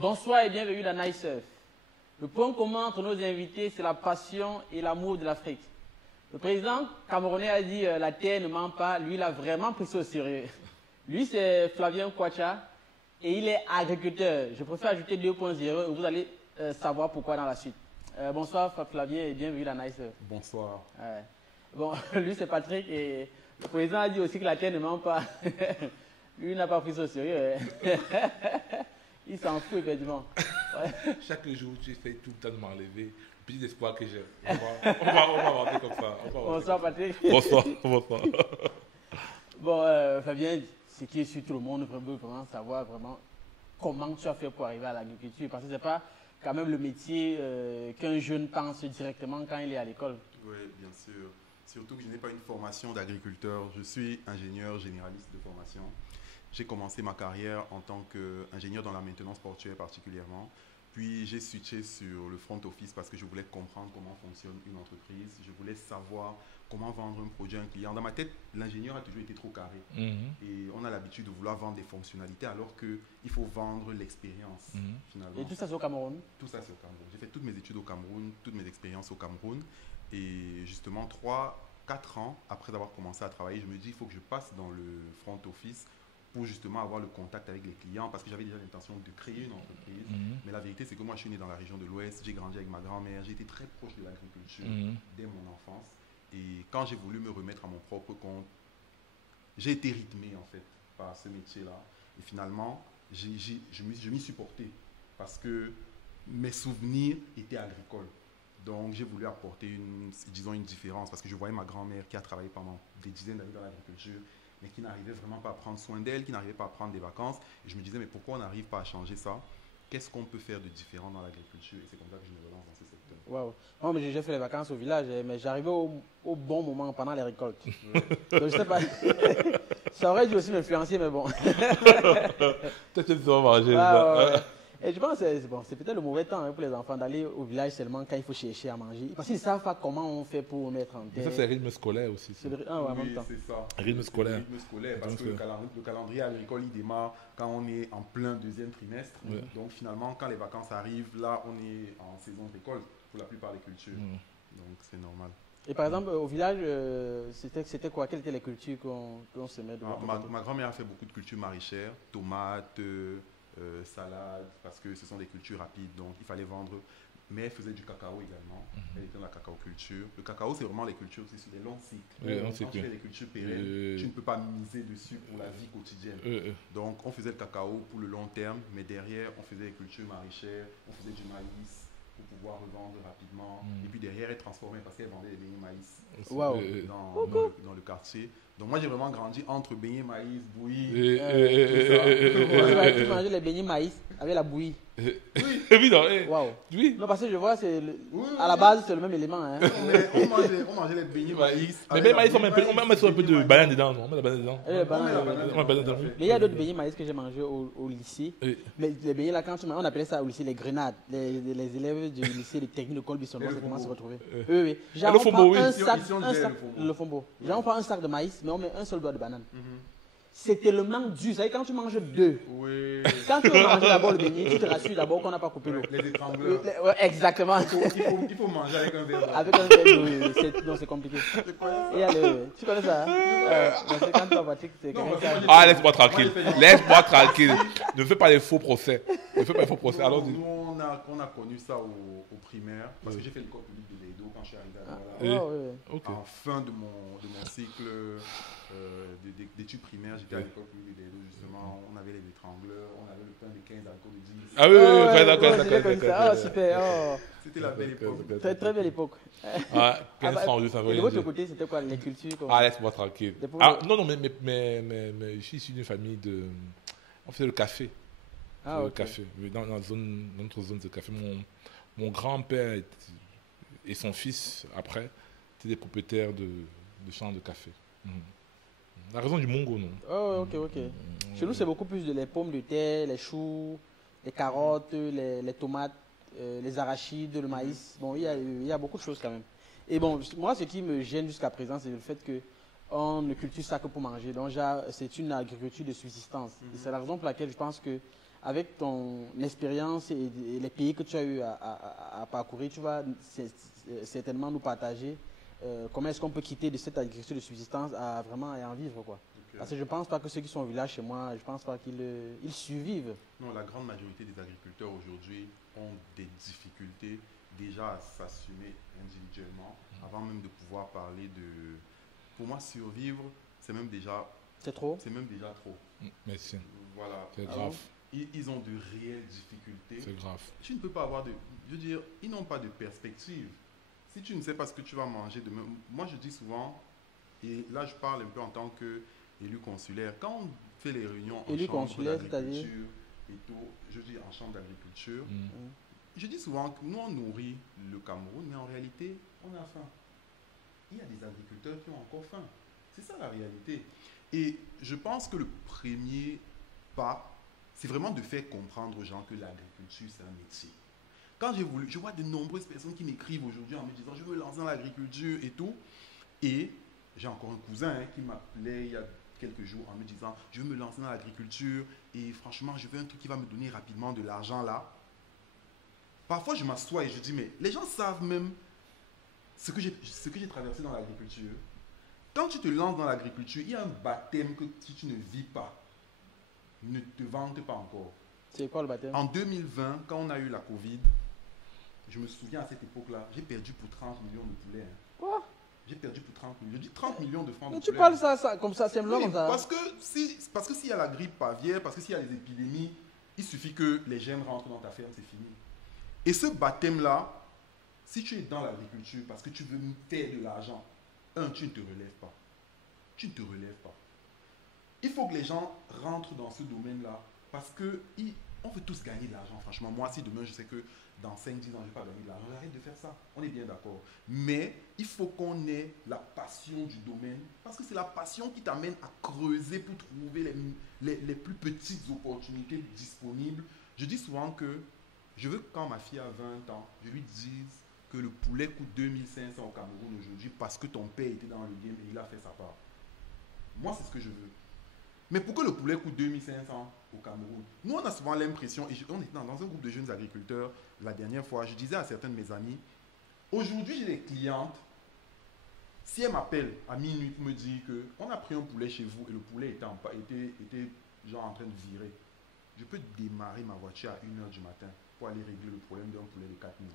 Bonsoir et bienvenue dans Nice Surf. Le point commun entre nos invités, c'est la passion et l'amour de l'Afrique. Le président camerounais a dit la terre ne ment pas. Lui, il a vraiment pris ça au sérieux. Lui, c'est Flavien Kwacha et il est agriculteur. Je préfère ajouter 2.0 et vous allez savoir pourquoi dans la suite. Bonsoir Flavien et bienvenue dans Nice Surf. Bonsoir. Bon, lui, c'est Patrick et le président a dit aussi que la terre ne ment pas. Lui, il n'a pas pris ça au sérieux. Il s'en fout, effectivement. Ouais. Chaque jour, tu fais tout le temps de m'enlever. Petit espoir que j'ai. On va avancer comme ça. Bonsoir, Patrick. Bonsoir. Bon, Fabien, ce qui est sur tout le monde, veut vraiment savoir comment tu as fait pour arriver à l'agriculture. Parce que ce n'est pas quand même le métier qu'un jeune pense directement quand il est à l'école. Oui, bien sûr. Surtout que je n'ai pas une formation d'agriculteur. Je suis ingénieur généraliste de formation. J'ai commencé ma carrière en tant qu'ingénieur dans la maintenance portuaire particulièrement. Puis j'ai switché sur le front office parce que je voulais comprendre comment fonctionne une entreprise. Je voulais savoir comment vendre un produit à un client. Dans ma tête, l'ingénieur a toujours été trop carré. Et on a l'habitude de vouloir vendre des fonctionnalités alors qu'il faut vendre l'expérience finalement. Et tout ça c'est au Cameroun? Tout ça c'est au Cameroun. J'ai fait toutes mes études au Cameroun, toutes mes expériences au Cameroun. Et justement, 3-4 ans après avoir commencé à travailler, je me dis il faut que je passe dans le front office pour justement avoir le contact avec les clients parce que j'avais déjà l'intention de créer une entreprise. Mais la vérité, c'est que moi, je suis né dans la région de l'Ouest, j'ai grandi avec ma grand-mère, j'ai été très proche de l'agriculture dès mon enfance. Et quand j'ai voulu me remettre à mon propre compte, j'ai été rythmé en fait par ce métier-là. Et finalement, je m'y suis porté parce que mes souvenirs étaient agricoles. Donc, j'ai voulu apporter une différence parce que je voyais ma grand-mère qui a travaillé pendant des dizaines d'années dans l'agriculture mais qui n'arrivait vraiment pas à prendre soin d'elle, qui n'arrivait pas à prendre des vacances. Et je me disais, mais pourquoi on n'arrive pas à changer ça? Qu'est-ce qu'on peut faire de différent dans l'agriculture? Et c'est comme ça que je me relance dans ce secteur. Waouh. Moi, j'ai fait les vacances au village, mais j'arrivais au bon moment pendant les récoltes. Donc, je sais pas. Ça aurait dû aussi m'influencer, mais bon. Toi, tu dois manger. Ouais. Et je pense que c'est peut-être le mauvais temps pour les enfants d'aller au village seulement quand il faut chercher à manger. Parce qu'ils ne savent pas comment on fait pour mettre en terre. Ça, c'est rythme scolaire aussi. Oui, c'est ça. Rythme scolaire. Rythme scolaire, parce que le calendrier agricole, il démarre quand on est en plein deuxième trimestre. Oui. Donc finalement, quand les vacances arrivent, là, on est en saison de récolte pour la plupart des cultures. Donc c'est normal. Et par exemple, au village, c'était quoi? Quelles étaient les cultures qu'on se met devant? Ma grand-mère a fait beaucoup de cultures maraîchères, tomates, salade, parce que ce sont des cultures rapides, donc il fallait vendre. Mais elle faisait du cacao également. Elle était dans la cacao culture. Le cacao, c'est vraiment les cultures, c'est sur des longs cycles. Quand tu fais des cultures pérennes, tu ne peux pas miser dessus pour la vie quotidienne. Donc on faisait le cacao pour le long terme, mais derrière, on faisait des cultures maraîchères, on faisait du maïs pour pouvoir revendre rapidement. Et puis derrière, elle transformait parce qu'elle vendait des beignets maïs dans le quartier. Donc moi j'ai vraiment grandi entre beignets maïs, bouillie, Tu mangeais les beignets maïs avec la bouillie. Oui, non, oui. Non, parce que je vois, à la base c'est le même élément. Hein. On mangeait les beignets maïs. Mais les maïs, on met un peu de banane dedans, non? On met la banane dedans. Mais il y a d'autres beignets maïs que j'ai mangés au lycée. Mais les beignets là, quand on appelait ça au lycée les grenades. Les élèves du lycée de technique de Colbisson, c'est comment se retrouver. Oui. Genre, on prend un sac, le fombo. Genre, on prend un sac de maïs, mais on met un seul doigt de banane. C'est tellement dur. Ça, quand tu manges deux, quand tu veux manger d'abord le beignet, tu te rassures d'abord qu'on n'a pas coupé l'eau. Les étrangleurs. Exactement. Il faut manger avec un verre d'eau. Avec un verre d'eau, oui. Non, c'est compliqué. Tu connais ça, c'est quand tu vas Patrick, c'est Ah, laisse-moi tranquille. Laisse-moi tranquille. Ne fais pas les faux procès. Nous, on a connu ça au primaire, parce que j'ai fait l'école publique de Leido quand je suis arrivé à Douala. En fin de mon cycle d'études primaires, j'étais à l'école publique de Leido, justement. On avait les étrangleurs, on avait le pain de 15 alcool de 10. Ah oui, d'accord. Super. C'était la belle époque. Très, très belle époque. 15 francs, ça veut dire. De votre côté, c'était quoi les cultures? Ah, laisse-moi tranquille. Non, mais je suis issu d'une famille de... On faisait le café. Le café. Dans notre zone de café, mon grand-père et son fils, après, étaient des propriétaires de champs de café. La raison du Mongo, non? Oh, ok. Chez nous, c'est beaucoup plus les pommes de terre, les choux, les carottes, les tomates, les arachides, le maïs. Bon, il y a beaucoup de choses quand même. Et bon, moi, ce qui me gêne jusqu'à présent, c'est le fait qu'on ne cultive ça que pour manger. Donc, c'est une agriculture de subsistance. C'est la raison pour laquelle je pense que avec ton expérience et les pays que tu as eu à parcourir, tu vas certainement nous partager comment est-ce qu'on peut quitter de cette agriculture de subsistance à vraiment en vivre, quoi. Okay. Parce que je ne pense pas que ceux qui sont au village chez moi, je ne pense pas qu'ils survivent. Non, la grande majorité des agriculteurs aujourd'hui ont des difficultés déjà à s'assumer individuellement, avant même de pouvoir parler de... Pour moi, survivre, c'est même déjà... C'est trop? C'est même déjà trop. Merci. Voilà. C'est grave. Ils ont de réelles difficultés. C'est grave. Tu ne peux pas avoir de... Je veux dire, ils n'ont pas de perspective. Si tu ne sais pas ce que tu vas manger demain... Moi, je dis souvent, et là, je parle un peu en tant qu'élu consulaire, quand on fait les réunions en chambre d'agriculture et tout, je dis en chambre d'agriculture, je dis souvent que nous, on nourrit le Cameroun, mais en réalité, on a faim. Il y a des agriculteurs qui ont encore faim. C'est ça la réalité. Et je pense que le premier pas, c'est vraiment de faire comprendre aux gens que l'agriculture, c'est un métier. Quand je vois de nombreuses personnes qui m'écrivent aujourd'hui en me disant « je veux lancer dans l'agriculture et tout ». Et j'ai encore un cousin qui m'appelait il y a quelques jours en me disant « je veux me lancer dans l'agriculture et franchement, je veux un truc qui va me donner rapidement de l'argent là ». Parfois, je m'assois et je dis « mais les gens savent même ce que j'ai traversé dans l'agriculture ». Quand tu te lances dans l'agriculture, il y a un baptême que si tu ne vis pas, ne te vante pas encore. C'est quoi le baptême? En 2020, quand on a eu la Covid, je me souviens à cette époque-là, j'ai perdu pour 30 millions de poulets. Quoi? J'ai perdu pour 30 millions. Je dis 30 millions de francs de poulet. Tu parles ça comme ça, c'est long comme ça. Parce que s'il y a la grippe aviaire, parce que s'il y a les épidémies, il suffit que les gènes rentrent dans ta ferme, c'est fini. Et ce baptême-là, si tu es dans l'agriculture parce que tu veux faire de l'argent, tu ne te relèves pas. Tu ne te relèves pas. Il faut que les gens rentrent dans ce domaine-là parce qu'on veut tous gagner de l'argent. Franchement, moi, si demain, je sais que dans 5-10 ans, je ne vais pas gagner de l'argent, j'arrête de faire ça. On est bien d'accord. Mais il faut qu'on ait la passion du domaine parce que c'est la passion qui t'amène à creuser pour trouver les plus petites opportunités disponibles. Je dis souvent que je veux que quand ma fille a 20 ans, je lui dise que le poulet coûte 2500 au Cameroun aujourd'hui parce que ton père était dans le game et il a fait sa part. Moi, c'est ce que je veux. Mais pourquoi le poulet coûte 2500 au Cameroun? Nous, on a souvent l'impression, et on était dans un groupe de jeunes agriculteurs la dernière fois, je disais à certains de mes amis, aujourd'hui, j'ai des clientes, si elles m'appellent à minuit pour me dire qu'on a pris un poulet chez vous et le poulet était genre en train de virer, je peux démarrer ma voiture à 1h du matin pour aller régler le problème d'un poulet de 4000.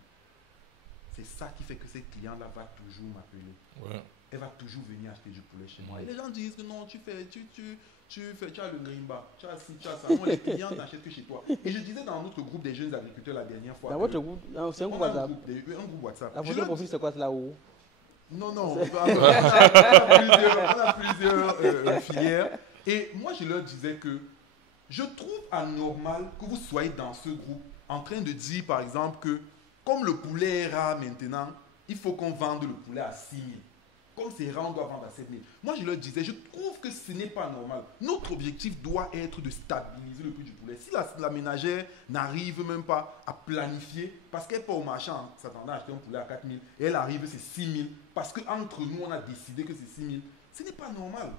C'est ça qui fait que cette cliente-là va toujours m'appeler. Ouais. Elle va toujours venir acheter du poulet chez moi. Et les gens disent que non, tu as le grimba, tu as ci, tu as ça. Non, les clients n'achètent que chez toi. Et je disais dans notre groupe des jeunes agriculteurs la dernière fois. Dans votre groupe, c'est un groupe WhatsApp. Un groupe WhatsApp. La photo de profil, c'est quoi là-haut? Non, on a plusieurs filières. Et moi, je leur disais que je trouve anormal que vous soyez dans ce groupe en train de dire, par exemple, que comme le poulet est rare maintenant, il faut qu'on vende le poulet à 6 000. Comme c'est rare, on doit vendre à 7 000. Moi, je leur disais, je trouve que ce n'est pas normal. Notre objectif doit être de stabiliser le prix du poulet. Si la ménagère n'arrive même pas à planifier, parce qu'elle n'est pas au marché en s'attendant à acheter un poulet à 4 000, et elle arrive, c'est 6 000, parce qu'entre nous, on a décidé que c'est 6 000. Ce n'est pas normal.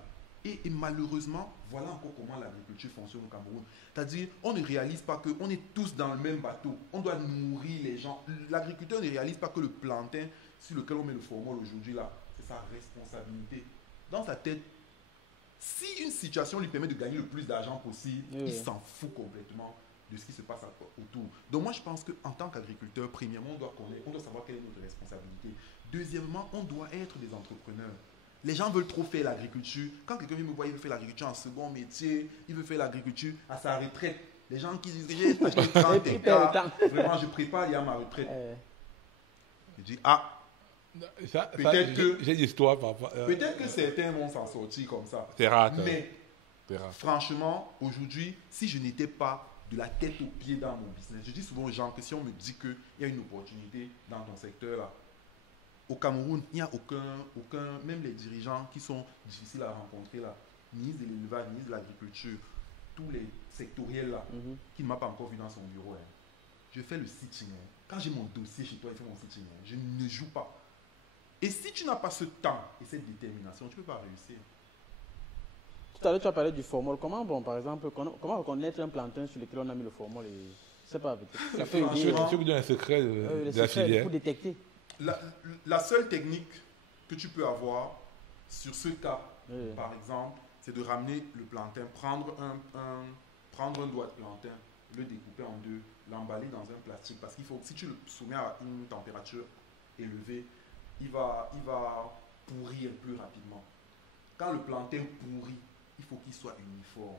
Et malheureusement, voilà encore comment l'agriculture fonctionne au Cameroun. C'est-à-dire, on ne réalise pas qu'on est tous dans le même bateau. On doit nourrir les gens. L'agriculteur ne réalise pas que le plantain sur lequel on met le formol aujourd'hui, là, c'est sa responsabilité. Dans sa tête, si une situation lui permet de gagner le plus d'argent possible, il s'en fout complètement de ce qui se passe autour. Donc moi, je pense qu'en tant qu'agriculteur, premièrement, on doit connaître, on doit savoir quelle est notre responsabilité. Deuxièmement, on doit être des entrepreneurs. Les gens veulent trop faire l'agriculture. Quand quelqu'un me voit, il veut faire l'agriculture en second métier, il veut faire l'agriculture à sa retraite. Les gens qui disent, j'ai acheté 30 hectares, vraiment, je prépare, il y a ma retraite. Je dis, peut-être que j'ai une histoire par rapport. Peut-être que certains vont s'en sortir comme ça. C'est rare. Mais franchement, aujourd'hui, si je n'étais pas de la tête aux pieds dans mon business, je dis souvent aux gens que si on me dit qu'il y a une opportunité dans ton secteur là, au Cameroun, il n'y a aucun, même les dirigeants qui sont difficiles à rencontrer là, ministre de l'élevage, ministre de l'agriculture, tous les sectoriels là, qui ne m'a pas encore vu dans son bureau. Je fais le sitting. Quand j'ai mon dossier chez toi, il fait mon sitting. Je ne joue pas. Et si tu n'as pas ce temps et cette détermination, tu ne peux pas réussir. Tout à l'heure, tu as parlé du formol. Comment, bon, par exemple, comment reconnaître un plantain sur lequel on a mis le formol et... Je sais pas, ça fait Tu veux dire un secret de la filière pour détecter. La seule technique que tu peux avoir sur ce cas, par exemple, c'est de ramener le plantain, prendre un doigt de plantain, le découper en deux, l'emballer dans un plastique. Parce qu'il faut, si tu le soumets à une température élevée, il va pourrir plus rapidement. Quand le plantain pourrit, il faut qu'il soit uniforme.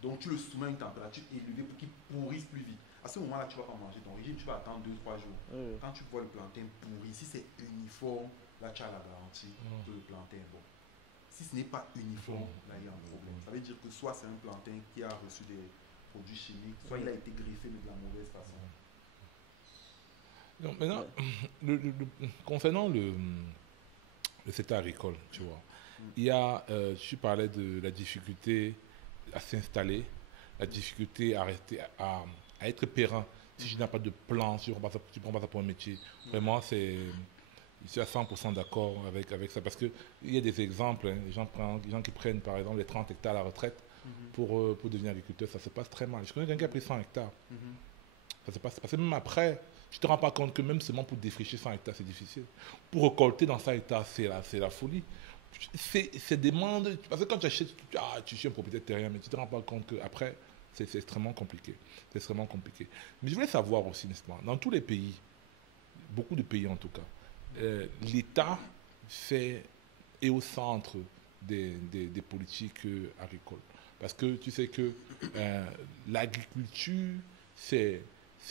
Donc tu le soumets à une température élevée pour qu'il pourrisse plus vite. À ce moment-là, tu ne vas pas manger ton régime, tu vas attendre 2-3 jours. Quand tu vois le plantain pourri, si c'est uniforme, là tu as la garantie que le plantain est bon. Si ce n'est pas uniforme, là il y a un problème. Ça veut dire que soit c'est un plantain qui a reçu des produits chimiques, soit il a été greffé mais de la mauvaise façon. Donc, maintenant, concernant le secteur agricole, tu vois, il y a, tu parlais de la difficulté à s'installer, la difficulté à être périn. Si je n'ai pas de plan, si tu ne prends pas ça pour un métier, vraiment, je suis à 100% d'accord avec ça. Parce qu'il y a des exemples, hein, les gens qui prennent par exemple les 30 hectares à la retraite pour devenir agriculteur, ça se passe très mal. Je connais quelqu'un qui a pris 100 hectares. Ça se passe, parce que même après, tu ne te rends pas compte que même seulement pour défricher 100 hectares, c'est difficile. Pour récolter dans 100 hectares, c'est la folie. C'est demande, parce que quand tu achètes, tu suis un propriétaire terrien, mais tu ne te rends pas compte qu'après, c'est extrêmement compliqué. C'est extrêmement compliqué. Mais je voulais savoir aussi, n'est-ce pas, dans tous les pays, beaucoup de pays en tout cas, l'État est au centre des politiques agricoles. Parce que tu sais que l'agriculture, c'est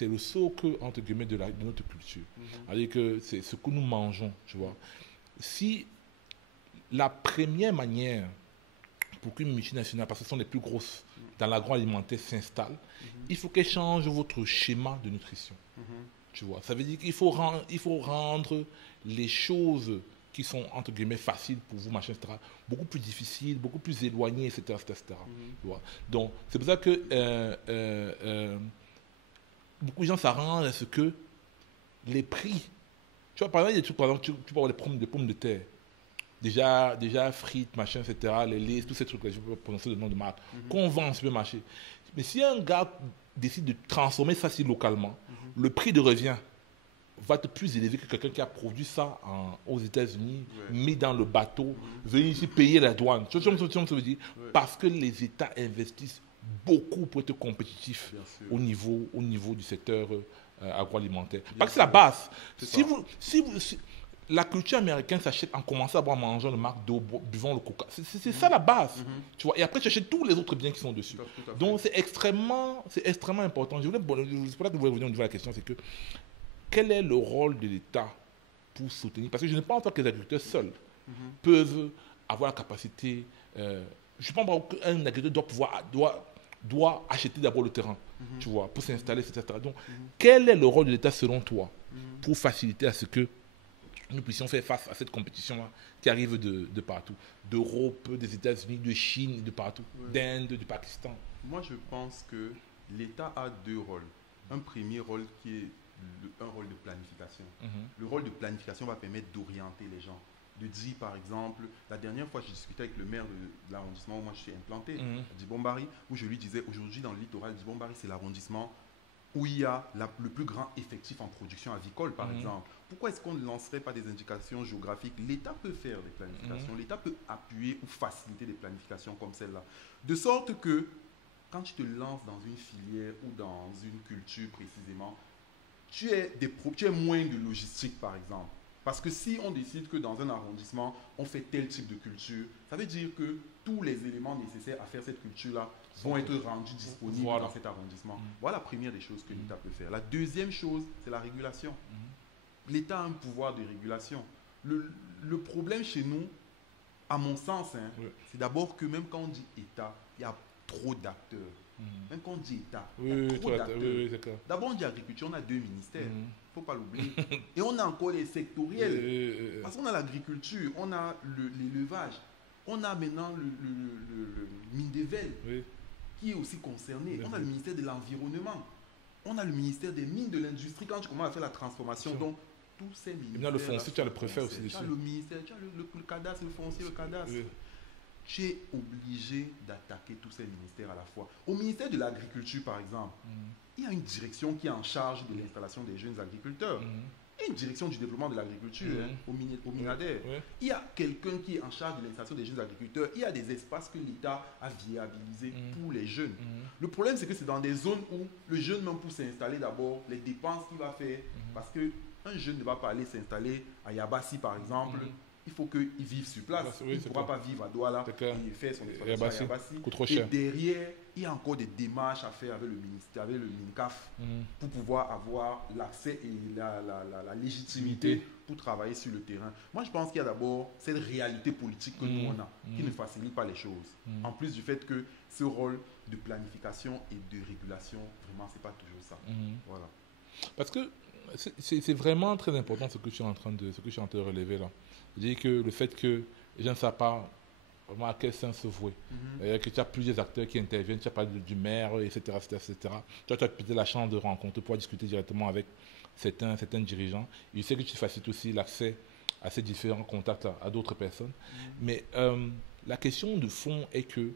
le socle, entre guillemets, de notre culture. C'est-à-dire que c'est ce que nous mangeons, tu vois. Si la première manière pour qu'une multinationale, parce que ce sont les plus grosses dans l'agroalimentaire, s'installe, il faut qu'elle change votre schéma de nutrition. Tu vois, ça veut dire qu'il faut rendre les choses qui sont, entre guillemets, faciles pour vous, machin, etc., beaucoup plus difficiles, beaucoup plus éloignées, etc. Tu vois. Donc, c'est pour ça que beaucoup de gens s'arrangent à ce que les prix, tu vois, par exemple, il y a des trucs, par exemple, tu peux avoir des pommes de terre, déjà frites, machin, etc., les laits, tous ces trucs-là, je peux prononcer le nom de marque, qu'on vend en supermarché. Mais si un gars décide de transformer ça si localement, le prix de revient va être plus élevé que quelqu'un qui a produit ça aux États-Unis, mis dans le bateau, venir ici payer la douane. Tu vois ce que je veux dire? Parce que les États investissent beaucoup pour être compétitifs au niveau du secteur agroalimentaire. Parce que c'est la base. Si la culture américaine s'achète en commençant à manger le marque d'eau, buvant le coca. C'est ça la base. Tu vois. Et après, tu achètes tous les autres biens qui sont dessus. Donc, c'est extrêmement important. C'est pour ça que je voulais revenir au niveau de la question, c'est que quel est le rôle de l'État pour soutenir? Parce que je ne pense pas que les agriculteurs seuls peuvent avoir la capacité. Je pense pas qu'un agriculteur doit acheter d'abord le terrain, tu vois, pour s'installer, etc. Donc, quel est le rôle de l'État selon toi pour faciliter à ce que nous puissions faire face à cette compétition-là qui arrive de partout, d'Europe, des États-Unis, de Chine, de partout, d'Inde, du Pakistan? Moi, je pense que l'État a deux rôles. Un premier rôle qui est un rôle de planification. Le rôle de planification va permettre d'orienter les gens. De dire, par exemple, la dernière fois, j'ai discuté avec le maire de l'arrondissement où moi je suis implanté, Djibombari, où je lui disais, aujourd'hui, dans le littoral, Djibombari, c'est l'arrondissement où il y a le plus grand effectif en production avicole, par exemple. Pourquoi est-ce qu'on ne lancerait pas des indications géographiques? L'État peut faire des planifications, l'État peut appuyer ou faciliter des planifications comme celle-là. De sorte que, quand tu te lances dans une filière ou dans une culture précisément, tu es moins de logistique, par exemple. Parce que si on décide que dans un arrondissement, on fait tel type de culture, ça veut dire que tous les éléments nécessaires à faire cette culture-là vont être rendus disponibles dans cet arrondissement. Voilà la première des choses que l'État peut faire. La deuxième chose, c'est la régulation. L'État a un pouvoir de régulation. Le problème chez nous, à mon sens, c'est d'abord que même quand on dit État, il y a trop d'acteurs. Même quand on dit État, il y a trop d'acteurs. D'abord, on dit agriculture, on a 2 ministères. Il ne faut pas l'oublier. Et on a encore les sectoriels. Parce qu'on a l'agriculture, on a l'élevage, on a maintenant le Mindevel qui est aussi concerné. On a le ministère de l'Environnement. On a le ministère des Mines, de l'Industrie, quand tu commences à faire la transformation. Donc, tous ces ministères. Et maintenant, le foncier, tu as le préfet aussi dessus. Tu as le ministère, tu as le cadastre, le foncier, le cadastre. tu es obligé d'attaquer tous ces ministères à la fois. Au ministère de l'Agriculture, par exemple, il y a une direction qui est en charge de l'installation des jeunes agriculteurs. Il y a une direction du développement de l'agriculture au Minader. Il y a quelqu'un qui est en charge de l'installation des jeunes agriculteurs. Il y a des espaces que l'État a viabilisés pour les jeunes. Le problème, c'est que c'est dans des zones où le jeune, même pour s'installer d'abord, les dépenses qu'il va faire, parce qu'un jeune ne va pas aller s'installer à Yabassi, par exemple. Il faut qu'il vive sur place. Il ne pourra pas vivre à Douala et faire son exploitation à Yabassi. Et derrière, il y a encore des démarches à faire avec le ministère, avec le MINCAF, pour pouvoir avoir l'accès et la légitimité pour travailler sur le terrain. Moi, je pense qu'il y a d'abord cette réalité politique que nous on a, qui ne facilite pas les choses. En plus du fait que ce rôle de planification et de régulation, vraiment, ce n'est pas toujours ça. Voilà. Parce que c'est vraiment très important ce que je suis en train de relever là. C'est-à-dire que le fait que les gens ne savent pas vraiment à quel sens se vouer. Que tu as plusieurs acteurs qui interviennent, tu as parlé du maire, etc. Toi, tu as peut-être la chance de rencontrer, pouvoir discuter directement avec certains dirigeants. Et je sais que tu facilites aussi l'accès à ces différents contacts à d'autres personnes. Mais la question de fond est que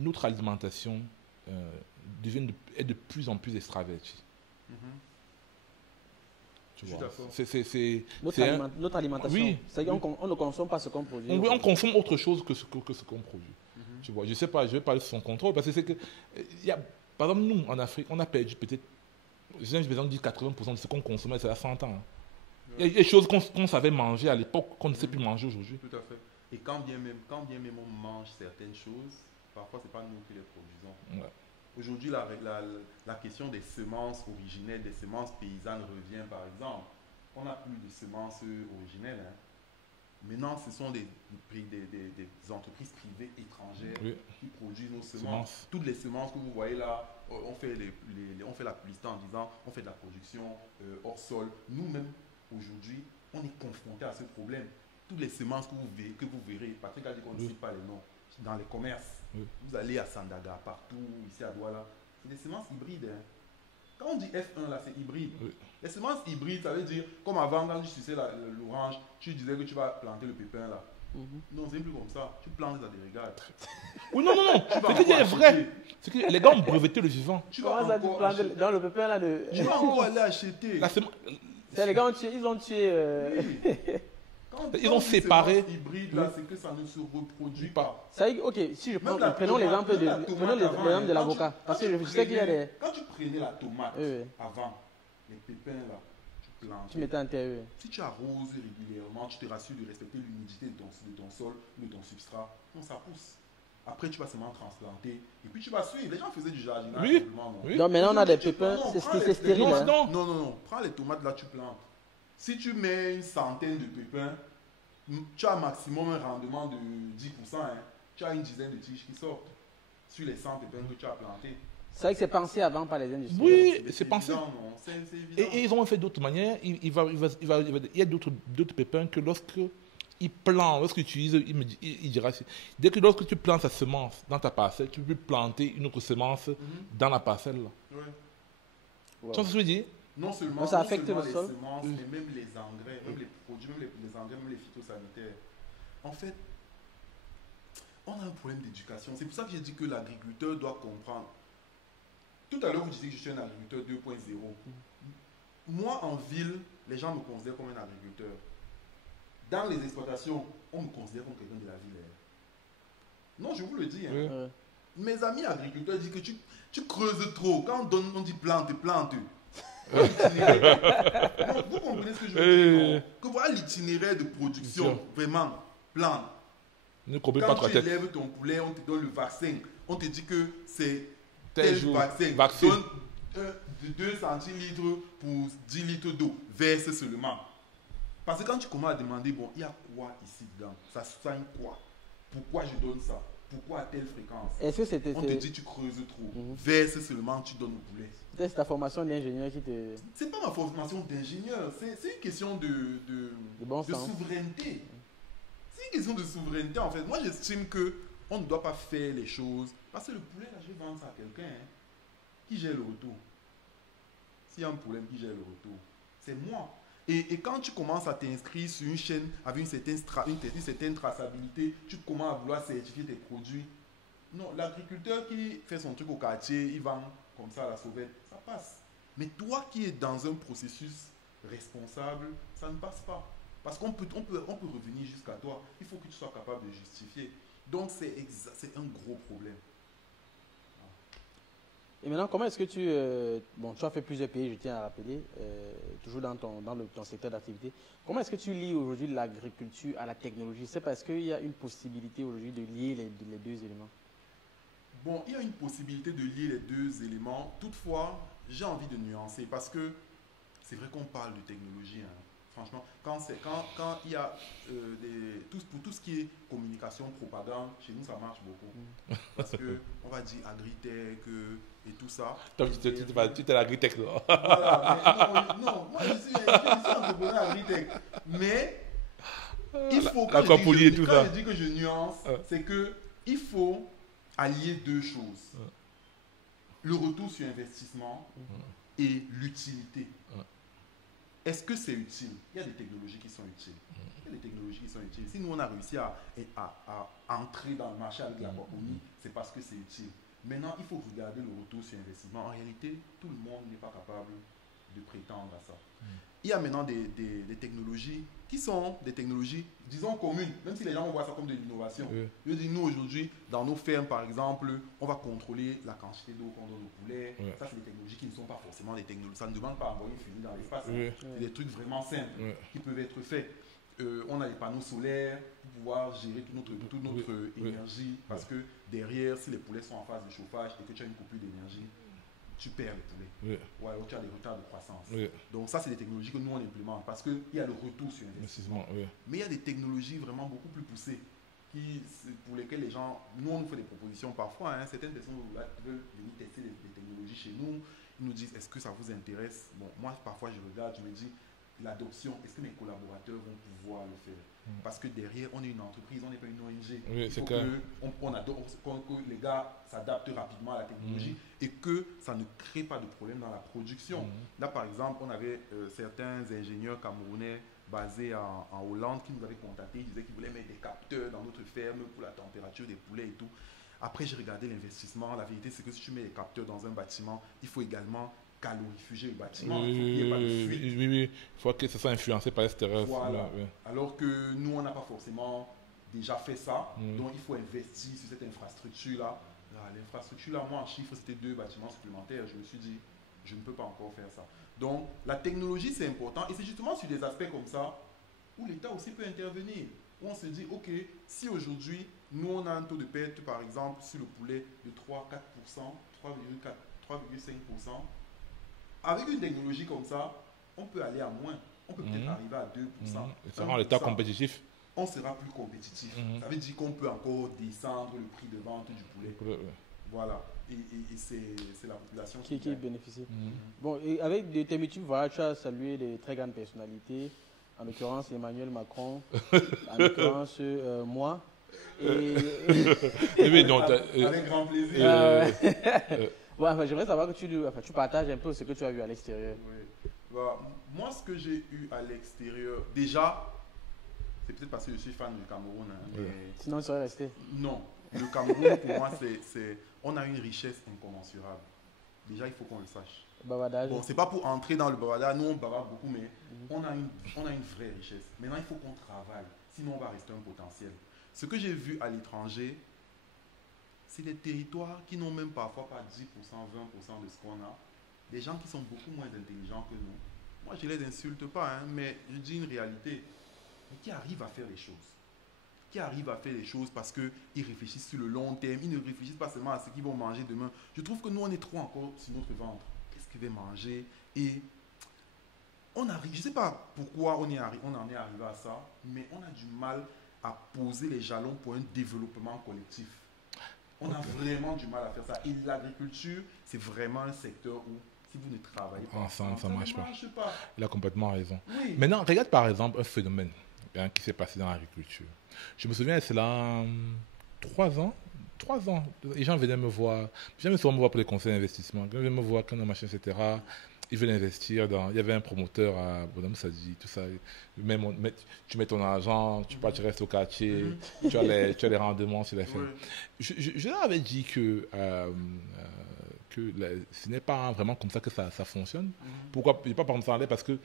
notre alimentation est de plus en plus extravertie. Notre alimentation, oui, c'est-à-dire qu'on ne consomme pas ce qu'on produit. On consomme autre chose que ce qu'on produit. Tu vois, je ne sais pas, je vais parler de son contrôle, parce que c'est que, par exemple, nous, en Afrique, on a perdu peut-être, j'ai besoin de dire 80% de ce qu'on consommait, c'est à 100 ans. Il y a des choses qu'on savait manger à l'époque, qu'on ne sait plus manger aujourd'hui. Tout à fait. Et quand bien même on mange certaines choses, parfois, ce n'est pas nous qui les produisons. Aujourd'hui, la question des semences originelles, des semences paysannes revient par exemple. On n'a plus de semences originelles. Maintenant, ce sont des entreprises privées étrangères qui produisent nos semences. Toutes les semences que vous voyez là, on fait la publicité en disant on fait de la production hors sol. Nous-mêmes, aujourd'hui, on est confrontés à ce problème. Toutes les semences que vous verrez, Patrick a dit qu'on ne cite pas les noms, dans les commerces. Vous allez à Sandaga, partout, ici à Douala. C'est des semences hybrides. Quand on dit F1, là, c'est hybride. Les semences hybrides, ça veut dire, comme avant, quand tu suçais l'orange, tu disais que tu vas planter le pépin là. Non, c'est plus comme ça. Tu plantes ça des regards. Oui, non. C'est qui est vrai. C'est que les gars ont breveté le vivant. Tu vas encore planter dans le pépin là. Tu vas encore aller acheter. Les gars ils ont tué. Ils ont séparé. Hybride là, c'est que ça ne se reproduit pas. Ça y est, ok, si je prends, prenons l'exemple de l'avocat. Parce que je sais qu'il y a des. Quand tu prenais la tomate avant, les pépins là, tu plantes. Tu mettais en terre. Si tu arroses régulièrement, tu te rassures de respecter l'humidité de ton sol, de ton substrat, non, ça pousse. Après, tu vas seulement transplanter. Et puis, tu vas suivre. Les gens faisaient du jardinage. Oui. Donc, maintenant, on a des pépins. C'est stérile. Non. Prends les tomates là, tu plantes. Si tu mets une centaine de pépins, tu as maximum un rendement de 10%. Tu as une dizaine de tiges qui sortent sur les 100 pépins que tu as plantés. C'est vrai que c'est pensé avant par les industriels. Oui, c'est pensé. C'est évident. Et ils ont fait d'autres manières. Il y a d'autres pépins que lorsqu'ils plantent, lorsqu'ils utilisent, il dira, dès que lorsque tu plantes ta semence dans ta parcelle, tu peux planter une autre semence dans la parcelle. Tu vois ce que je veux dire? Non seulement, ça affecte le les sol, semences, mais même les engrais, même les produits, même les engrais, même les phytosanitaires. En fait, on a un problème d'éducation. C'est pour ça que j'ai dit que l'agriculteur doit comprendre. Tout à l'heure, vous disiez que je suis un agriculteur 2.0. Moi, en ville, les gens me considèrent comme un agriculteur. Dans les exploitations, on me considère comme quelqu'un de la ville. Non, je vous le dis. Mes amis agriculteurs disent que tu creuses trop. Quand on dit plante. Non, vous comprenez ce que je veux dire? Que voilà l'itinéraire de production, vraiment, plante. Quand tu élèves ton poulet, on te donne le vaccin. On te dit que c'est tel vaccin. Donne de 2 centilitres pour 10 litres d'eau. Verse seulement. Parce que quand tu commences à demander, bon, il y a quoi ici dedans? Ça soigne quoi? Pourquoi je donne ça? Pourquoi à telle fréquence? On te dit tu creuses trop. Verse seulement, tu donnes au poulet. C'est ta formation d'ingénieur qui te... C'est pas ma formation d'ingénieur, c'est une question de souveraineté. C'est une question de souveraineté en fait. Moi j'estime qu'on ne doit pas faire les choses. Parce que le poulet là, je vais vendre ça à quelqu'un qui gère le retour. S'il y a un problème, qui gère le retour? C'est moi. Et quand tu commences à t'inscrire sur une chaîne avec une certaine traçabilité, tu commences à vouloir certifier tes produits. Non, l'agriculteur qui fait son truc au quartier, il vend comme ça à la sauvette, ça passe. Mais toi qui es dans un processus responsable, ça ne passe pas. Parce qu'on peut revenir jusqu'à toi. Il faut que tu sois capable de justifier. Donc, c'est un gros problème. Et maintenant, comment est-ce que tu as fait plusieurs pays, je tiens à rappeler, toujours dans ton secteur d'activité. Comment est-ce que tu lies aujourd'hui l'agriculture à la technologie? C'est parce qu'il y a une possibilité aujourd'hui de lier les deux éléments. Bon, il y a une possibilité de lier les deux éléments. Toutefois, j'ai envie de nuancer parce que c'est vrai qu'on parle de technologie. Hein. Franchement, quand il y a pour tout ce qui est communication, propagande, chez nous, ça marche beaucoup. Parce qu'on va dire agritech et tout ça. Toi, tu es l'agritech, là. Voilà, non, moi, je suis entrepreneur agritech. Mais il faut que je dis que je nuance, c'est qu'il faut allier deux choses. Le retour sur investissement et l'utilité. Est-ce que c'est utile? Il y a des technologies qui sont utiles. Si nous, on a réussi à entrer dans le marché avec l'aquaponie, c'est parce que c'est utile. Maintenant, il faut regarder le retour sur investissement. En réalité, tout le monde n'est pas capable de prétendre à ça. Il y a maintenant des technologies qui sont des technologies, disons, communes, même si les gens voient ça comme de l'innovation. Je dis, nous, aujourd'hui, dans nos fermes, par exemple, on va contrôler la quantité d'eau qu'on donne aux poulets. Ça, c'est des technologies qui ne sont pas forcément des technologies. Ça ne demande pas envoyer une fumée dans l'espace. C'est des trucs vraiment simples qui peuvent être faits. On a les panneaux solaires pour pouvoir gérer toute notre énergie. Parce que derrière, si les poulets sont en phase de chauffage et que tu as une coupure d'énergie, tu perds les poulets. Ou alors tu as des retards de croissance. Donc ça, c'est des technologies que nous, on implémente parce qu'il y a le retour sur investissement. Mais il y a des technologies vraiment beaucoup plus poussées pour lesquelles les gens, nous, on nous fait des propositions parfois. Hein, certaines personnes veulent venir tester les technologies chez nous. Ils nous disent, est-ce que ça vous intéresse? Bon, moi, parfois, je regarde, je me dis, l'adoption, est-ce que mes collaborateurs vont pouvoir le faire? Parce que derrière, on est une entreprise, on n'est pas une ONG. Il faut que les gars s'adaptent rapidement à la technologie et que ça ne crée pas de problème dans la production. Là, par exemple, on avait certains ingénieurs camerounais basés en Hollande qui nous avaient contactés. Ils disaient qu'ils voulaient mettre des capteurs dans notre ferme pour la température des poulets et tout. Après, j'ai regardé l'investissement. La vérité, c'est que si tu mets des capteurs dans un bâtiment, il faut également calorifier le bâtiment. Il faut qu'il n'y ait pas de fuite. Il faut que ça soit influencé par l'extérieur. Voilà. Alors que nous, on n'a pas forcément déjà fait ça. Donc, il faut investir sur cette infrastructure-là. L'infrastructure-là, moi, en chiffre, c'était 2 bâtiments supplémentaires. Je me suis dit, je ne peux pas encore faire ça. Donc, la technologie, c'est important. Et c'est justement sur des aspects comme ça où l'État aussi peut intervenir. Où on se dit, OK, si aujourd'hui, nous, on a un taux de perte, par exemple, sur le poulet de 3-4%, 3,5%, avec une technologie comme ça, on peut aller à moins. On peut peut-être arriver à 2%. Ça rend l'État compétitif. On sera plus compétitif. Ça veut dire qu'on peut encore descendre le prix de vente du poulet. Voilà. Et c'est la population qui bénéficie. Bon, et avec tes multiples voyages, tu as salué des très grandes personnalités, en l'occurrence Emmanuel Macron, en l'occurrence moi. Avec grand plaisir. J'aimerais savoir que tu partages un peu ce que tu as vu à l'extérieur. Bah, moi, ce que j'ai eu à l'extérieur, déjà, c'est peut-être parce que je suis fan du Cameroun. Mais... Sinon, il serait resté. Non. Le Cameroun, pour moi, on a une richesse incommensurable. Déjà, il faut qu'on le sache. Bavardage. Bon, c'est pas pour entrer dans le bavardage. Nous, on bavarde beaucoup, mais on a une vraie richesse. Maintenant, il faut qu'on travaille. Sinon, on va rester un potentiel. Ce que j'ai vu à l'étranger, c'est des territoires qui n'ont même parfois pas 10%, 20% de ce qu'on a. Des gens qui sont beaucoup moins intelligents que nous. Moi, je ne les insulte pas, mais je dis une réalité. Mais qui arrivent à faire les choses. Qui arrivent à faire les choses parce qu'ils réfléchissent sur le long terme. Ils ne réfléchissent pas seulement à ce qu'ils vont manger demain. Je trouve que nous, on est trop encore sur notre ventre. Qu'est-ce qu'ils vont manger? Et on arrive, je ne sais pas pourquoi on en est arrivé à ça, mais on a du mal à poser les jalons pour un développement collectif. On a vraiment du mal à faire ça. Et l'agriculture, c'est vraiment un secteur où, si vous ne travaillez pas ensemble, ça ne marche pas. Il a complètement raison. Oui. Maintenant, regarde par exemple un phénomène qui s'est passé dans l'agriculture. Je me souviens, c'est là 3 ans. Les gens venaient me voir. Les gens venaient souvent me voir pour les conseils d'investissement. Ils venaient me voir quand on machin, etc. ils veulent investir dans... Il y avait un promoteur à Bonhomme Sadi, tout ça. Tu mets ton argent, tu restes au quartier, tu as les rendements sur les fins. Je leur avais dit que ce n'est pas vraiment comme ça que ça fonctionne. Pourquoi? Je n'ai pas parlé de ça parce que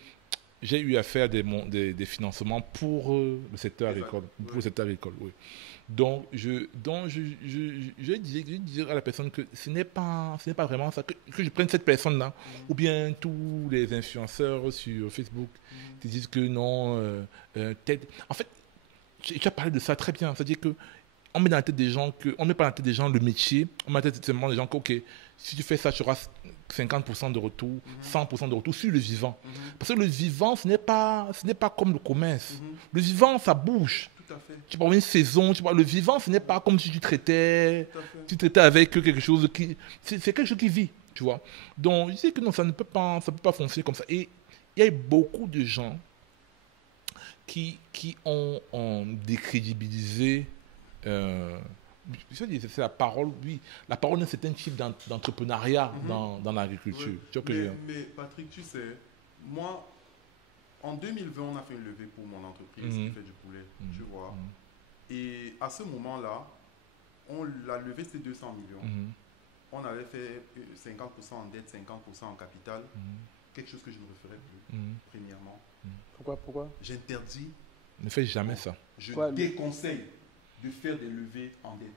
j'ai eu à faire des financements pour le secteur agricole. Pour le secteur agricole, oui. Donc, je disais à la personne que ce n'est pas vraiment ça, que je prenne cette personne-là, ou bien tous les influenceurs sur Facebook qui disent que non, en fait, tu as parlé de ça très bien, c'est-à-dire que on met dans la tête des gens on met pas dans la tête des gens le métier, on met dans la tête seulement des gens que, ok, si tu fais ça, tu auras 50% de retour, 100% de retour sur le vivant. Parce que le vivant, ce n'est pas comme le commerce. Le vivant, ça bouge. Tout à fait. Tu parles d'une saison, le vivant, ce n'est pas comme si tu traitais avec quelque chose qui... C'est quelque chose qui vit, tu vois. Donc, je sais que non, ça ne peut pas fonctionner comme ça. Et il y a beaucoup de gens qui ont décrédibilisé... c'est la parole, oui, la parole d'un certain type d'entrepreneuriat dans l'agriculture. Oui. Mais Patrick, tu sais, moi, en 2020, on a fait une levée pour mon entreprise qui fait du poulet, tu vois. Et à ce moment-là, la levée, c'était 200 millions. On avait fait 50% en dette, 50% en capital. Quelque chose que je ne referais plus, premièrement. Pourquoi? J'interdis. Ne fais jamais ça. Je déconseille de faire des levées en dette.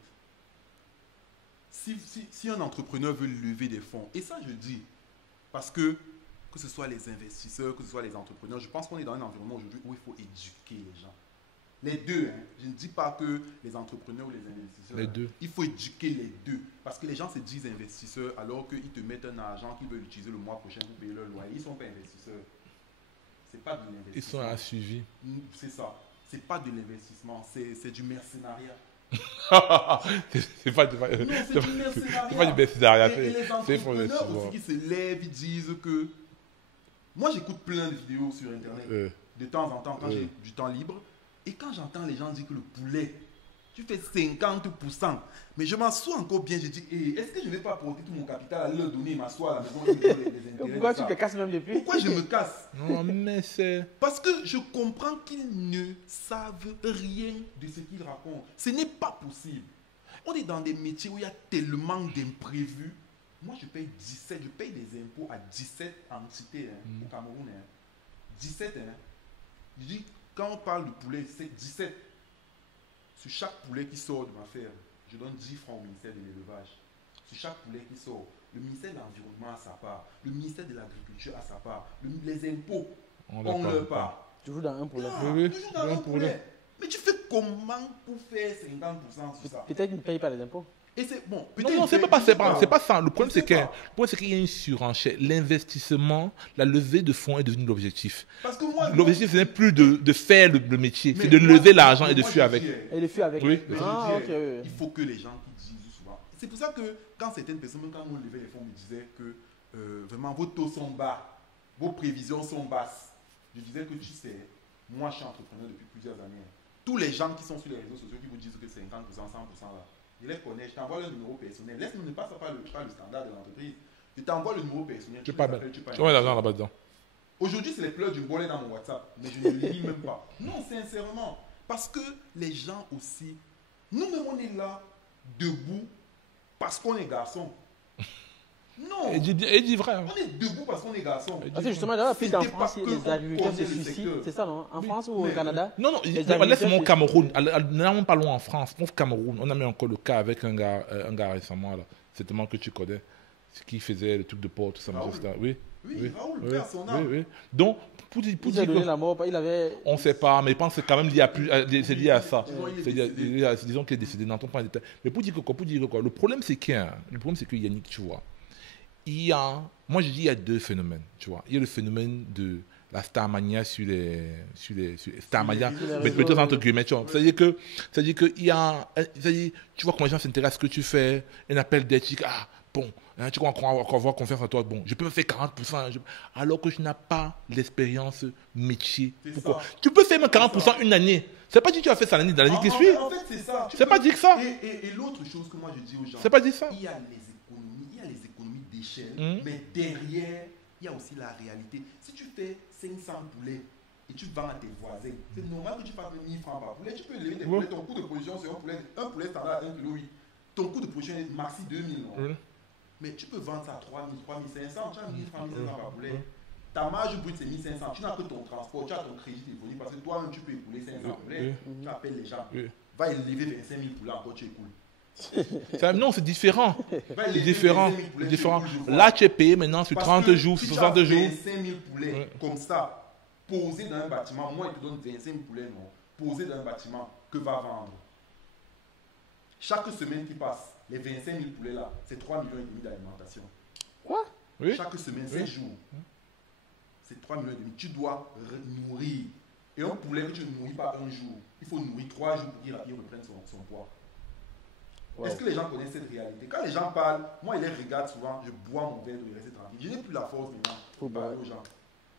Si un entrepreneur veut lever des fonds, et ça je dis, parce que ce soit les investisseurs, que ce soit les entrepreneurs, je pense qu'on est dans un environnement aujourd'hui où il faut éduquer les gens. Les deux, hein. Je ne dis pas que les entrepreneurs ou les investisseurs. Les deux. Il faut éduquer les deux. Parce que les gens se disent investisseurs alors qu'ils te mettent un argent qu'ils veulent utiliser le mois prochain pour payer leur loyer. Ils ne sont pas investisseurs. Ce n'est pas de l'investissement. Ils sont assuivis. C'est ça. Ce n'est pas de l'investissement, c'est du mercenariat. c'est pas du mercenariat. Et les entrepreneurs aussi qui se lèvent, ils disent que... Moi, j'écoute plein de vidéos sur Internet, de temps en temps, quand j'ai du temps libre. Et quand j'entends les gens dire que le poulet, tu fais 50%, mais je m'assois encore bien, je dis, est-ce que je ne vais pas porter tout mon capital à leur donner, m'asseoir à la maison et les intérêts. Pourquoi tu te casses même depuis? Pourquoi je me casse? Non, mais c'est... Parce que je comprends qu'ils ne savent rien de ce qu'ils racontent. Ce n'est pas possible. On est dans des métiers où il y a tellement d'imprévus. Moi, je paye des impôts à 17 entités au Cameroun. 17, Je dis, quand on parle de poulet, c'est 17. Sur chaque poulet qui sort de ma ferme, je donne 10 francs au ministère de l'élevage. Sur chaque poulet qui sort, le ministère de l'Environnement a sa part, le ministère de l'Agriculture a sa part, les impôts ont leur part. Toujours dans un poulet. Toujours dans un poulet. Mais tu fais comment pour faire 50% sur ça? Peut-être qu'ils ne payent pas les impôts. Et c'est bon. Non, c'est pas ça. Le problème, c'est qu'il y a une surenchère. L'investissement, la levée de fonds est devenu l'objectif. L'objectif, ce n'est plus de faire le métier, c'est de lever l'argent et de fuir avec. Et de fuir avec. Oui. Il faut que les gens qui disent souvent. C'est pour ça que quand certaines personnes, quand on levait les fonds, me disaient que vraiment vos taux sont bas, vos prévisions sont basses. Je disais que tu sais, moi je suis entrepreneur depuis plusieurs années. Tous les gens qui sont sur les réseaux sociaux qui vous disent que 50%, 100% là, je les connais, je t'envoie le numéro personnel. Laisse-nous ne passe pas le standard de l'entreprise. Je t'envoie le numéro personnel. Tu parles l'argent là-bas dedans. Aujourd'hui, c'est les pleurs d'une bolée dans mon WhatsApp, mais je ne le lis même pas. Non, sincèrement. Parce que les gens aussi, nous-mêmes, on est là, debout, parce qu'on est garçon. Non. Et dit vrai. On est debout parce qu'on est garçon. Parce que justement, là, en France, les agriculteurs se suicident. C'est ça, non? En France ou au Canada? Non, laisse-moi au Cameroun. N'allons pas loin en France. Au Cameroun, on a mis encore le cas avec un gars récemment, là. Certainement que tu connais. Qui faisait le truc de porc, tout ça. Oui, Raoul, perd son âme. Oui. Donc, pour dire que la mort, il avait... On ne sait pas, mais je pense que c'est quand même lié à ça. Disons qu'il est décédé, n'entends pas en détail. Mais pour dire quoi, le problème c'est que Yannick, tu vois, moi je dis il y a deux phénomènes, tu vois. Il y a le phénomène de la starmania sur les starmania, mais plutôt entre guillemets, tu vois. C'est-à-dire que tu vois comment les gens s'intéressent à ce que tu fais, un appel d'éthique, bon, tu crois qu'on va avoir confiance en toi, bon, je peux me faire 40%, alors que je n'ai pas l'expérience métier. Pourquoi? Tu peux faire même 40% une année. C'est pas dit que tu as fait ça l'année qui suit. En fait, c'est ça. C'est pas dit que ça. Et l'autre chose que moi je dis aux gens, c'est pas dit ça. Il y a les économies d'échelle, mais derrière il y a aussi la réalité. Si tu fais 500 poulets et tu vends à tes voisins, c'est normal que tu fasses 1000 francs par poulet. Tu peux lever tes poulets, ton coût de production sur un poulet standard à 1,8 kg. Ton coût de production est maxi 2000. Mais tu peux vendre ça à 3000, 3500, tu as 1000 francs, 1500 par poulet. Ta marge brute c'est 1500, tu n'as que ton transport, tu as ton crédit téléphonique parce que toi-même tu peux écouler 500 poulets. Tu appelles les gens, va élever 25 000 poulets encore, tu écoules. Non, c'est différent. C'est différent. Là, tu es payé maintenant sur 30 jours, sur 60 jours. 25 000 poulets comme ça, posés dans un bâtiment, moi, il te donne 25 000 poulets, non, posés dans un bâtiment, que va vendre? Chaque semaine qui passe, les 25 000 poulets là, c'est 3,5 millions d'alimentation. Quoi? Oui. Chaque semaine, 7 jours. C'est 3,5 millions. Tu dois nourrir. Et un poulet que tu ne nourris pas un jour, il faut nourrir 3 jours pour qu'il reprenne son poids. Wow. Est-ce que les gens connaissent cette réalité? Quand les gens parlent, moi, ils les regardent souvent, je bois mon verre de rester tranquille. Je n'ai plus la force maintenant pour parler aux gens.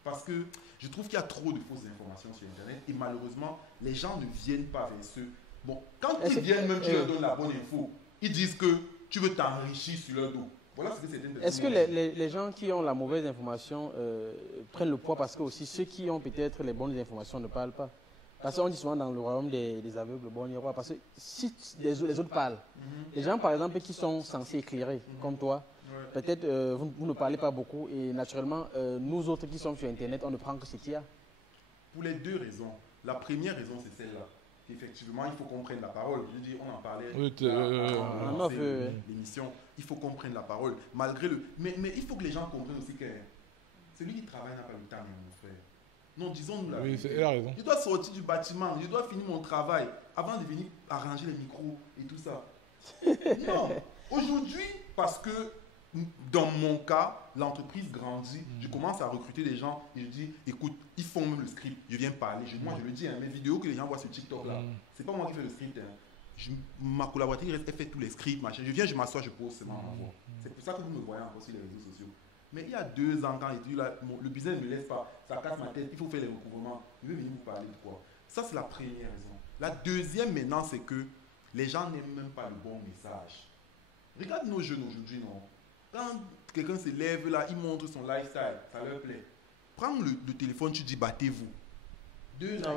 Parce que je trouve qu'il y a trop de fausses informations sur Internet et malheureusement, les gens ne viennent pas vers ceux. Bon, quand ils viennent, même tu leur donnes la bonne info, ils disent que tu veux t'enrichir sur leur dos. Voilà ce que c'est. Est-ce que les gens qui ont la mauvaise information prennent le poids parce que aussi ceux qui ont peut-être les bonnes informations ne parlent pas? Parce qu'on dit souvent dans le royaume des aveugles, bon, il y aura, parce que si les autres parlent, les gens par exemple qui sont censés éclairer, comme toi, peut-être vous ne parlez pas beaucoup et naturellement, nous autres qui sommes sur Internet, on ne prend que ce qu'il y a. Pour les deux raisons. La première raison, c'est celle-là. Effectivement, il faut qu'on prenne la parole. Je dis, on en parlait dans l'émission. Il faut qu'on prenne la parole. Malgré le... Mais il faut que les gens comprennent aussi que celui qui travaille n'a pas le temps, mon frère. Non, disons-nous la vérité. Oui, il a raison. Je dois sortir du bâtiment, je dois finir mon travail avant de venir arranger les micros et tout ça. Non, aujourd'hui, parce que dans mon cas, l'entreprise grandit, je commence à recruter des gens et je dis, écoute, ils font même le script, je viens parler. Moi, je le dis, mes vidéos que les gens voient sur TikTok, là, c'est pas moi qui fais le script. Ma collaboratrice, elle fait tous les scripts, machin. Je viens, je m'assois, je pose seulement ma voix. C'est pour ça que vous me voyez encore sur les réseaux sociaux. Mais il y a 2 ans, quand le business ne me laisse pas, ça casse ma tête, il faut faire les recouvrements. Je vais venir vous parler de quoi? Ça, c'est la première raison. La deuxième, maintenant, c'est que les gens n'aiment même pas le bon message. Regarde nos jeunes aujourd'hui, non? Quand quelqu'un se lève là, il montre son lifestyle, ça leur plaît. Prends le téléphone, tu dis battez-vous. 2 likes.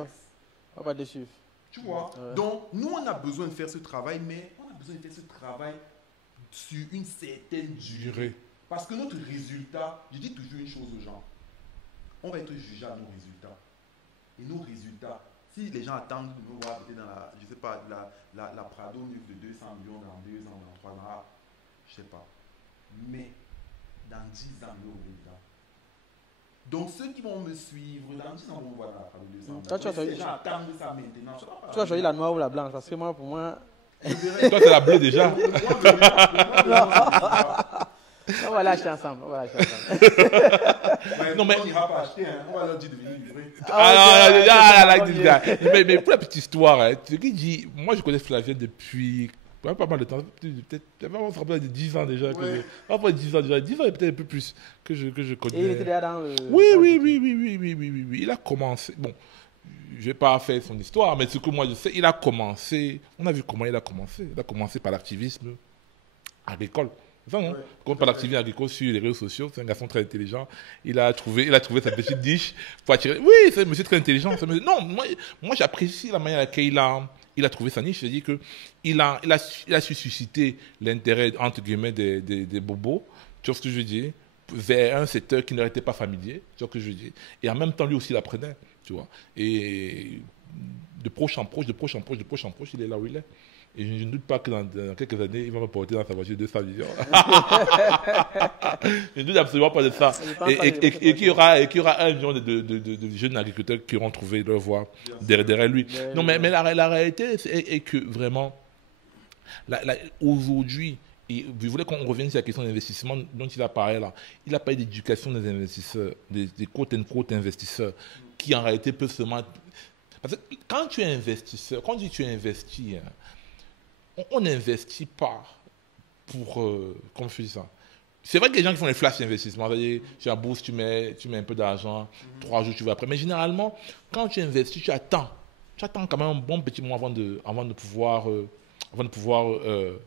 On va dessus. Tu vois? Donc, nous, on a besoin de faire ce travail, mais on a besoin de faire ce travail sur une certaine durée. Parce que notre résultat, je dis toujours une chose aux gens, on va être jugé à nos résultats. Et nos résultats, si les gens attendent de nous voir peut-être dans la, je sais pas, la Prado de 200 millions dans 2 ans, dans 3 ans, je sais pas. Mais dans 10 ans, nous, on est là. Donc ceux qui vont me suivre, dans 10 ans, vont me voir dans la Prado de 200 millions. Les gens attendent ça maintenant. Tu vas choisir la noire ou la blanche, parce que moi, pour moi... Toi, c'est la bleue déjà. On va l'acheter ensemble. Non, mais on n'ira pas acheter, hein. On va leur dire de venir livrer. Mais pour la petite histoire, hein, ce qui dit, moi je connais Flavien depuis pas mal de temps, peut-être 10 ans déjà. Après 10 ans déjà, 10 ans et peut-être un peu plus que je connais. Et il était déjà dans le... Oui. Il a commencé. Bon, je ne vais pas faire son histoire, mais ce que moi je sais, il a commencé. On a vu comment il a commencé. Il a commencé par l'activisme agricole. Ça, non? Comme par l'activité agricole sur les réseaux sociaux, c'est un garçon très intelligent. Il a trouvé sa petite niche pour attirer. Oui, c'est un monsieur très intelligent. Non, moi j'apprécie la manière à laquelle il a trouvé sa niche. C'est-à-dire qu'il a su susciter l'intérêt, entre guillemets, des bobos, tu vois ce que je veux dire, vers un secteur qui n'aurait été pas familier, tu vois ce que je veux dire. Et en même temps, lui aussi, il apprenait, tu vois. Et de proche en proche, il est là où il est. Et je ne doute pas que dans quelques années, il va me porter dans sa voiture 200 millions. Je ne doute absolument pas de ça. Et qu'il y aura 1 million de jeunes agriculteurs qui auront trouvé leur voie derrière lui. Non, mais la réalité est que vraiment, aujourd'hui, et vous voulez qu'on revienne sur la question d'investissement dont il a parlé là. Il a parlé d'éducation des investisseurs, des quote-unquote investisseurs, qui en réalité peuvent seulement... Parce que quand tu es investisseur, quand tu investis... On n'investit pas pour... comment je dis ça? C'est vrai que les gens qui font les flash investissements, c'est-à-dire, tu as bourse, tu mets un peu d'argent, 3 jours, tu vas après. Mais généralement, quand tu investis, tu attends quand même un bon petit mois avant de pouvoir avant de pouvoir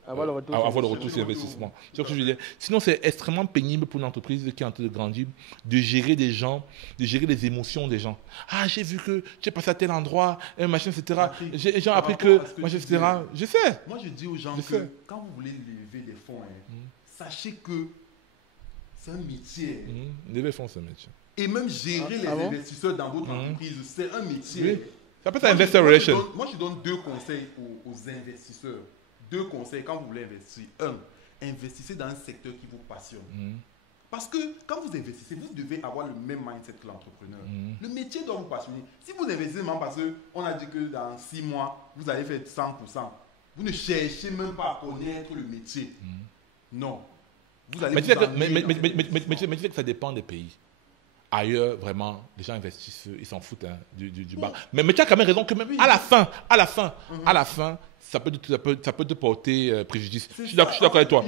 avoir le retour sur investissement. C'est ce que je veux dire. Sinon, c'est extrêmement pénible pour une entreprise qui est en train de grandir, de gérer des gens, de gérer les émotions des gens. Ah, j'ai vu que tu es passé à tel endroit, machin, etc. Les gens ont appris que, machin, etc. Je sais. Moi, je dis aux gens que quand vous voulez lever des fonds, sachez que c'est un métier. Lever des fonds, c'est un métier. Et même gérer les investisseurs dans votre entreprise, c'est un métier. Oui. Ça peut être investor relation. Moi, je donne 2 conseils aux investisseurs. 2 conseils quand vous voulez investir. 1, investissez dans un secteur qui vous passionne. Parce que quand vous investissez, vous devez avoir le même mindset que l'entrepreneur. Le métier doit vous passionner. Si vous investissez même parce qu'on a dit que dans 6 mois, vous allez faire 100%, vous ne cherchez même pas à connaître le métier. Non. Vous allez mais tu sais que ça dépend des pays. Ailleurs, vraiment, les gens investissent, ils s'en foutent du bar. Mais tu as quand même raison que même à la fin, ça peut te porter préjudice. Je suis d'accord avec toi.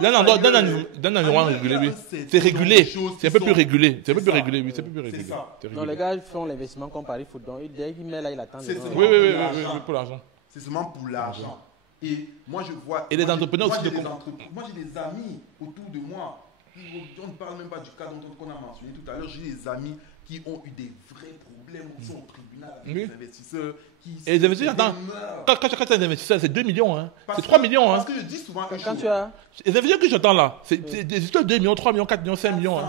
Dans un endroit régulé, oui. C'est régulé. C'est un peu plus régulé. C'est un peu plus régulé, oui. C'est un peu plus régulé. Non, les gars, ils font l'investissement comme Paris Foot. Donc, dès qu'il met là, il attend. Oui, pour l'argent. C'est seulement pour l'argent. Et moi, je vois. Et les entrepreneurs aussi. Moi, j'ai des amis autour de moi. On ne parle même pas du cas qu'on a mentionné tout à l'heure. J'ai des amis qui ont eu des vrais problèmes, qui sont au tribunal avec des investisseurs. Et les investisseurs, quand tu as des investisseurs, c'est 2 millions. Hein. C'est 3 millions. Parce que je dis souvent que les investisseurs que j'entends là, c'est des investisseurs 2 millions, 3 millions, 4 millions, 5 millions.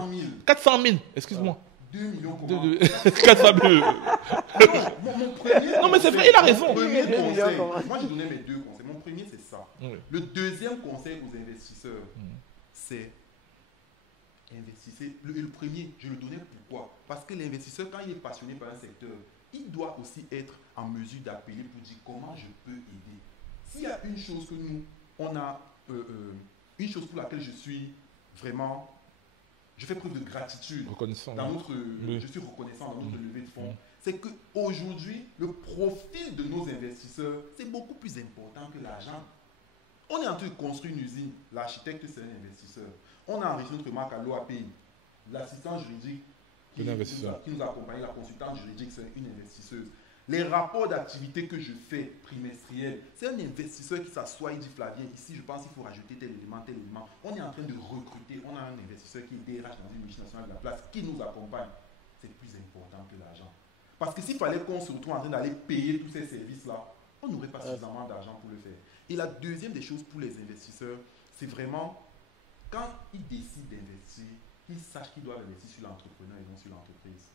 400 000, excuse-moi. 2 millions comment 400 000. Non, mais c'est vrai, il a raison. Moi, j'ai donné mes 2 conseils. Mon premier, c'est ça. Le deuxième conseil aux investisseurs, c'est investissez. Le premier, je le donnais pourquoi? Parce que l'investisseur, quand il est passionné par un secteur, il doit aussi être en mesure d'appeler pour dire comment je peux aider. S'il y a une chose que nous, on a, une chose pour laquelle je suis vraiment, je fais preuve de gratitude. Reconnaissant. Je suis reconnaissant dans notre levée de fonds. C'est qu'aujourd'hui, le profil de nos investisseurs, c'est beaucoup plus important que l'argent. On est en train de construire une usine. L'architecte, c'est un investisseur. On a enregistré notre marque à l'OAPI. L'assistant juridique qui nous accompagne, la consultante juridique, c'est une investisseuse. Les rapports d'activité que je fais trimestriels, c'est un investisseur qui s'assoit et dit Flavien, ici je pense qu'il faut rajouter tel élément, tel élément. On est en train de recruter, on a un investisseur qui est DRH dans une multinationale de la place qui nous accompagne. C'est plus important que l'argent. Parce que s'il fallait qu'on se retrouve en train d'aller payer tous ces services-là, on n'aurait pas suffisamment d'argent pour le faire. Et la deuxième des choses pour les investisseurs, c'est vraiment quand ils décident d'investir, qu'ils sachent qu'ils doivent investir sur l'entrepreneur et non sur l'entreprise.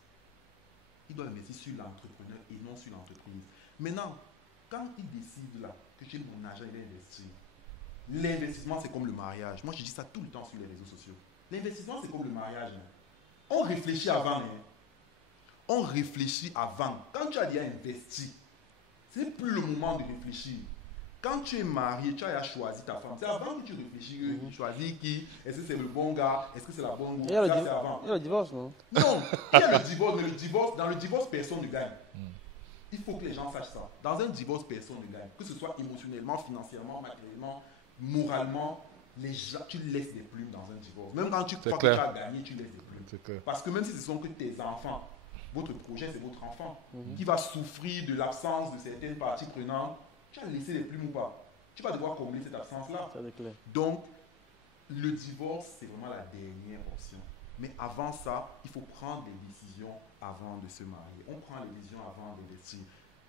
Ils doivent investir sur l'entrepreneur et non sur l'entreprise. Maintenant, quand ils décident là que j'ai mon argent, il va investir, l'investissement c'est comme le mariage. Moi je dis ça tout le temps sur les réseaux sociaux. L'investissement c'est comme le mariage. On réfléchit avant. On réfléchit avant. Quand tu as déjà investi, ce n'est plus le moment de réfléchir. Quand tu es marié, tu as choisi ta femme. C'est avant que tu réfléchis, tu choisis qui, est-ce que c'est le bon gars, est-ce que c'est la bonne go. Ça, c'est avant. Il y a le divorce, non? Non, il y a le divorce, mais dans le divorce, personne ne gagne. Il faut que les gens sachent ça. Dans un divorce, personne ne gagne. Que ce soit émotionnellement, financièrement, matériellement, moralement, tu laisses des plumes dans un divorce. Même quand tu crois que tu as gagné, tu laisses des plumes. Parce que même si ce sont que tes enfants, votre projet, c'est votre enfant qui va souffrir de l'absence de certaines parties prenantes. Tu as laissé les plumes ou pas? Tu vas devoir combler cette absence-là. Donc, le divorce, c'est vraiment la dernière option. Mais avant ça, il faut prendre des décisions avant de se marier. On prend les décisions avant d'investir.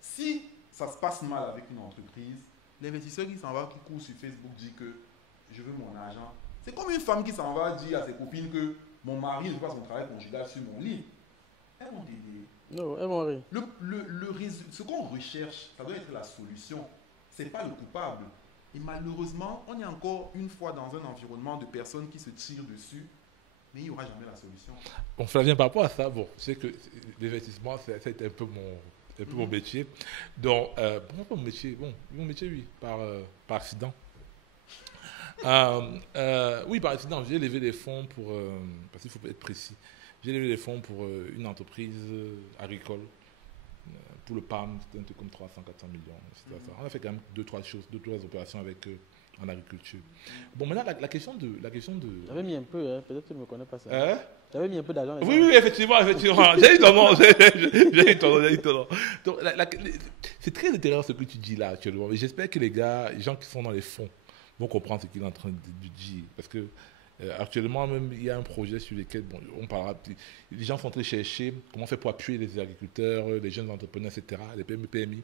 Si ça se passe mal avec une entreprise, l'investisseur qui s'en va, qui court sur Facebook, dit que je veux mon argent. C'est comme une femme qui s'en va dire à ses copines que mon mari ne veut pas son travail conjugal sur mon lit. Elles vont t'aider. Non, elles vont rire. Ce qu'on recherche, ça doit être la solution. Ce n'est pas le coupable. Et malheureusement, on est encore une fois dans un environnement de personnes qui se tirent dessus, mais il n'y aura jamais la solution. Bon, Flavien, par rapport à ça, bon, je sais que l'investissement, c'est un peu mon métier. Donc, mon métier, oui, par accident. Oui, par accident, j'ai levé des fonds pour, parce qu'il faut être précis, j'ai levé des fonds pour une entreprise agricole. Pour le PAM, c'était un truc comme 300-400 millions. On a fait quand même deux, trois opérations avec eux en agriculture. Bon, maintenant, la question de... J'avais mis un peu, hein. Peut-être que tu ne me connais pas ça. Hein? J'avais mis un peu d'argent. Oui, effectivement. J'ai eu ton nom. J'ai eu ton nom. Donc, c'est très intéressant ce que tu dis là actuellement. Mais j'espère que les gens qui sont dans les fonds, vont comprendre ce qu'il est en train de dire. Parce que actuellement, même, il y a un projet sur lequel on parlera. Les gens sont en train de chercher comment faire pour appuyer les agriculteurs, les jeunes entrepreneurs, etc., les PME, PMI,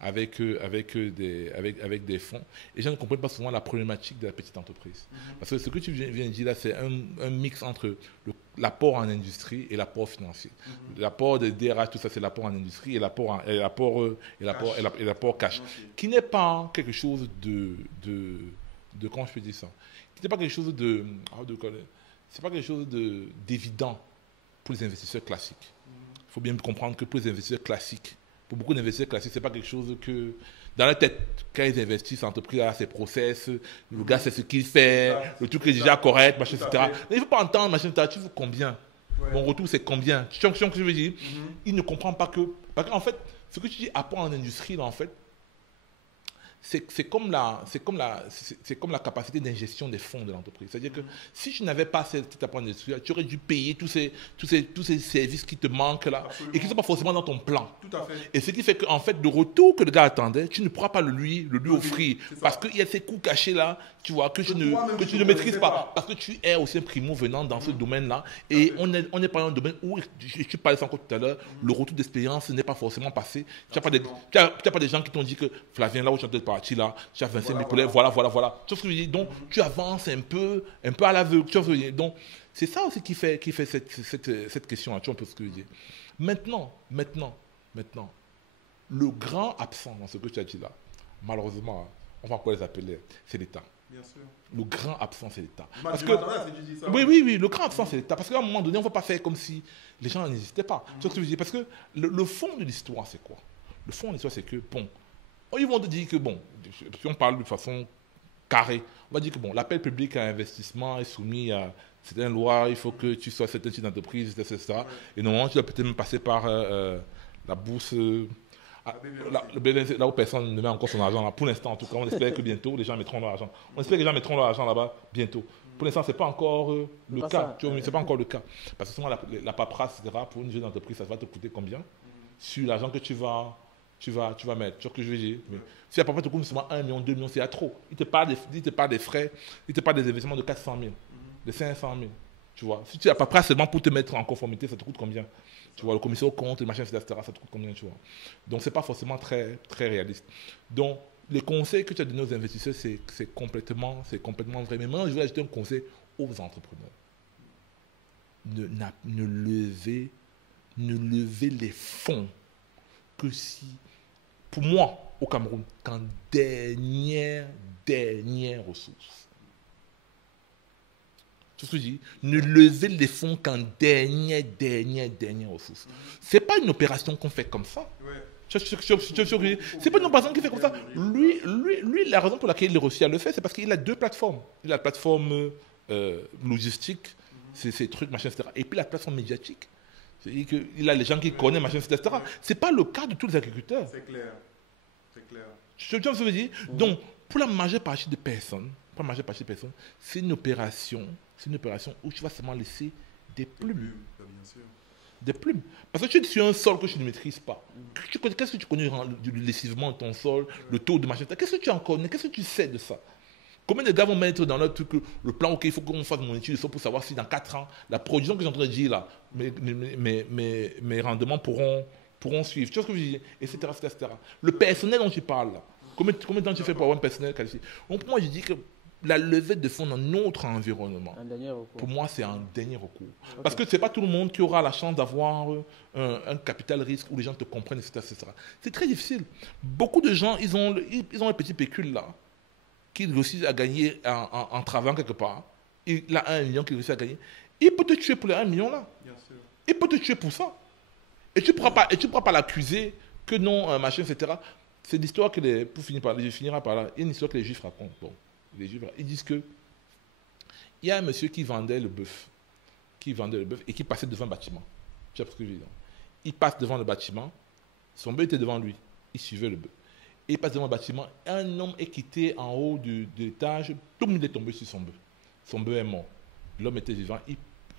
avec des fonds. Et les gens ne comprennent pas souvent la problématique de la petite entreprise. Parce que ce que tu viens de dire là, c'est un mix entre l'apport en industrie et l'apport financier. L'apport de DRH, tout ça, c'est l'apport en industrie et l'apport cash. Qui n'est pas quelque chose comment je peux dire ça, qui n'est pas quelque chose c'est pas quelque chose d'évident pour les investisseurs classiques. Il faut bien comprendre que pour les investisseurs classiques, pour beaucoup d'investisseurs classiques, c'est pas quelque chose que dans la tête, quand ils investissent, l'entreprise a ses process, le gars sait ce qu'il fait, le truc est déjà correct, machin, etc. Mais il ne faut pas entendre, machin, etc. Tu veux combien? Mon retour, c'est combien? Tu vois ce que je veux dire? Il ne comprend pas que... Parce qu'en fait, ce que tu dis apport en industrie, là, en fait, c'est comme la capacité d'ingestion des fonds de l'entreprise. C'est-à-dire que si tu n'avais pas cet apport industriel, tu aurais dû payer tous ces services qui te manquent là. Absolument. Et qui ne sont pas forcément dans ton plan. Tout à fait. Et ce qui fait qu'en fait, le retour que le gars attendait, tu ne pourras pas lui offrir. Parce qu'il y a ces coûts cachés là, tu vois, que tu ne maîtrises pas. Parce que tu es aussi un primo venant dans ce domaine-là. Et on est pas dans un domaine où, tu parlais encore tout à l'heure, le retour d'expérience n'est pas forcément passé. Tu n'as pas des gens qui t'ont dit que Flavien, là où tu as peut-être parti là, tu as 25 000 poulets, voilà. Tu vois ce que je veux dire? Donc, tu avances un peu à l'aveugle. Tu vois ce que je veux dire? Donc, c'est ça aussi qui fait cette question-là. Tu vois un peu ce que je veux dire? Maintenant, le grand absent dans ce que tu as dit là, malheureusement, on va encore les appeler, c'est l'État. Bien sûr. Le grand absent, c'est l'État. Parce que, oui, le grand absent, c'est l'État. Parce qu'à un moment donné, on ne va pas faire comme si les gens n'existaient pas. Tu vois ce que je veux dire? Parce que le fond de l'histoire, c'est quoi? Le fond de l'histoire, c'est que, bon, ils vont te dire que, bon, si on parle de façon carrée, on va dire que, bon, l'appel public à investissement est soumis à certaines lois, il faut que tu sois certains types d'entreprise, etc. Et normalement, tu dois peut-être même passer par la bourse, là où personne ne met encore son argent. Là. Pour l'instant, en tout cas, on espère que bientôt, les gens mettront leur argent. On espère que les gens mettront leur argent là-bas bientôt. Pour l'instant, ce n'est pas encore le cas. Ce n'est pas encore le cas. Parce que souvent, la paperasse, etc., pour une jeune entreprise, ça va te coûter combien sur l'argent que tu vas mettre. Tu vois ce que je veux dire? Mais si la paperasse te coûte seulement 1 million, 2 millions, c'est à trop. Il te parle des frais, il te parle des investissements de 400 000, de 500 000. Tu vois, si tu n'as pas prêt seulement pour te mettre en conformité, ça te coûte combien? Tu vois, le commissaire au compte, le machin, etc., ça te coûte combien, tu vois? Donc, ce n'est pas forcément très, très réaliste. Donc, les conseils que tu as donnés aux investisseurs, c'est complètement vrai. Mais maintenant, je vais ajouter un conseil aux entrepreneurs. Ne levez les fonds que si, pour moi, au Cameroun, qu'en dernière ressource. C'est ce que je dis. Ne levez les fonds qu'en dernière ressource. Ce n'est pas une opération qu'on fait comme ça. C'est pas une opération qu'il fait comme ça. Lui, la raison pour laquelle il réussit à le faire, c'est parce qu'il a deux plateformes. Il a la plateforme logistique, ces trucs, machin, etc. Et puis la plateforme médiatique. C'est-à-dire qu'il a les gens qui connaissent, machin, etc. Ce n'est pas le cas de tous les agriculteurs. C'est clair. Tu vois ce que je veux dire? Donc, pour la majeure partie des personnes, c'est une opération où tu vas seulement laisser des plumes. Bien sûr. Des plumes. Parce que tu es sur un sol que tu ne maîtrises pas. Qu'est-ce que tu connais du lessivement de ton sol, le taux de machin? Qu'est-ce que tu en connais? Qu'est-ce que tu sais de ça? Combien de gars vont mettre dans leur truc le plan, ok, il faut qu'on fasse mon étude pour savoir si dans 4 ans, la production que j'ai en train de dire là, mes rendements pourront suivre. Tu vois ce que je veux dire? Etc. Le personnel dont tu parles là, combien de temps tu fais pour avoir un personnel qualifié? Donc, moi, je dis que la levée de fonds dans notre environnement, pour moi, c'est un dernier recours. Okay. Parce que ce n'est pas tout le monde qui aura la chance d'avoir un capital risque où les gens te comprennent, etc. C'est très difficile. Beaucoup de gens, ils ont un petit pécule là, qu'ils réussissent à gagner en travaillant quelque part. Il a 1 million qu'il réussit à gagner. Il peut te tuer pour les 1 million là. Bien sûr. Il peut te tuer pour ça. Et tu ne pourras pas l'accuser que non, machin, etc. C'est l'histoire que pour finir par là, je finirai par là. Il y a une histoire que les Juifs racontent. Bon, les Juifs, ils disent que il y a un monsieur qui vendait le bœuf, et qui passait devant un bâtiment. Tu vois ce que je veux dire? Il passe devant le bâtiment, son bœuf était devant lui, il suivait le bœuf. et il passe devant le bâtiment. Un homme est quitté en haut de l'étage, tout le monde est tombé sur son bœuf. Son bœuf est mort. L'homme était vivant.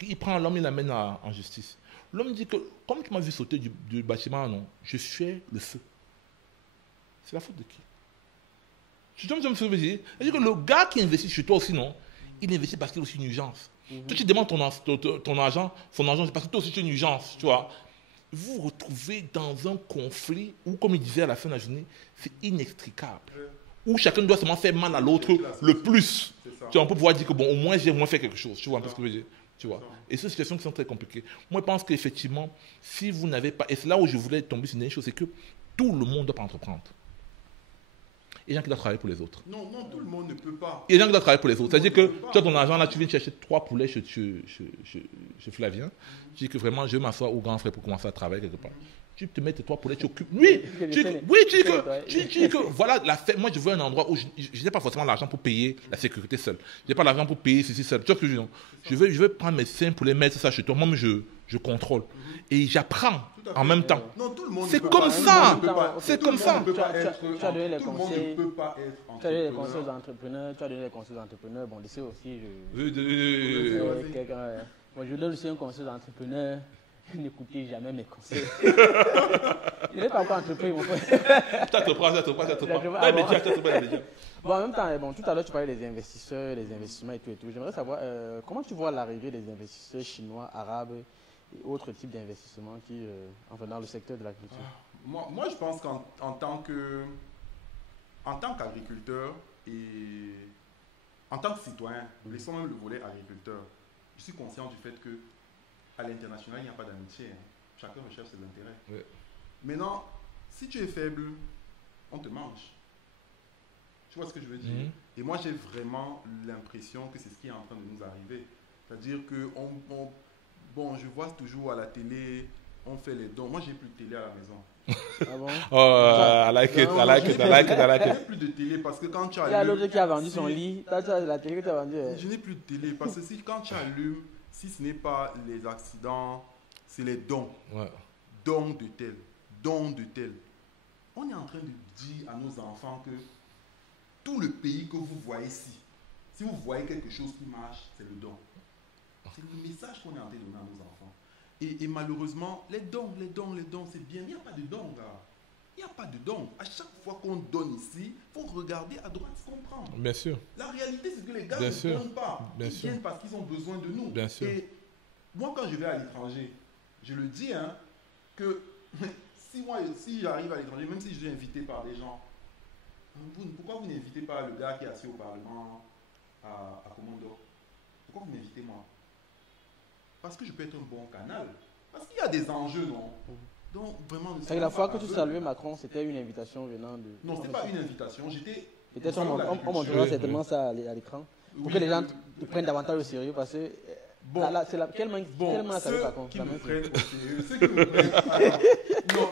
Il prend l'homme, il l'amène en justice. L'homme dit que, comme tu m'as vu sauter du bâtiment, non, je fais le feu. C'est la faute de qui? Je me suis dit, c'est-à-dire que le gars qui investit chez toi aussi, non, il investit parce qu'il a aussi une urgence. Toi, tu demandes ton argent, son argent, c'est parce que toi aussi tu as une urgence, tu vois. Vous vous retrouvez dans un conflit où, comme il disait à la fin de la journée, c'est inextricable. Où chacun doit seulement faire mal à l'autre le plus. Tu vois, on peut pouvoir dire que, bon, au moins, j'ai moins fait quelque chose. Tu vois un peu ce que je veux dire? Tu vois. Et ces situations qui sont très compliquées. Moi, je pense qu'effectivement, si vous n'avez pas... Et c'est là où je voulais tomber sur une chose, c'est que tout le monde doit pas entreprendre. Il y a des gens qui doivent travailler pour les autres. Non, tout le monde ne peut pas. Il y a des gens qui doivent travailler pour les autres. C'est-à-dire que tu as ton argent, là, tu viens chercher 3 poulets chez Flavien. Tu dis que vraiment, je vais m'asseoir au grand frère pour commencer à travailler quelque part. Tu te mets tes 3 poulets, tu occupes. Oui, tu dis que voilà, la fête. Moi, je veux un endroit où je n'ai pas forcément l'argent pour payer la sécurité seule. Je n'ai pas l'argent pour payer ceci seul. Tu vois ce que je veux dire? Je veux prendre mes 5 poulets, mettre ça chez toi. Moi, je contrôle. Et j'apprends en même temps. Non, tout le monde c'est comme ça. C'est comme ça. Tu as donné les conseils. Tu as donné les conseils aux entrepreneurs. Tu as donné les conseils aux entrepreneurs. Bon, laissez aussi. Bon, je donne aussi un conseil aux entrepreneurs. N'écoutez jamais mes conseils. Il n'est pas encore entrepris, mon frère. Ça te prend. Bon, en même temps, bon, tout à l'heure, tu parlais des investisseurs, des investissements et tout. J'aimerais savoir comment tu vois l'arrivée des investisseurs chinois, arabes et autres types d'investissements qui, enfin, dans le secteur de l'agriculture. Moi, je pense qu'en tant qu'agriculteur et en tant que citoyen, laissons même le volet agriculteur, je suis conscient du fait que à l'international, il n'y a pas d'amitié. Hein. Chacun recherche ses intérêts. Ouais. Maintenant, si tu es faible, on te mange. Tu vois ce que je veux dire? Et moi, j'ai vraiment l'impression que c'est ce qui est en train de nous arriver. C'est-à-dire que, bon, je vois toujours à la télé, on fait les dons. Moi, j'ai plus de télé à la maison. Ah bon? I like it. J'ai plus de télé parce que quand tu allumes... Il y a l'autre qui a vendu son lit. La télé que tu as vendue. Je n'ai plus de télé parce que quand tu allumes, si ce n'est pas les accidents, c'est les dons. Ouais. Dons de tel, dons de tel. On est en train de dire à nos enfants que tout le pays que vous voyez ici, si vous voyez quelque chose qui marche, c'est le don. C'est le message qu'on est en train de donner à nos enfants. Et malheureusement, les dons, c'est bien. Il n'y a pas de dons, là. Il n'y a pas de dons. À chaque fois qu'on donne ici, il faut regarder à droite ce qu'on prend. Bien sûr. La réalité, c'est que les gars ne donnent pas. Ils viennent parce qu'ils ont besoin de nous. Bien sûr. Et moi, quand je vais à l'étranger, je le dis, hein, que si j'arrive à l'étranger, même si je suis invité par des gens, pourquoi vous n'invitez pas le gars qui est assis au Parlement à Commando? Pourquoi vous m'invitez moi? Parce que je peux être un bon canal. Parce qu'il y a des enjeux, non? Donc, vraiment, la fois que tu saluais Macron, c'était une invitation venant de... Non, ce n'était pas une invitation. Peut-être on montrera certainement ça à l'écran. Pour que les gens te prennent davantage au sérieux. Parce que ceux qui me prennent au sérieux,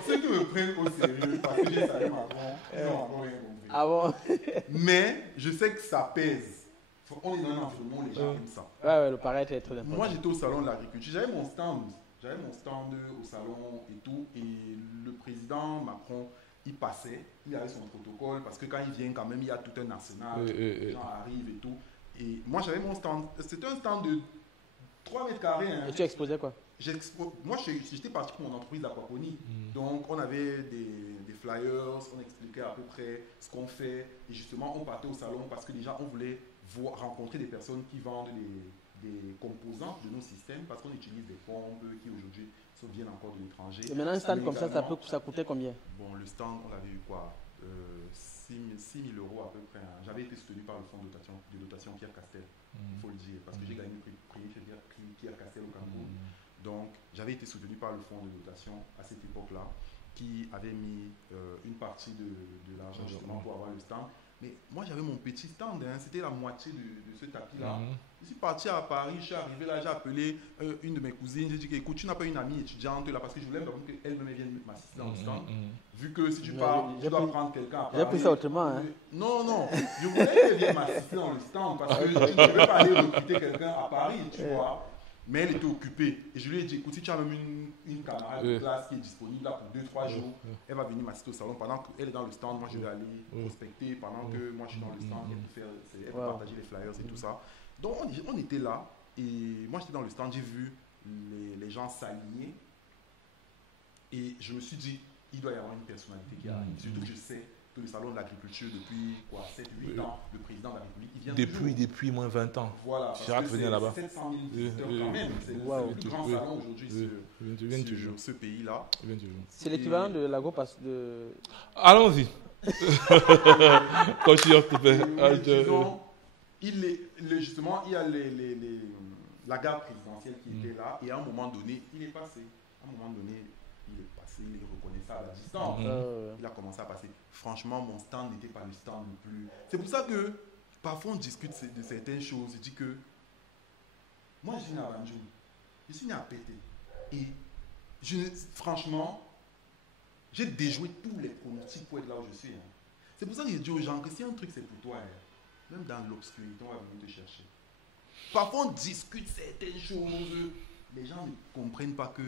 ceux qui me prennent au sérieux parce que j'ai salué Macron, ils n'ont encore rien compris. Ah bon? Mais je sais que ça pèse. On est dans un environnement où les gens aiment ça. Ouais, le paraître est très important. Moi, j'étais au salon de l'agriculture. J'avais mon stand au salon et tout. Et le président Macron, il passait. Il avait son protocole parce que quand il vient, quand même, il y a tout un arsenal. Les gens arrivent et tout. Et moi, j'avais mon stand. C'était un stand de 3 mètres carrés. Hein. Et tu exposais quoi? Moi, j'étais parti pour mon entreprise d'Aquaponie. Donc, on avait des flyers, on expliquait à peu près ce qu'on fait. Et justement, on partait au salon parce que déjà, on voulait rencontrer des personnes qui vendent des composants de nos systèmes parce qu'on utilise des pompes qui aujourd'hui viennent encore de l'étranger. Et maintenant, un stand comme ça coûtait combien? Bon, le stand, on l'avait eu quoi 6 000 euros à peu près. Hein. J'avais été soutenu par le fonds de dotation Pierre Castel, il faut le dire, parce que j'ai gagné le prix Pierre Castel au Cameroun. Donc, j'avais été soutenu par le fonds de dotation à cette époque-là, qui avait mis une partie de l'argent justement pour avoir le stand. Mais moi, j'avais mon petit stand, hein, c'était la moitié de ce tapis-là. Je suis parti à Paris, je suis arrivé là, j'ai appelé une de mes cousines, j'ai dit écoute, tu n'as pas une amie étudiante là, parce que je voulais qu'elle-même vienne m'assister dans le stand. Vu que si tu pars, tu dois prendre quelqu'un à Paris. J'ai pris ça autrement. Hein. Non, je voulais qu'elle vienne m'assister dans le stand, parce que je ne vais pas aller recruter quelqu'un à Paris, tu vois. Mais elle était occupée. Et je lui ai dit, écoute, si tu as même une camarade de classe qui est disponible là pour 2-3 jours, elle va venir m'assister au salon. Pendant qu'elle est dans le stand, moi je vais aller prospecter. Pendant que moi je suis dans le stand, elle peut partager les flyers et tout ça. Donc on était là. Et moi j'étais dans le stand, j'ai vu les gens s'aligner. Et je me suis dit, il doit y avoir une personnalité qui arrive. Surtout que je sais que le salon de l'agriculture, depuis 7-8 ans, le président de la République, il vient depuis moins 20 ans. Voilà, Chirac venait là-bas. 700 000 visiteurs quand même. C'est le plus grand salon aujourd'hui sur ce pays-là. C'est l'équivalent de l'agro-pass de... Allons-y. Continue, s'il te plaît. Justement, il y a la garde présidentielle qui était là, et à un moment donné, il est passé. Il est reconnaissable à la distance. Il a commencé à passer. Franchement, mon stand n'était pas le stand le plus... C'est pour ça que parfois on discute de certaines choses. Je dis que moi je suis né à Banjul, je suis né à Pété. Et franchement, j'ai déjoué tous les pronostics pour être là où je suis. C'est pour ça que je dis aux gens que si un truc c'est pour toi, même dans l'obscurité, on va venir te chercher. Parfois on discute certaines choses, les gens ne comprennent pas que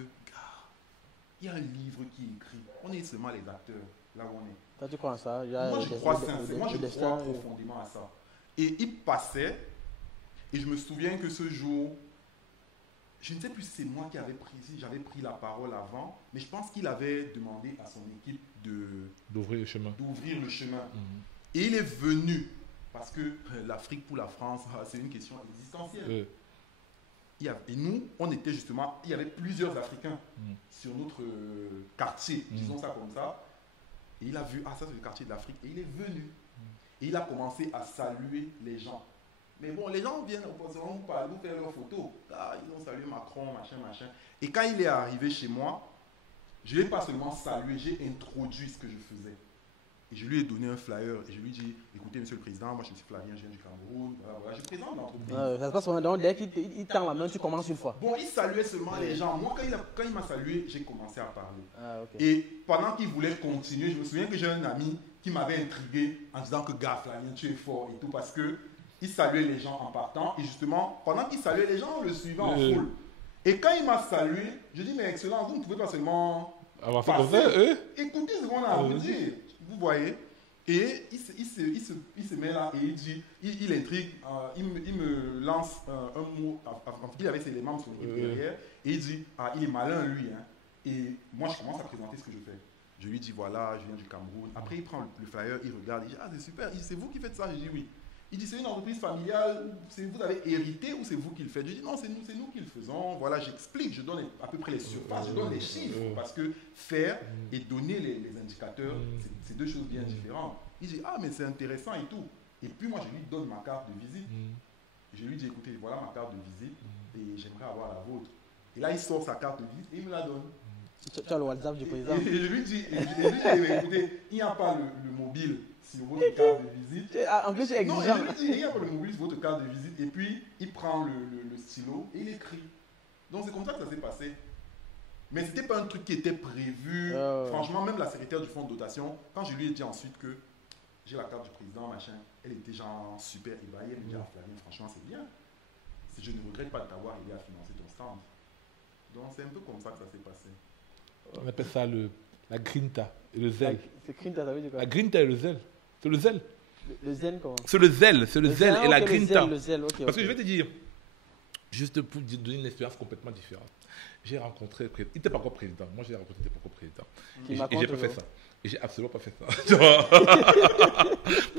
il y a un livre qui est écrit. On est seulement les acteurs, là où on est. Toi, tu crois à ça? Moi, je crois sincèrement, je crois profondément à ça. Et il passait, et je me souviens que ce jour, je ne sais plus si c'est moi qui avais j'avais pris la parole avant, mais je pense qu'il avait demandé à son équipe d'ouvrir le chemin. Et il est venu, parce que l'Afrique pour la France, c'est une question existentielle. Et nous, on était justement, il y avait plusieurs Africains sur notre quartier, disons ça comme ça. Et il a vu, ça c'est le quartier de l'Afrique. Et il est venu. Et il a commencé à saluer les gens. Mais bon, les gens viennent au poisson, nous faire leurs photos. Ils ont salué Macron, machin. Et quand il est arrivé chez moi, je ne l'ai pas seulement salué, j'ai introduit ce que je faisais. Et je lui ai donné un flyer et je lui ai dit, écoutez, monsieur le président, moi je suis Flavien, je viens du Cameroun, voilà, je présente l'entreprise. Ça se passe vraiment, dès qu'il tend la main, tu commences une fois. Bon, il saluait seulement les gens. Moi, quand il m'a salué, j'ai commencé à parler. Et pendant qu'il voulait continuer, je me souviens que j'ai un ami qui m'avait intrigué en disant que gars, Flavien, tu es fort et tout, parce qu'il saluait les gens en partant. Et justement, pendant qu'il saluait les gens, on le suivait en foule. Et quand il m'a salué, je dis, mais excellent, vous ne pouvez pas seulement passer. Écoutez ce qu'on a à vous dire. Vous voyez, et il se met là et il dit, il intrigue, il me lance un mot, il avait ses éléments sur l'équipe derrière, et il dit, il est malin lui. Et moi je commence à présenter ce que je fais. Je lui dis, voilà, je viens du Cameroun. Après il prend le flyer, il regarde, il dit, c'est super, c'est vous qui faites ça? Je dis oui. Il dit, c'est une entreprise familiale, vous avez hérité ou c'est vous qui le faites? Je dis, non, c'est nous qui le faisons. Voilà, j'explique, je donne à peu près les surfaces, je donne les chiffres, parce que faire et donner les indicateurs, c'est deux choses bien différentes. Il dit, mais c'est intéressant et tout. Et puis moi, je lui donne ma carte de visite. Je lui dis, écoutez, voilà ma carte de visite et j'aimerais avoir la vôtre. Et là, il sort sa carte de visite et il me la donne. Tu as le WhatsApp du président. Et je lui dis, écoutez, il n'y a pas le mobile sur votre carte de visite. En plus, c'est exigeant. Non, je lui dis, il n'y a pas le mobile sur votre carte de visite. Et puis, il prend le stylo et il écrit. Donc, c'est comme ça que ça s'est passé. Mais ce n'était pas un truc qui était prévu. Franchement, même la secrétaire du fonds de dotation, quand je lui ai dit ensuite que j'ai la carte du président, machin, elle était genre super ébahie. Elle me dit, Flavien, franchement, c'est bien. Je ne regrette pas de t'avoir aidé à financer ton stand. Donc, c'est un peu comme ça que ça s'est passé. On appelle ça la grinta et le zèle. C'est grinta, ça veut dire quoi? La grinta et le zèle. C'est le zèle. Le zèle, comment? C'est le zèle et la grinta. Le zèle, okay, parce que je vais te dire, juste pour te donner une expérience complètement différente. J'ai rencontré, il n'était pas encore président. Moi, j'ai rencontré, il n'était pas encore président. Et j'ai pas fait ça. Et j'ai absolument pas fait ça.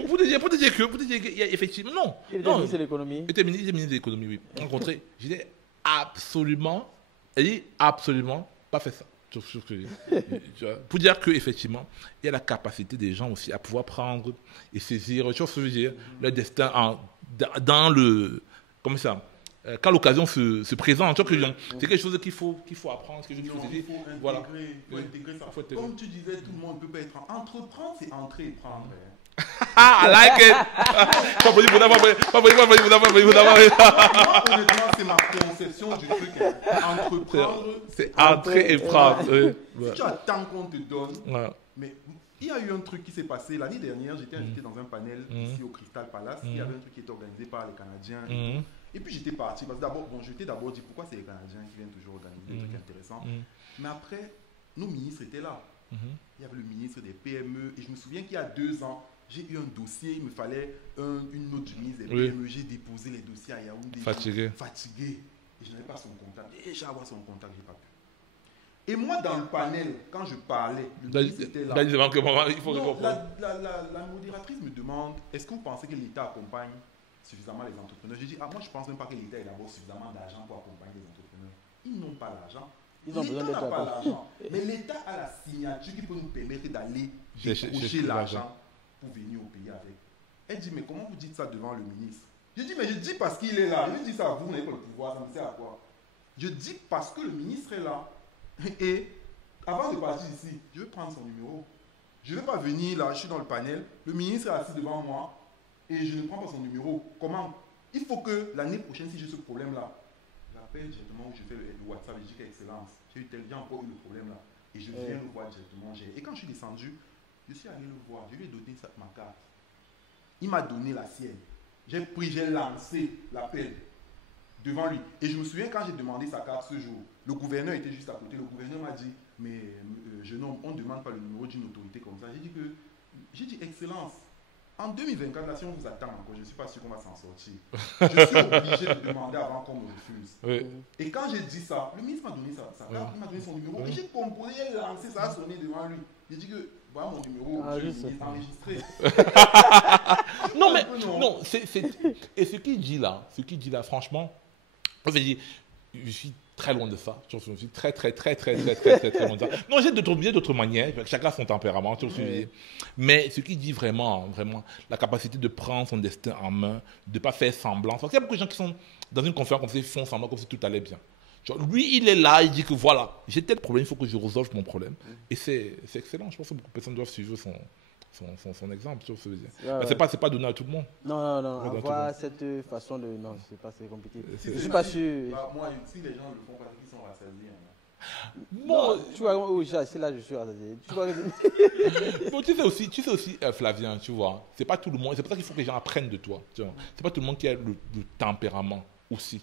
pour te dire qu'il y a effectivement, non. Il était ministre de l'économie. Il était ministre de l'économie, oui. Rencontré, je n'ai absolument pas fait ça. Pour dire qu'effectivement, il y a la capacité des gens aussi à pouvoir prendre et saisir, tu vois ce que je veux dire, leur destin dans le... Comment ça? Quand l'occasion se présente, tu vois, c'est quelque chose qu'il faut apprendre, quelque chose qu'il faut intégrer, voilà. faut intégrer ça. Comme tu disais, tout le monde ne peut pas être entreprendre, c'est entrer et prendre. I like it. Moi, honnêtement, c'est ma conception du truc. Entreprendre, c'est entrer et prendre. Si tu attends qu'on te donne, mais il y a eu un truc qui s'est passé l'année dernière. J'étais invité dans un panel ici au Crystal Palace. Il y avait un truc qui était organisé par les Canadiens. Et puis j'étais parti, parce que d'abord, bon, je t'ai d'abord dit pourquoi c'est les Canadiens qui viennent toujours organiser des trucs intéressants. Mais après, nos ministres étaient là. Il y avait le ministre des PME, et je me souviens qu'il y a 2 ans, j'ai eu un dossier, il me fallait une note du ministre des PME, j'ai déposé les dossiers à Yaoundé. Fatigué. Et je n'avais pas son contact. Et j'ai avoir son contact, j'ai pas pu. Et moi, dans le panel, quand je parlais, le ministre était là. La modératrice me demande, est-ce que vous pensez que l'État accompagne suffisamment les entrepreneurs? J'ai dit, moi je ne pense même pas que l'État ait d'abord suffisamment d'argent pour accompagner les entrepreneurs. Ils n'ont pas l'argent. L'État n'a pas l'argent. Mais l'État a la signature qui peut nous permettre d'aller décrocher l'argent pour venir au pays avec. Elle dit, mais comment vous dites ça devant le ministre? Je dis, mais je dis parce qu'il est là. Je dis ça à vous, vous n'avez pas le pouvoir, ça me sert à quoi? Je dis parce que le ministre est là. Et avant de partir ici, je vais prendre son numéro. Je ne vais pas venir là, je suis dans le panel, le ministre est assis devant moi et je ne prends pas son numéro. Comment? Il faut que l'année prochaine, si j'ai ce problème-là, j'appelle directement ou je fais le WhatsApp et je dis qu'excellence, j'ai encore eu le problème là. Et je viens le voir directement. Et quand je suis descendu, je suis allé le voir, je lui ai donné ma carte. Il m'a donné la sienne. J'ai lancé l'appel devant lui. Et je me souviens quand j'ai demandé sa carte ce jour, le gouverneur était juste à côté. Le gouverneur m'a dit, mais jeune homme, on ne demande pas le numéro d'une autorité comme ça. J'ai dit, excellence, en 2024, là, si on vous attend encore, je ne suis pas sûr qu'on va s'en sortir. Je suis obligé de demander avant qu'on me refuse. Oui. Et quand j'ai dit ça, le ministre m'a donné sa carte, il m'a donné son numéro. Et j'ai composé, j'ai lancé, ça a sonné devant lui. J'ai dit que, voilà mon numéro, je l'ai enregistré. Non, mais, non, et ce qu'il dit là, franchement, je suis très loin de ça. Je suis très loin de ça. Non, j'ai d'autres manières. Chacun a son tempérament. Mais ce qui dit vraiment, la capacité de prendre son destin en main, de ne pas faire semblant. Parce qu'il y a beaucoup de gens qui sont dans une conférence comme ça, ils font semblant comme si tout allait bien. Lui, il est là, il dit que voilà, j'ai tel problème, il faut que je résolve mon problème. Et c'est excellent. Je pense que beaucoup de personnes doivent suivre son exemple. C'est pas donné à tout le monde. Non. Avoir cette façon de... Non, c'est compliqué. Je ne suis pas sûr. Moi, si les gens le font parce qu'ils sont rassasiés. Bon, tu vois, oui, c'est là je suis rassasié. Bon, tu sais aussi, Flavien, tu vois, c'est pas tout le monde. C'est pour ça qu'il faut que les gens apprennent de toi. C'est pas tout le monde qui a le tempérament aussi.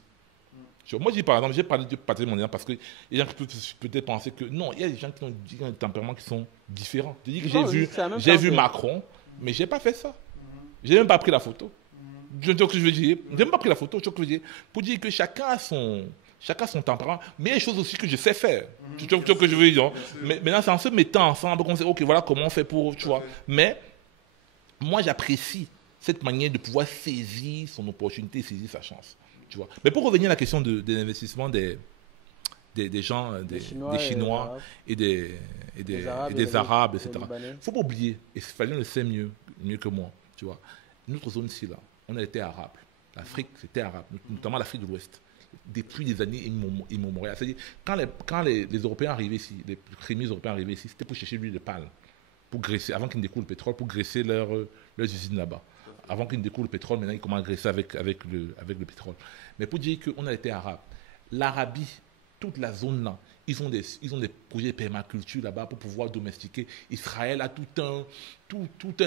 Moi, je dis par exemple, j'ai parlé de patrimoine mondial parce que les gens peuvent peut-être penser que non, il y a des gens qui ont des tempéraments qui sont différents. Je dis que j'ai vu Macron, mais je n'ai pas fait ça. Je n'ai même pas pris la photo. Je sais ce que je veux dire. Je n'ai même pas pris la photo. Je sais ce que je veux dire. Pour dire que chacun a son tempérament, mais il y a des choses aussi que je sais faire. Tu vois ce que je veux dire. Mais maintenant, c'est en se mettant ensemble qu'on sait, ok, voilà comment on fait pour, tu vois. Mais moi, j'apprécie cette manière de pouvoir saisir son opportunité, saisir sa chance. Tu vois. Mais pour revenir à la question de l'investissement des gens, des Chinois et des Arabes, etc. Il ne faut pas oublier, et Fabien le sait mieux que moi, tu vois. Notre zone-ci, là, on a été arabe. L'Afrique, c'était arabe, notamment l'Afrique de l'Ouest. Depuis des années immémoriales. C'est-à-dire, quand les Européens arrivaient ici, les premiers Européens arrivaient ici, c'était pour chercher l'huile de palme, pour graisser, avant qu'ils ne découlent le pétrole, pour graisser leurs usines là-bas. Avant qu'ils ne découlent le pétrole, maintenant ils commencent à graisser avec le pétrole. Mais pour dire qu'on a été arabe, l'Arabie, toute la zone là, ils ont des projets de permaculture là-bas pour pouvoir domestiquer. Israël a tout un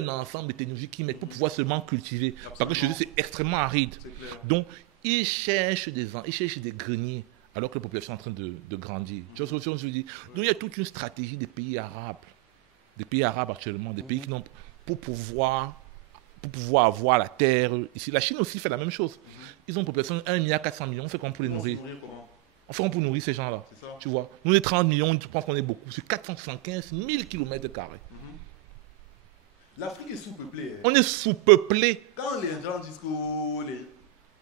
ensemble de technologies qu'ils mettent pour pouvoir seulement cultiver. Absolument. Parce que chez eux, c'est extrêmement aride. Donc, ils cherchent des greniers alors que la population est en train de grandir. Tu vois ce que je veux dire? Donc, il y a toute une stratégie des pays arabes actuellement, des pays qui n'ont pour pouvoir avoir la terre ici. La Chine aussi fait la même chose. Ils ont une population de 1,4 milliard. On fait comment pour les nourrir? On fait comment pour nourrir ces gens-là? Tu vois? Nous, les 30 millions, tu penses qu'on est beaucoup. C'est 475 000 km². L'Afrique est sous-peuplée. On est sous-peuplé. Quand les gens disent que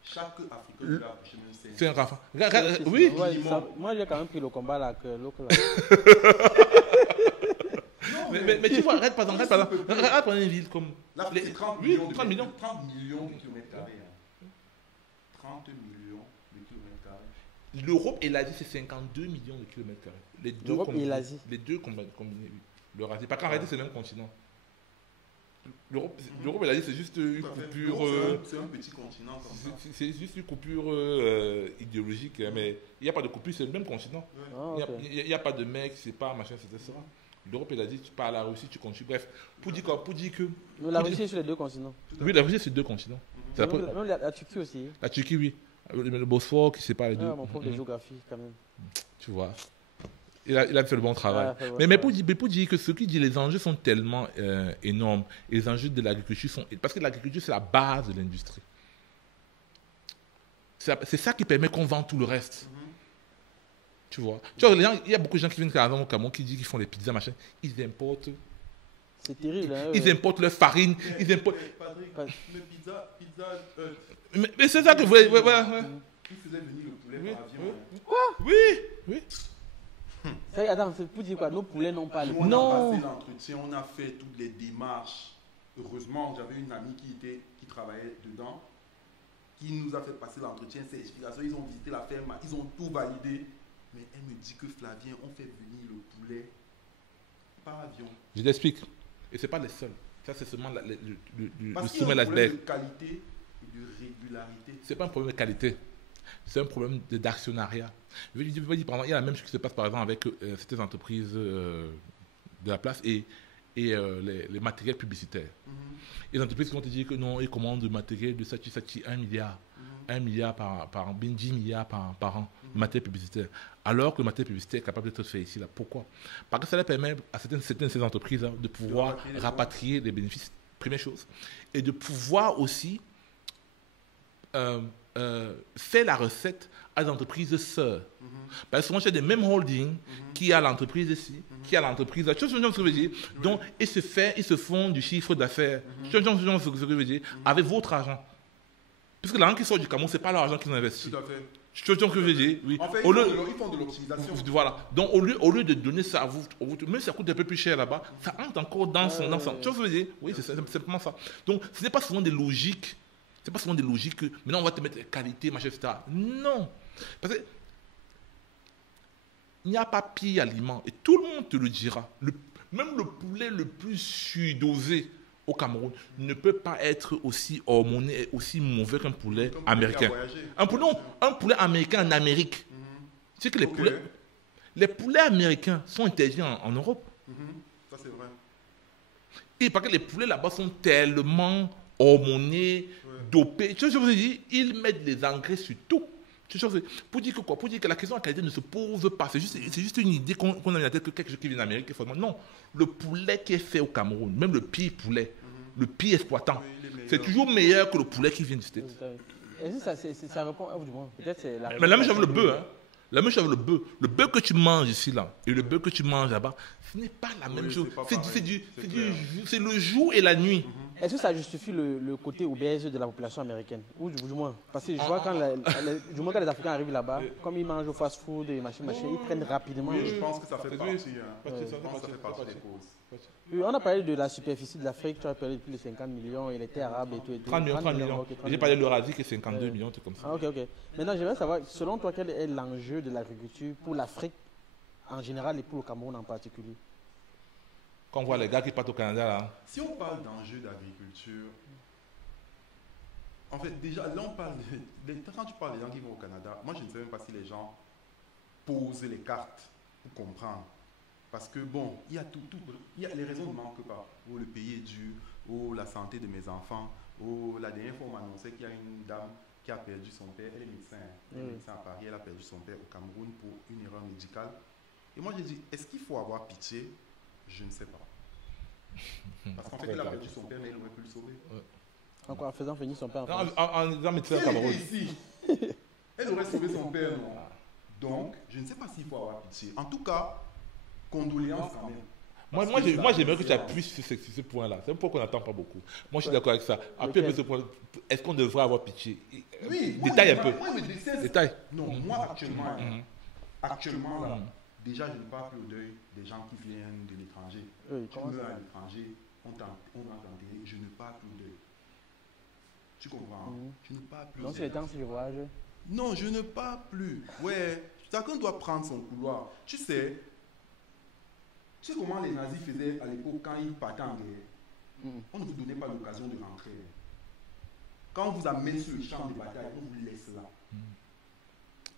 chaque Africain doit accoucher, c'est un rafale. Oui. Moi, j'ai quand même pris le combat là. Mais tu vois, regarde par une ville comme... L'Afrique, c'est 30 millions de kilomètres carrés. 30 millions de kilomètres carrés. L'Europe et l'Asie, c'est 52 millions de kilomètres carrés. L'Europe et l'Asie. Les deux combinés. L'Eurasie. Pas qu'en réalité, c'est le même continent. L'Europe et l'Asie, c'est juste une coupure... C'est un petit continent comme ça. C'est juste une coupure idéologique, mais il n'y a pas de coupure, c'est le même continent. Il n'y a pas de mec, c'est pas machin, etc. L'Europe et l'Asie, tu pars à la Russie, tu continues. Bref, pour dire quoi? Pour dire que... La Russie est sur les deux continents. Oui, la Russie est sur 2 continents. Même la Turquie aussi. La Turquie, oui. Le Bosphore qui sépare les deux. Mon prof de géographie, quand même. Tu vois. Il a fait le bon travail. Mais pour dire que ce qui dit les enjeux sont tellement énormes. Et les enjeux de l'agriculture sont... Parce que l'agriculture, c'est la base de l'industrie. C'est ça qui permet qu'on vende tout le reste. Tu vois. Tu vois, il y a beaucoup de gens qui viennent au Cameroun qui disent qu'ils font des pizzas, machin. Ils importent. C'est terrible. Hein, ils importent leur farine. Ils importent. Patrick, le pizza. Mais c'est ça que vous voulez. Ils faisaient venir le poulet par avion. Quoi? Oui. Attends, c'est pour dire quoi? Nos poulets n'ont pas le poulet. On a passé l'entretien, on a fait toutes les démarches. Heureusement, j'avais une amie qui travaillait dedans, qui nous a fait passer l'entretien, ses explications. Ils ont visité la ferme, ils ont tout validé. Mais elle me dit que Flavien, on fait venir le poulet par avion. Je t'explique. Et ce n'est pas les seuls. Ça, c'est seulement le sommet de l'iceberg. l'iceberg. De qualité et de régularité. Ce n'est pas un problème de qualité. C'est un problème d'actionnariat. Je veux dire, par exemple, il y a la même chose qui se passe par exemple avec certaines entreprises de la place et les matériels publicitaires. Les entreprises qui vont te dire que non, ils commandent du matériel de Sachi 1 milliard. 1 milliard par an, 10 milliards par an de matériel publicitaire. Alors que le matériel publicitaire est capable d'être fait ici. Là. Pourquoi? Parce que ça leur permet à certaines de ces entreprises de pouvoir rapatrier les bénéfices, première chose, et de pouvoir aussi faire la recette à des entreprises sœurs. Parce que souvent, j'ai des mêmes holdings qui a l'entreprise ici, qui a l'entreprise là. Tu vois ce que je veux dire? Donc, ils se font du chiffre d'affaires. Tu vois ce que je veux dire? Avec votre argent. Puisque l'argent qui sort du Cameroun, ce n'est pas l'argent qu'ils ont investi. Tout à fait. Tu vois ce que je veux dire? Oui. En fait, ils font de l'optimisation. Voilà. Donc, au lieu de donner ça à vous, même si ça coûte un peu plus cher là-bas, ça entre encore dans son... Tu vois ce que je veux dire? Oui, c'est simplement ça. Donc, ce n'est pas souvent des logiques. C'est pas souvent des logiques que maintenant on va te mettre qualité, machin, etc. Non. Parce que il n'y a pas pire aliment. Et tout le monde te le dira. Même le poulet le plus surdosé au Cameroun ne peut pas être aussi hormoné et aussi mauvais qu'un poulet américain. Un poulet américain en Amérique. Tu sais que les poulets américains sont interdits en Europe. Ça, c'est vrai. Et parce que les poulets là-bas sont tellement hormonés, dopés. Tu vois ce que je veux dire? Ils mettent des engrais sur tout. Pour dire que quoi? Pour dire que la question de la qualité ne se pose pas. C'est juste une idée qu'on a dans la tête que quelque chose qui vient d'Amérique. Non. Le poulet qui est fait au Cameroun, même le pire poulet, le pire exploitant, c'est toujours meilleur que le poulet qui vient du States. Est-ce que ça répond à vous du moins? Peut-être c'est la... Mais la même chose avec le bœuf. La même chose avec le bœuf. Le bœuf que tu manges ici, là, et le bœuf que tu manges là-bas, ce n'est pas la même chose. C'est le jour et la nuit. Est-ce que ça justifie le côté obèse de la population américaine? Ou du moins, parce que je vois quand les Africains arrivent là-bas, comme ils mangent au fast-food et machin, ils prennent rapidement. Oui, je pense que ça fait partie. Je pense que ça fait partie des causes. On a parlé de la superficie de l'Afrique, tu as parlé de plus de 50 millions, et les terres arabes et tout. 30 millions. Okay, j'ai parlé de l'Eurasie qui est 52 millions, tout comme ça. Ah, ok. Maintenant, j'aimerais savoir, selon toi, quel est l'enjeu de l'agriculture pour l'Afrique en général et pour le Cameroun en particulier? Quand on voit les gars qui partent au Canada, là. Si on parle d'enjeu d'agriculture, en fait, déjà, là, on parle quand tu parles des gens qui vont au Canada, moi, je ne sais même pas si les gens posent les cartes pour comprendre. Parce que, bon, il y a les raisons ne manquent pas. Oh, le pays est dur, oh, la santé de mes enfants, oh, la dernière fois, on m'annonçait qu'il y a une dame qui a perdu son père, elle est médecin. Elle est médecin à Paris, elle a perdu son père au Cameroun pour une erreur médicale. Et moi, j'ai dit, est-ce qu'il faut avoir pitié? Je ne sais pas. Parce qu'en fait, elle a perdu son père, mais elle aurait pu le sauver. Encore en faisant venir son père en France. En étant médecin au Cameroun. Ici, elle aurait sauvé son père, non? Donc, je ne sais pas s'il faut avoir pitié. En tout cas, condoléances quand même. Moi, j'aimerais que tu appuies sur ce point-là. C'est un point qu'on n'attend pas beaucoup. Moi, je suis d'accord avec ça. Appuie un peu ce point. Est-ce qu'on devrait avoir pitié? Oui. Détaille un peu. Détaille. Non, moi, actuellement, là, déjà, je ne parle plus au deuil des gens qui viennent de l'étranger. Tu meurs à l'étranger, on va t'enterrer, je ne parle plus au deuil. Tu comprends? Je ne parle plus. Non, c'est le temps que je voyage. Non, je ne parle plus. Ouais, chacun doit prendre son couloir. Tu sais comment les nazis faisaient à l'époque quand ils partaient en guerre? On ne vous donnait pas l'occasion de rentrer. Quand on vous amène sur le champ de bataille, on vous laisse là.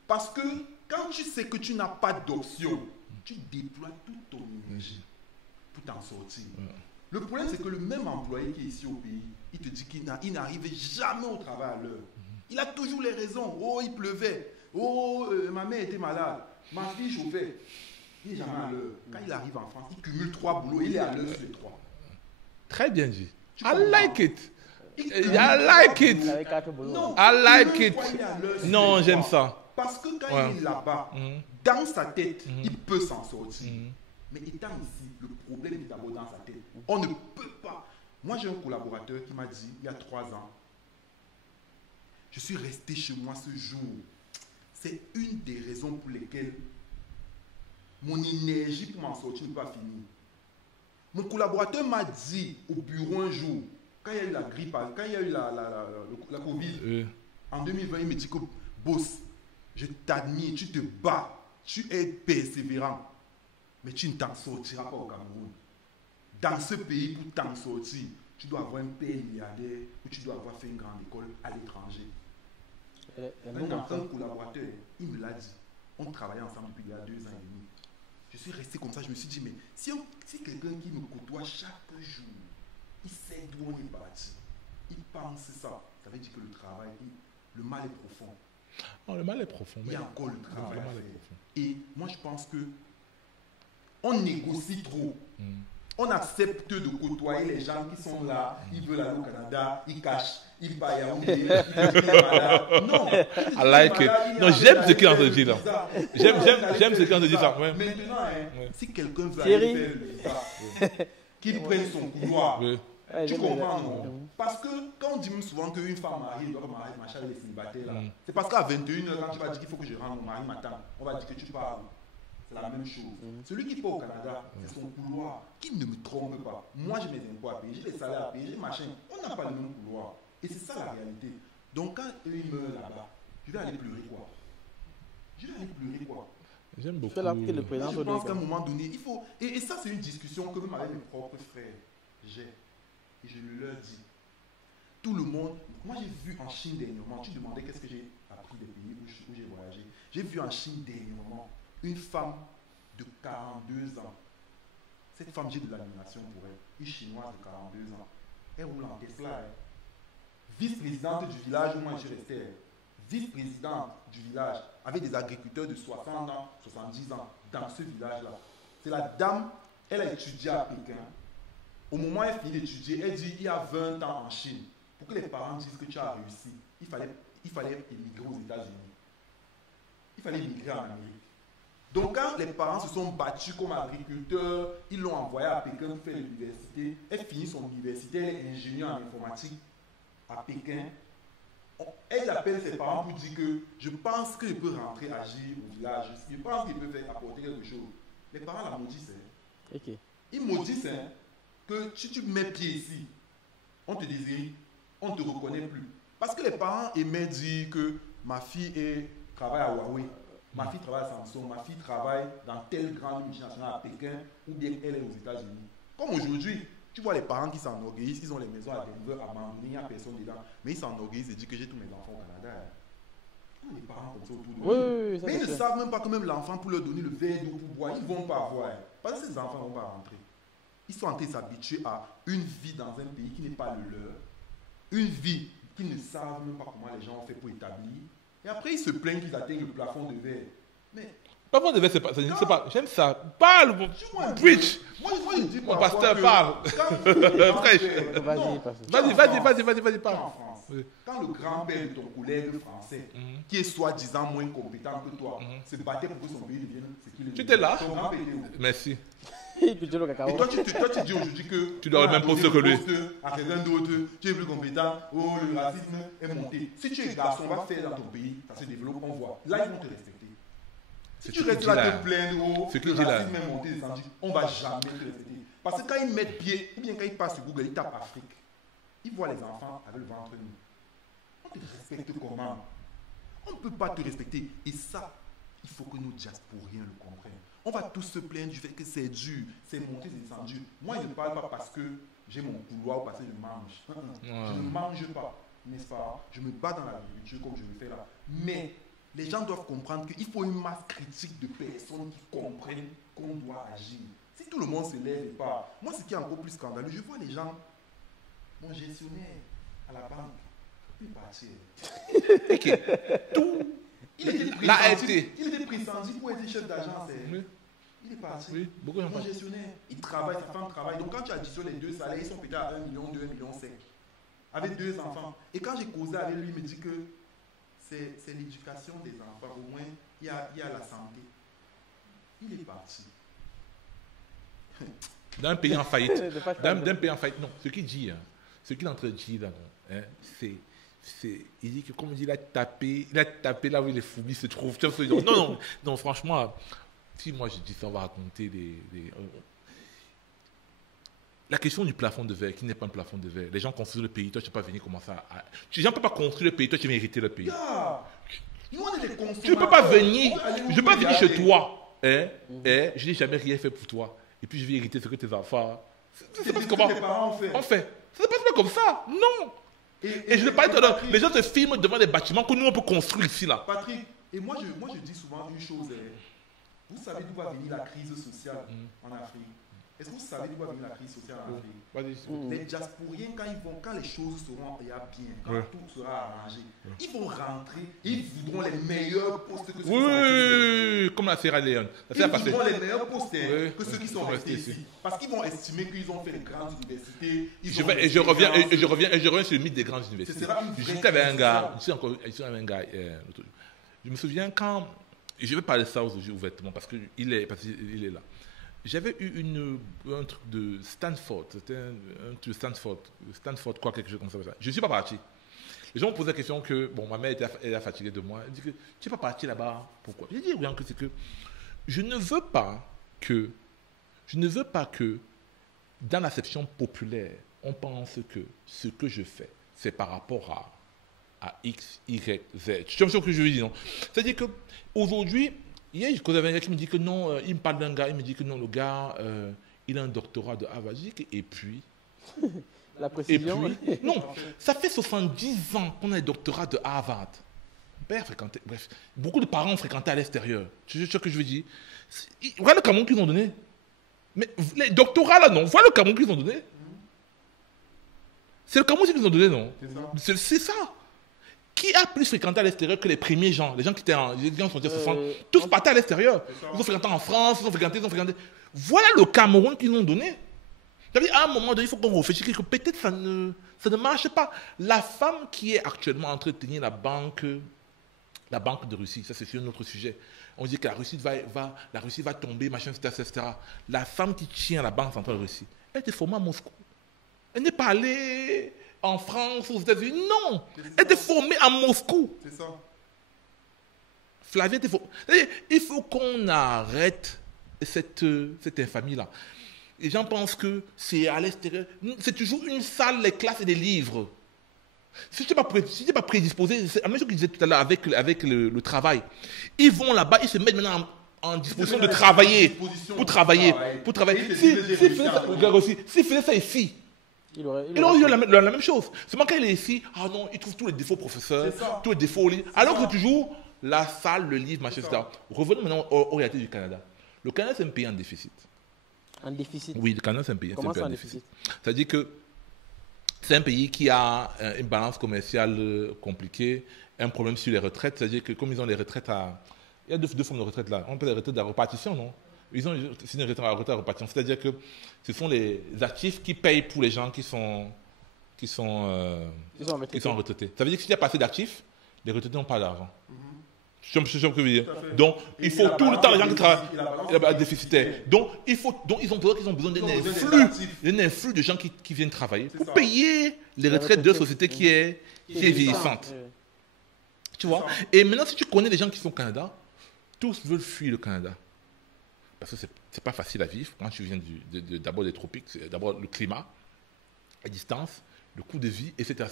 Parce que quand tu sais que tu n'as pas d'option, tu déploies toute ton énergie pour t'en sortir. Le problème, c'est que le même employé qui est ici au pays, il te dit qu'il n'arrive jamais au travail à l'heure. Il a toujours les raisons. Oh, il pleuvait. Oh, ma mère était malade. Ma fille chauffait. Il n'est jamais à l'heure. Quand il arrive en France, il cumule 3 boulots. Il est à l'heure sur les 3. Très bien dit. I like it. I like it. Non, I like it. Non, j'aime ça. Parce que quand il est là-bas, dans sa tête, il peut s'en sortir. Mais étant ici, le problème est d'abord dans sa tête. On ne peut pas. Moi, j'ai un collaborateur qui m'a dit, il y a 3 ans, je suis resté chez moi ce jour. C'est une des raisons pour lesquelles mon énergie pour m'en sortir n'est pas finie. Mon collaborateur m'a dit au bureau un jour, quand il y a eu la grippe, quand il y a eu la Covid, en 2020, il me dit que, boss, je t'admire, tu te bats, tu es persévérant, mais tu ne t'en sortiras pas au Cameroun. Dans ce pays, pour t'en sortir, tu dois avoir un père milliardaire ou tu dois avoir fait une grande école à l'étranger. Un collaborateur, il me l'a dit. On travaillait ensemble depuis il y a 2 ans et demi. Je suis resté comme ça, je me suis dit, mais si quelqu'un qui me côtoie chaque jour, il sait d'où on est parti, il pense ça veut dire que le travail, le mal est profond. Non, le mal est profond. Il y a encore le travail à faire. Et moi, je pense que on négocie trop. On accepte de côtoyer les gens qui sont là, ils veulent aller au Canada, ils cachent, ils partent à Yaoundé, ils disent malade. Non, I like it. Non, j'aime ce qu'il est en train de dire là. J'aime ce qu'il est en train de dire ça. Maintenant, si quelqu'un veut aller faire le visa, qu'il prenne son couloir. Tu comprends, non? Parce que quand on dit souvent qu'une femme mariée doit marier machin avec les célibataires, c'est parce qu'à 21h, quand tu vas dire qu'il faut que je rentre, mon mari m'attend, on va dire que tu parles. C'est la même chose. Celui qui part au Canada, c'est son couloir. Qui ne me trompe pas. Moi, j'ai mes impôts à payer, j'ai les salaires à payer, j'ai machin. On n'a pas le même couloir. Et c'est ça la réalité. Donc, quand eux, ils meurent là-bas, je vais aller pleurer quoi? J'aime beaucoup. Je pense qu'à un moment donné, il faut... Et ça, c'est une discussion que même avec mes propres frères, j'ai. Et je leur dis. Tout le monde... Moi, j'ai vu en Chine dernièrement, tu demandais qu'est-ce que j'ai appris des pays où j'ai voyagé. J'ai vu en Chine dernièrement une femme de 42 ans. Cette femme, j'ai de l'admiration pour elle. Une chinoise de 42 ans. Elle roule en Tesla. Vice-présidente du village où moi je restais. Vice-présidente du village, avec des agriculteurs de 60 ans, 70 ans, dans ce village-là. C'est la dame, elle a étudié à Pékin. Au moment où elle finit d'étudier, elle dit il y a 20 ans en Chine. Pour que les parents disent que tu as réussi, il fallait émigrer aux États-Unis. Il fallait émigrer en Amérique. Donc quand les parents se sont battus comme agriculteurs, ils l'ont envoyée à Pékin pour faire l'université. Elle finit son université, elle est ingénieure en informatique à Pékin. Elle appelle ses parents pour dire que je pense que je peux rentrer agir au village. Je pense qu'il peut faire apporter quelque chose. Les parents la maudissent. Okay. Ils maudissent que si tu mets pied ici, on te désire, on ne te reconnaît plus. Parce que les parents aimaient dire que ma fille travaille à Huawei. Ma fille travaille à Samsung, ma fille travaille dans telle grande multinationale à Pékin, ou bien elle est aux États-Unis. Comme aujourd'hui, tu vois les parents qui s'enorgueillissent, ils ont les maisons à Denver abandonnées, il n'y a personne dedans. Mais ils s'enorgueillissent et disent que j'ai tous mes enfants au Canada. Les parents comme ça autour de eux. Mais ils ne savent même pas que même l'enfant, pour leur donner le verre d'eau pour boire, ils ne vont pas avoir. Parce que ces enfants ne vont pas rentrer. Ils sont en train de s'habituer à une vie dans un pays qui n'est pas le leur, une vie qu'ils ne savent même pas comment les gens ont fait pour établir. Et après, ils se plaignent qu'ils atteignent le plafond de verre. Mais... Plafond de verre, c'est pas... J'aime ça. Parle, preach. Moi, je dis mon pasteur parle. Vas-y, parle. Quand le grand-père de ton collègue français, qui est soi-disant moins compétent que toi, se battait pour que son pays devienne ce qu'il est. Tu étais là? Ton grand-père était où? Merci. Et toi, tu dis aujourd'hui que tu dois le même poste que lui. À quelqu'un d'autre, tu es plus compétent, oh, le racisme est monté. Si tu es garçon, on va faire dans ton pays, ça se développe, on voit. Là, ils vont te respecter. Si tu restes là te plaindre, oh, le racisme est monté, descendu, on ne va jamais te respecter. Parce que quand ils mettent pied, ou bien quand ils passent sur Google, ils tapent Afrique, ils voient les enfants avec le ventre nu. On te respecte comment? On ne peut pas te respecter. Et ça, il faut que nous diasporiens le comprennent. On va tous se plaindre du fait que c'est dur, c'est monté, c'est descendu. Moi, je ne parle pas parce que j'ai mon couloir ou parce que je mange. Je ne mange pas, n'est-ce pas? Je me bats dans l'agriculture comme je le fais là. Mais les gens doivent comprendre qu'il faut une masse critique de personnes qui comprennent qu'on doit agir. Si tout le monde se lève et part, moi, ce qui est encore plus scandaleux, je vois les gens, mon gestionnaire à la banque, Il est parti. Tout. Il était pressenti pour être chef d'agence. Oui. Il est parti. Oui, beaucoup de gens. Mon gestionnaire, il travaille, sa femme travaille. Donc quand tu additionnes les deux salaires, ils sont peut-être à 1 million, 2 millions 5. Avec 2 enfants. Et quand j'ai causé avec lui, il me dit que c'est l'éducation des enfants. Au moins, il y a la santé. Il est parti. D'un pays en faillite. D'un pays en faillite. Non, ce qu'il dit, ce qu'il est en train de dire là, il dit que, comme il dit, il a tapé là où les fourmis se trouvent. Non, franchement, si moi je dis ça, on va raconter la question du plafond de verre, qui n'est pas un plafond de verre. Les gens construisent le pays, toi tu ne peux pas venir commencer à... Les gens ne peuvent pas construire le pays, toi tu viens hériter le pays. Nous, on est les consommateurs. Tu ne peux pas venir, je ne peux pas venir chez toi, je n'ai jamais rien fait pour toi, et puis je vais hériter ce que tes enfants... C'est pas comment tes parents ont fait. Ça ne passe pas comme ça, non. Et je ne parle pas de... Les gens se filment devant des bâtiments que nous on peut construire ici là. Patrick, et moi je dis souvent une chose, vous savez d'où va venir la crise sociale en Afrique? Est-ce que vous savez d'où va venir la crise sociale en Afrique? Les diasporiens, quand les choses seront bien, quand tout sera arrangé, ils vont rentrer, ils voudront les meilleurs postes que ceux qui sont restés. Oui, comme la Sierra Leone. Ils voudront les meilleurs postes que ceux qui sont restés ici. Parce qu'ils vont estimer qu'ils ont fait de grandes universités. Je reviens sur le mythe des grandes universités. J'étais avec un gars, je me souviens quand, et je vais parler de ça aujourd'hui ouvertement parce qu'il est là. J'avais eu un truc de Stanford, c'était un truc de Stanford quoi, quelque chose comme ça. Je ne suis pas parti. Les gens me posaient la question que, bon, ma mère était fatiguée de moi. Elle dit que tu n'es pas parti là-bas, pourquoi? J'ai dit, oui, que c'est que je ne veux pas que, dans l'acception populaire, on pense que ce que je fais, c'est par rapport à X, Y, Z. Tu vois ce que je veux dire, non? C'est-à-dire qu'aujourd'hui, hier, je causais avec un gars qui me dit que non, il me parle d'un gars, il me dit que non, le gars, il a un doctorat de Harvard. Et puis... La précision. Et puis, non, ça fait 70 ans qu'on a un doctorat de Harvard. Bref, beaucoup de parents fréquentaient à l'extérieur. Tu sais ce que je veux dire? Voilà le Cameroun qu'ils ont donné. Mais les doctorats là, non, voilà le Cameroun qu'ils ont donné. C'est le Cameroun qu'ils ont donné, non? C'est ça. Qui a plus fréquenté à l'extérieur que les premiers gens? Les gens qui étaient en 60, tous partaient à l'extérieur. Ils ont fréquenté en France, ils ont fréquenté. Voilà le Cameroun qu'ils ont donné. C'est-à-dire, à un moment donné, il faut qu'on réfléchisse que peut-être ça ne marche pas. La femme qui est actuellement en train de tenir la banque de Russie, ça c'est sur un autre sujet. On dit que la Russie va tomber, machin, etc. La femme qui tient la banque centrale de Russie, elle était formée à Moscou. Elle n'est pas allée en France, aux États-Unis, non. Elle était formée à Moscou. C'est ça. Flavie était formée. Il faut qu'on arrête cette infamie-là. Les gens pensent que c'est à l'extérieur. C'est toujours une salle, les classes et des livres. Si tu n'es pas prédisposé, c'est la même chose que je disais tout à l'heure avec le travail. Ils vont là-bas, ils se mettent maintenant en disposition de travailler. Pour travailler. S'il faisait ça ici, il aurait eu la même chose. Seulement quand il est ici, ah non, il trouve tous les défauts professeurs, tous les défauts au livre. Alors que c'est toujours la salle, le livre, machin, etc. Revenons maintenant aux réalités du Canada. Le Canada, c'est un pays en déficit. En déficit? Oui, le Canada, c'est un pays, en déficit. C'est-à-dire que c'est un pays qui a une balance commerciale compliquée, un problème sur les retraites. C'est-à-dire que comme ils ont les retraites il y a deux formes de retraite là. On peut les retraites de répartition, non? Ils ont une retraite à répartition. C'est-à-dire que ce sont les actifs qui payent pour les gens qui sont retraités. Ça veut dire que s'il n'y a pas assez d'actifs, les retraités n'ont pas d'argent. Je sais ce que je veux dire. Donc, il faut tout le temps les gens qui travaillent déficitaire. Donc, ils ont besoin d'un influx de gens qui viennent travailler pour payer les retraites de la société qui est vieillissante. Tu vois? Et maintenant, si tu connais les gens qui sont au Canada, tous veulent fuir le Canada. Parce que c'est pas facile à vivre quand tu viens d'abord des tropiques, c'est d'abord le climat, la distance, le coût de vie, etc.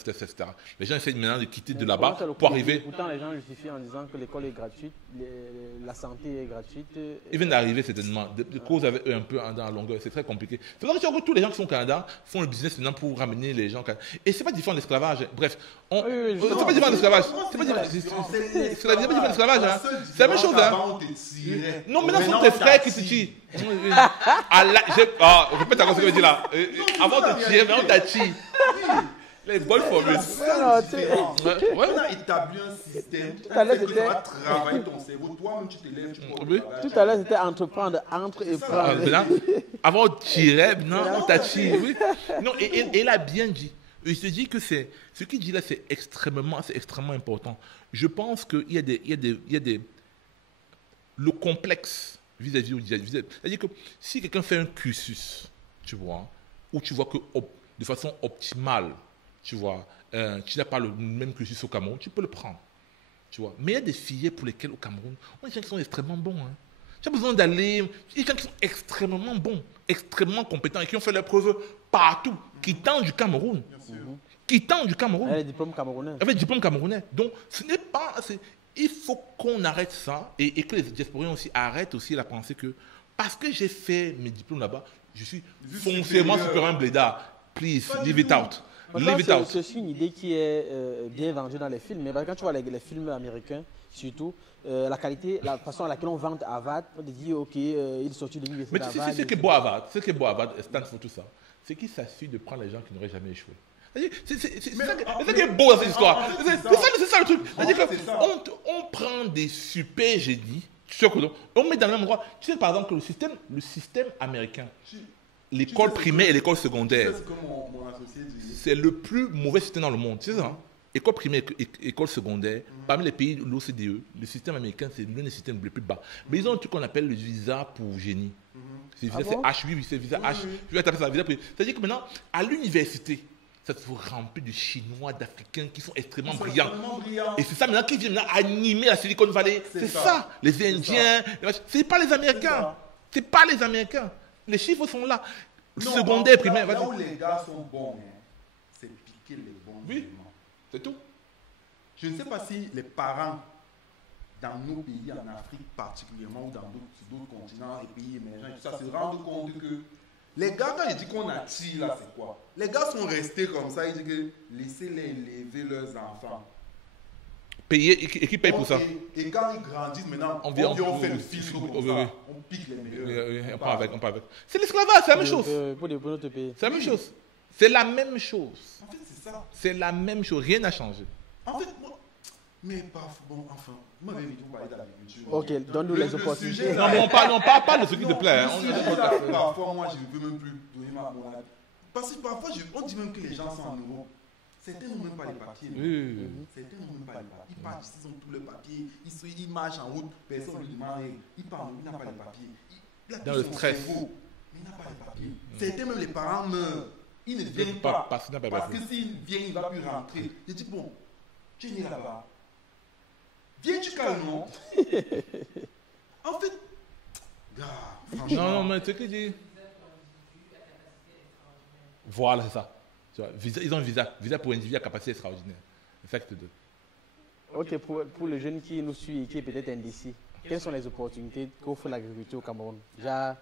Les gens essaient maintenant de quitter de là-bas pour arriver. Pourtant, les gens justifient en disant que l'école est gratuite, la santé est gratuite. Ils viennent d'arriver certainement. De cause avec eux un peu dans la longueur. C'est très compliqué. C'est pour ça que tous les gens qui sont au Canada font le business maintenant pour ramener les gens. Et c'est pas différent de l'esclavage. Bref, c'est pas différent de l'esclavage. C'est pas différent de l'esclavage. C'est la même chose. Non, maintenant, ce sont tes frères qui te tirent. Répète encore ce que je dis là. Avant de tirer, maintenant, on t'a tiré. Les bonnes formules. On a établi un système qui va travailler ton cerveau. Toi-même, tu te lèves, tu portes. Tout à l'heure, c'était entreprendre, entre et prendre. Avant, on tirait, non, on t'attire. Oui. Non, et il a bien dit. Il se dit que ce qu'il dit là, c'est extrêmement important. Je pense qu'il y a des le complexe vis-à-vis du djihadisme. C'est-à-dire que si quelqu'un fait un cursus, tu vois, où tu vois que de façon optimale, tu vois, tu n'as pas le même cursus au Cameroun, tu peux le prendre. Tu vois. Mais il y a des fillets pour lesquels au Cameroun, on a des gens qui sont extrêmement bons. Hein. Tu as besoin d'aller. Il y a des gens qui sont extrêmement bons, extrêmement compétents et qui ont fait leurs preuves partout, qui tentent du Cameroun. Qui tentent du Cameroun. Avec des diplômes camerounais. Avec des diplômes camerounais. Donc, ce n'est pas. Il faut qu'on arrête ça et que les diasporiens aussi arrêtent aussi la pensée que parce que j'ai fait mes diplômes là-bas, je suis foncièrement supérieur à un blédard. Please, leave it out. C'est aussi une idée qui est bien vendue dans les films. Mais quand tu vois les films américains, surtout, la qualité, la façon à laquelle on vante Harvard, on te dit, OK, il est sorti de l'université d'Harvard. Mais ce qui est beau à Harvard, Stanford, tout ça, c'est qu'il s'assure de prendre les gens qui n'auraient jamais échoué. C'est ça qui est beau dans cette histoire. C'est ça le truc. On prend des super génies, on met dans le même endroit. Tu sais, par exemple, que le système américain, l'école primaire et l'école secondaire, c'est le plus mauvais système dans le monde. Tu sais ça, hein? École primaire et école secondaire, parmi les pays de l'OCDE, le système américain, c'est l'un des systèmes les plus bas. Mais ils ont un truc qu'on appelle le visa pour génie. C'est H, oui, c'est visa H. C'est-à-dire que maintenant, à l'université, ça se remplit de Chinois, d'Africains qui sont extrêmement brillants. Et c'est ça maintenant qui vient maintenant animer la Silicon Valley. C'est ça. Les Indiens. C'est pas les Américains. C'est pas les Américains. Les chiffres sont là. Non, secondaire, primaire. Là où les gars sont bons, c'est piquer les bons éléments. C'est tout. Je ne sais pas si les parents dans nos pays, en Afrique particulièrement, ou dans d'autres continents et pays émergents, tout ça, se rendent compte que les gars, quand je dis qu'on attire là, c'est quoi? Les gars sont restés comme ça, ils disent que laissez-les élever leurs enfants. Payer, et qui paye pour ça? Et quand ils grandissent maintenant, on fait le filtre comme ça, on pique les meilleurs. On prend avec. C'est l'esclavage, c'est la même chose. C'est la même chose. C'est la même chose. En fait, c'est ça. C'est la même chose, rien n'a changé. En fait, moi, mais bon, enfin, moi, j'ai envie de parler d'agriculture. Ok, donne-nous les opportunités. Non, mais on parle de ce qui te plaît. Parfois, moi, je ne veux même plus donner mon avis. Parce que parfois, on dit même que les gens sont en Europe. Certains n'ont même pas les papiers. Oui. Certains n'ont même pas les papiers. Ils partent, ils ont tous les papiers. Ils marchent en route, personne ne lui demande. Ils partent, ils n'ont pas les papiers. Dans le stress. Mais il n'a pas les papiers. Certains, même les parents meurent. Ils ne viennent pas. Parce que s'il vient, il ne va plus rentrer. Je dis, bon, tu es né là-bas. Viens-tu calmement? En fait, franchement. Non, mais c'est que dit. Voilà, c'est ça. Ils ont un visa pour individu à capacité extraordinaire. C'est ça que je te donne. Ok, pour le jeune qui nous suit et qui est peut-être indécis, quelles sont les opportunités qu'offre l'agriculture au Cameroun? Déjà,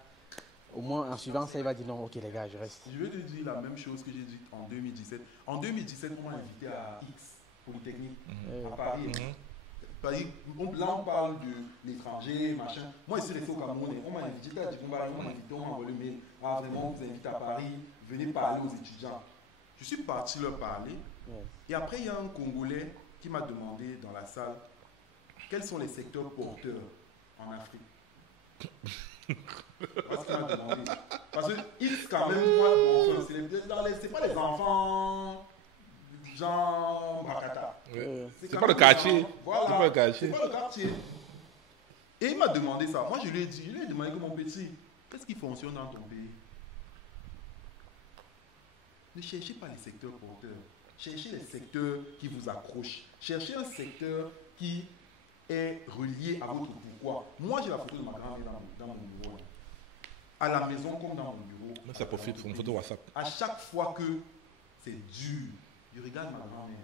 au moins en suivant ça, il va dire non, ok les gars, je reste. Je vais te dire la même chose que j'ai dit en 2017. En 2017, on m'a invité à X Polytechnique à Paris. Là, on parle de l'étranger, machin. Moi, je suis resté au Cameroun. On m'a invité à on m'a envoyé le mail. Ah, vraiment, on vous invite à Paris. Venez parler aux étudiants. Je suis parti leur parler. Et après, il y a un Congolais qui m'a demandé dans la salle quels sont les secteurs porteurs en Afrique. Parce qu'il m'a demandé. Parce que X, quand même, c'est pas les enfants. Jean Bakata. C'est pas le quartier. Voilà. C'est pas le quartier. C'est pas le quartier. Et il m'a demandé ça. Moi, je lui ai demandé que mon petit, qu'est-ce qui fonctionne dans ton pays? Ne cherchez pas les secteurs porteurs. Cherchez les secteurs qui vous accrochent. Cherchez un secteur qui est relié à votre pourquoi. Moi, j'ai la photo de ma grand-mère dans mon bureau. À la maison comme dans mon bureau. Même ça profite, c'est une photo WhatsApp. À chaque fois que c'est dur, je regarde ma grand-mère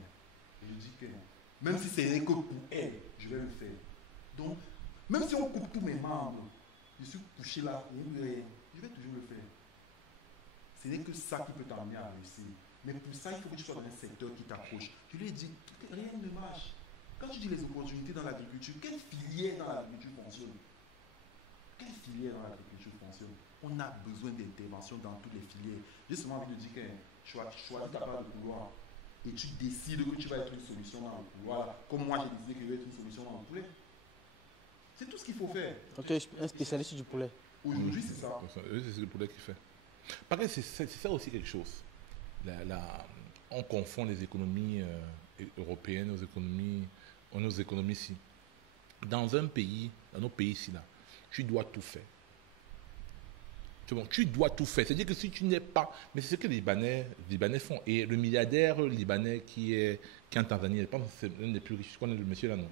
et je dis que non. Même si ce n'est que pour elle, je vais le faire. Donc, même si on coupe tous mes membres, je suis couché là, je vais toujours le faire. Ce n'est que ça qui peut t'amener à réussir. Mais pour ça, il faut que tu sois dans un secteur qui t'approche. Je lui ai dit, rien ne marche. Quand tu dis les opportunités dans l'agriculture, quelle filière dans l'agriculture fonctionne? Quelle filière dans l'agriculture fonctionne? On a besoin d'intervention dans toutes les filières. J'ai seulement envie de dire que choisis ta part de couloir. et tu décides que tu vas être une solution dans le couloir, comme moi j'ai décidé que je vais être une solution dans le poulet. C'est tout ce qu'il faut faire. Ok, un spécialiste du poulet. Aujourd'hui, c'est ça. C'est le poulet qui fait. Parce que c'est ça aussi quelque chose. On confond les économies européennes aux économies ici. Dans un pays, dans nos pays ici, là, tu dois tout faire. Tu dois tout faire. C'est-à-dire que si tu n'es pas... Mais c'est ce que les Libanais font. Et le milliardaire libanais qui est en Tanzanie, je pense que c'est l'un des plus riches, je connais le monsieur là, non.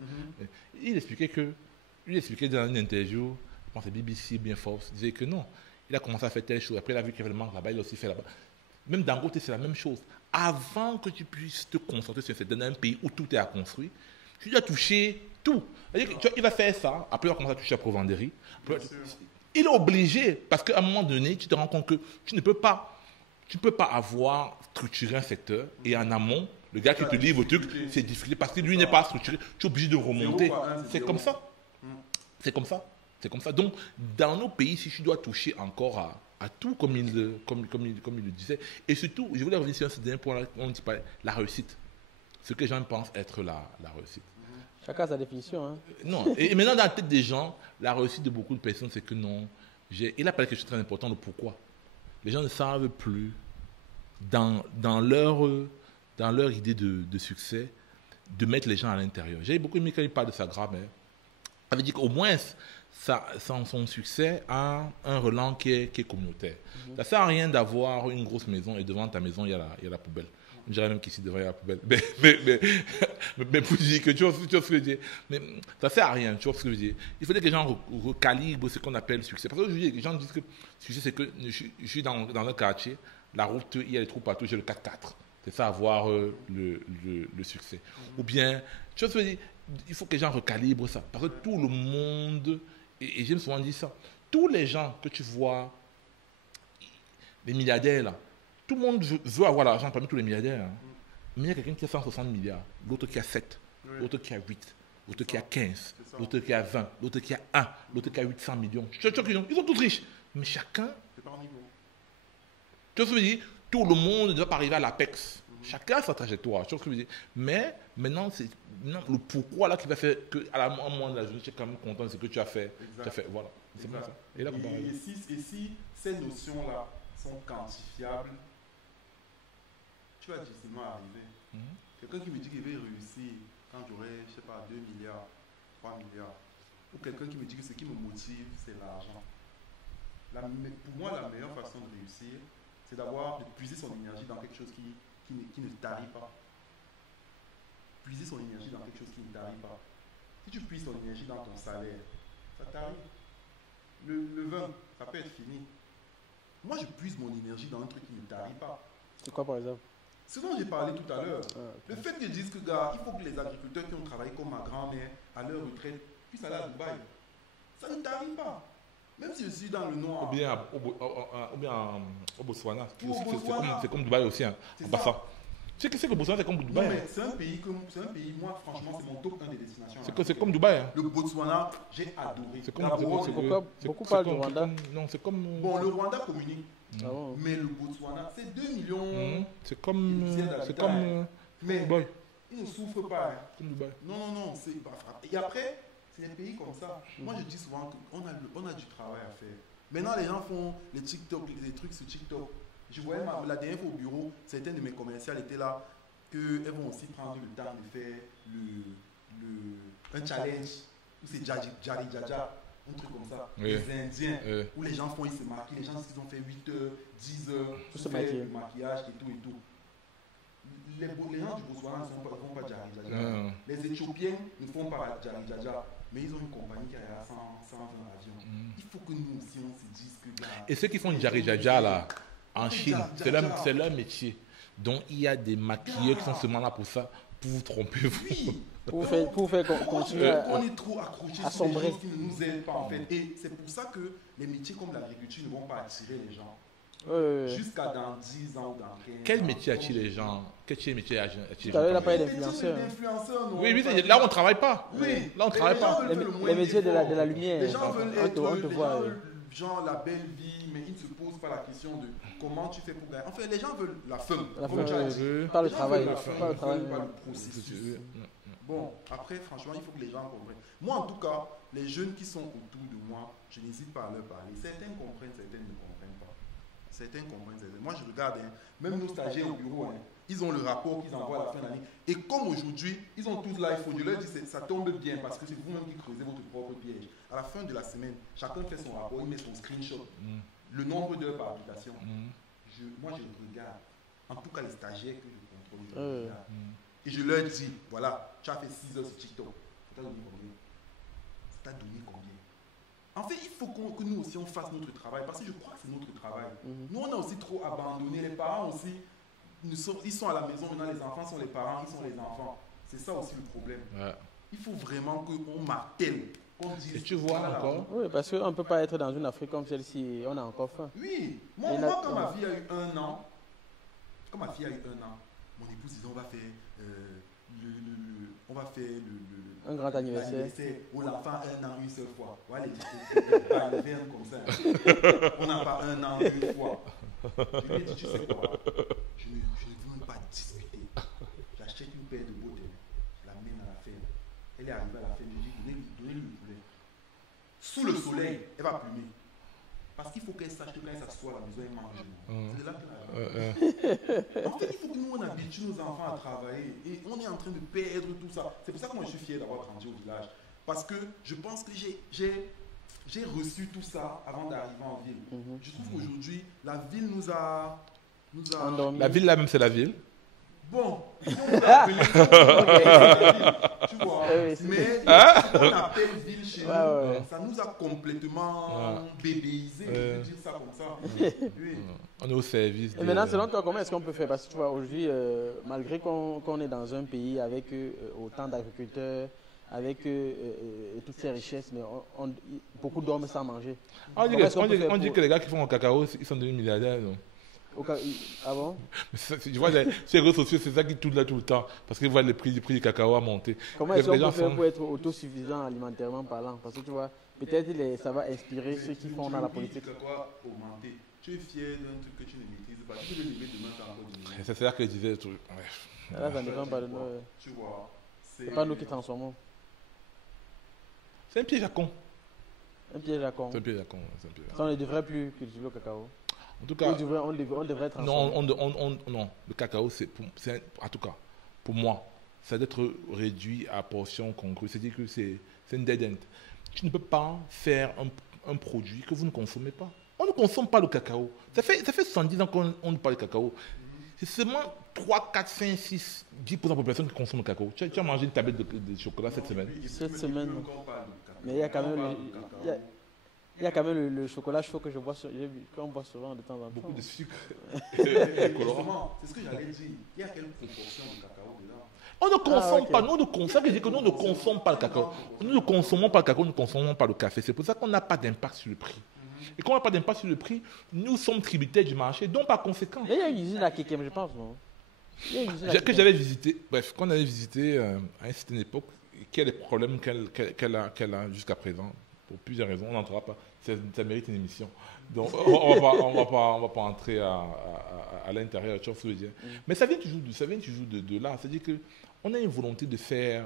Il expliquait dans une interview, je pense que c'est BBC, bien fort, il disait que non, il a commencé à faire telle chose, après il a vu qu'il y avait le manque là-bas, il a aussi fait là-bas. Même Dangote, c'est la même chose. Avant que tu puisses te concentrer sur un pays où tout est à construire, tu dois toucher tout. Il va faire ça, après il va commencer à toucher la provenderie. Il est obligé, parce qu'à un moment donné, tu te rends compte que tu ne peux pas avoir structuré un secteur et en amont, le gars qui te livre le truc, c'est difficile parce que lui n'est pas structuré, tu es obligé de remonter. C'est comme ça. C'est comme ça. C'est comme ça. Donc, dans nos pays, si tu dois toucher encore à tout, comme il le disait, et surtout, je voulais revenir sur ce dernier point-là, on dit pas la réussite. Ce que les gens pensent être la réussite. Chacun a sa définition. Hein. Non. Et maintenant, dans la tête des gens, la réussite de beaucoup de personnes, c'est que non. Il a parlé quelque chose de très important, le pourquoi. Les gens ne savent plus, dans leur idée de succès, de mettre les gens à l'intérieur. J'ai beaucoup aimé quand il parle de sa grammaire. Ça veut dire qu'au moins, son succès a un relent qui est communautaire. Ça ne sert à rien d'avoir une grosse maison et devant ta maison, il y a la poubelle. Je dirais même qu'ici, devant, il y a la poubelle. Mais pour dire que tu vois ce que je veux dire. Mais ça ne sert à rien, tu vois ce que je veux dire. Il faudrait que les gens recalibrent ce qu'on appelle succès. Parce que les gens disent que succès, c'est que je suis dans un quartier, la route, il y a les trous partout, j'ai le 4x4. C'est ça, avoir le succès. Ou bien, tu vois ce que je veux dire, il faut que les gens recalibrent ça. Parce que tout le monde, et j'aime souvent dire ça, tous les gens que tu vois, les milliardaires là, tout le monde veut avoir l'argent parmi tous les milliardaires. Hein. Mais il y a quelqu'un qui a 160 milliards, l'autre qui a 7, l'autre qui a 8, l'autre qui a 15, l'autre qui a 20, l'autre qui a 1, l'autre qui a 800 millions. Ils sont tous riches. Mais chacun... C'est par niveau. Tu vois ce que je veux dire? Tout le monde ne doit pas arriver à l'apex. Chacun a sa trajectoire. Tu vois ce que je veux dire? Mais maintenant, c'est le pourquoi là qui va faire qu'à la moment de la journée, tu es quand même content de ce que tu as fait. Tu as fait. Voilà. C'est bon, ça. Et si ces notions-là sont quantifiables, tu vas difficilement arriver. Quelqu'un qui me dit qu'il va réussir quand j'aurai, je ne sais pas, 2 milliards, 3 milliards, ou quelqu'un qui me dit que ce qui me motive, c'est l'argent. Pour moi, la meilleure façon de réussir, c'est de puiser son énergie dans quelque chose qui ne tarit pas. Puiser son énergie dans quelque chose qui ne tarit pas. Si tu puises ton énergie dans ton salaire, ça tarit. Le vin, ça peut être fini. Moi, je puise mon énergie dans un truc qui ne tarit pas. C'est quoi, par exemple? Ce dont j'ai parlé tout à l'heure. Le fait qu'ils disent que, gars, il faut que les agriculteurs qui ont travaillé comme ma grand-mère à leur retraite puissent aller à Dubaï. Ça ne t'arrive pas. Même si je suis dans le noir. Ou bien au Botswana. C'est comme Dubaï aussi, hein, en passant. Tu sais que c'est que le Botswana, c'est comme Dubaï. Non, mais c'est un pays, moi, franchement, c'est mon top 1 des destinations. C'est comme Dubaï. Hein. Le Botswana, j'ai adoré. Beaucoup parlent du Rwanda. Non, c'est comme... Bon, le Rwanda communique. Ah bon. Mais le Botswana, c'est 2 millions. C'est comme... Mais Dubaï. ils ne souffrent pas. Hein. Comme Dubaï. Non, c'est pas frappé. Et après, c'est des pays comme ça. Moi, je dis souvent qu'on a du travail à faire. Maintenant, les gens font les TikTok, les trucs sur TikTok. Je voyais la dernière fois au bureau, certaines de mes commerciales étaient là, qu'elles vont aussi prendre le temps de faire un challenge où c'est Jari Jaja, un truc comme ça. Oui. Les Indiens, où les gens ils se maquillent, les gens ils ont fait 8 heures, 10 heures, pour se faire le maquillage et tout et tout. Les gens du Botswana ne font pas Jari Jaja. Les Éthiopiens ne font pas Jari Jaja. Mais ils ont une compagnie qui a 120 avions. Il faut que nous aussi on se dise que... Et ceux qui font Jari Jaja là, en Chine, c'est leur métier. Donc il y a des maquilleurs qui sont seulement là pour ça, pour vous tromper. Oui. Pour faire continuer on est trop accrochés sur les choses qui ne nous aident pas en fait. Et c'est pour ça que les métiers comme l'agriculture ne vont pas attirer les gens. Jusqu'à dans 10 ans ou dans 15 ans. Quel métier attire les gens? Quel métier attire les gens? Tu avais la paille d'influenceur. Oui, là on ne travaille pas. Oui. Là on ne travaille pas. Les métiers de la lumière. Les gens veulent on te voit. Genre la belle vie, mais ils ne se posent pas la question de comment tu fais pour gagner. En fait, les gens veulent la fin. Pas le travail. Pas le processus. Bon, après, franchement, il faut que les gens comprennent. Moi, en tout cas, les jeunes qui sont autour de moi, je n'hésite pas à leur parler. Certains comprennent, certains ne comprennent pas. Certains comprennent, certains. Moi, je regarde, même nos stagiaires au bureau, ils ont le rapport qu'ils envoient à la fin de l'année. Et comme aujourd'hui, ils ont tous l'iPhone, je leur dis ça tombe bien parce que c'est vous-même qui creusez votre propre piège. À la fin de la semaine, chacun fait son rapport, il met son screenshot, le nombre d'heures par application. Moi, je regarde. En tout cas, les stagiaires que je contrôle, je regarde. Et je leur dis, voilà, tu as fait 6 heures sur TikTok. Ça t'a donné combien? Ça t'a donné combien? En fait, il faut que nous aussi on fasse notre travail parce que je crois que c'est notre travail. Nous, on a aussi trop abandonné. Les parents aussi, ils sont à la maison maintenant, les enfants sont les parents, ils sont les enfants. C'est ça aussi le problème. Ouais. Il faut vraiment qu'on martèle. Et tu vois encore? Oui, parce qu'on ne peut pas être dans une Afrique comme celle-ci, on a encore faim. Oui, moi quand ma fille a eu 1 an, mon épouse disait on va faire un grand anniversaire où l'enfant a 1 an une seule fois. Voilà, les verres comme ça. On n'a pas 1 an une fois. Je lui ai dit, tu sais quoi, je ne veux même pas discuter. J'achète une paire de bottes, je la mène à la ferme. Elle est arrivée à la ferme, je lui dis, donnez-lui le poulet. Sous le soleil, elle va plumer. Parce qu'il faut qu'elle sache que quand elle s'assoit à la maison, elle mange. C'est de là qu'elle a. En fait, il faut que nous, on habitue nos enfants à travailler. Et on est en train de perdre tout ça. C'est pour ça que moi, je suis fier d'avoir grandi au village. Parce que je pense que j'ai reçu tout ça avant d'arriver en ville. Je trouve qu'aujourd'hui, la ville nous a endormis. La ville, là même, c'est la ville. Bon, si on peut appeler tu vois, mais on appelle ville chez nous, ça nous a complètement bébéisé, je veux dire ça comme ça. Oui. On est au service. Et maintenant, selon toi, comment est-ce qu'on peut faire? Parce que tu vois, aujourd'hui, malgré qu'on est dans un pays avec autant d'agriculteurs, avec toutes ces richesses, mais beaucoup dorment sans manger. On dit que les gars qui font au cacao, ils sont devenus milliardaires, non? Ah bon? Tu vois, ces réseaux sociaux, c'est ça qui tourne là tout le temps. Parce qu'ils voient le prix du cacao à monter. Comment est-ce qu'on peut faire pour être autosuffisant alimentairement parlant? Parce que tu vois, peut-être ça va inspirer ceux qui font dans la politique. Tu es fier d'un truc que tu ne maîtrises pas. Tu peux le lever demain, t'as encore du niveau. C'est ça que je disais. Là, ça ne dépend pas de nous. Tu vois, c'est pas nous qui transformons. C'est un piège à con. Un piège à con. C'est un piège à con. Ça, on ne devrait plus cultiver le cacao. En tout cas, on devrait transformer. Non, le cacao, en tout cas, pour moi, ça doit être réduit à portion congrue. C'est-à-dire que c'est une dead end. Tu ne peux pas faire un produit que vous ne consommez pas. On ne consomme pas le cacao. Ça fait 70 ans qu'on nous parle de cacao. C'est seulement 3, 4, 5, 6, 10% de la population qui consomme le cacao. Tu as mangé une tablette de chocolat cette semaine? Cette semaine. Mais il y a quand même... Il y a quand même le chocolat chaud que qu'on boit souvent de temps en temps. Beaucoup de sucre. C'est ce que j'allais dire. Il y a quelle proportion de cacao dedans? On ne consomme pas. Nous ne consommons pas le cacao. Nous ne consommons pas le cacao, nous ne consommons pas le café. C'est pour ça qu'on n'a pas d'impact sur le prix. Et quand on n'a pas d'impact sur le prix, nous sommes tributaires du marché, donc par conséquent. Mais il y a une usine à Kekem, je pense, non? Que j'avais visité, qu'on avait visité à une certaine époque, qui a des problèmes qu'elle a jusqu'à présent. Pour plusieurs raisons, on n'entrera pas. Ça mérite une émission. Donc, on va pas entrer à l'intérieur, tu vois ce que je veux dire. Mais ça vient toujours de là. C'est-à-dire qu'on a une volonté de faire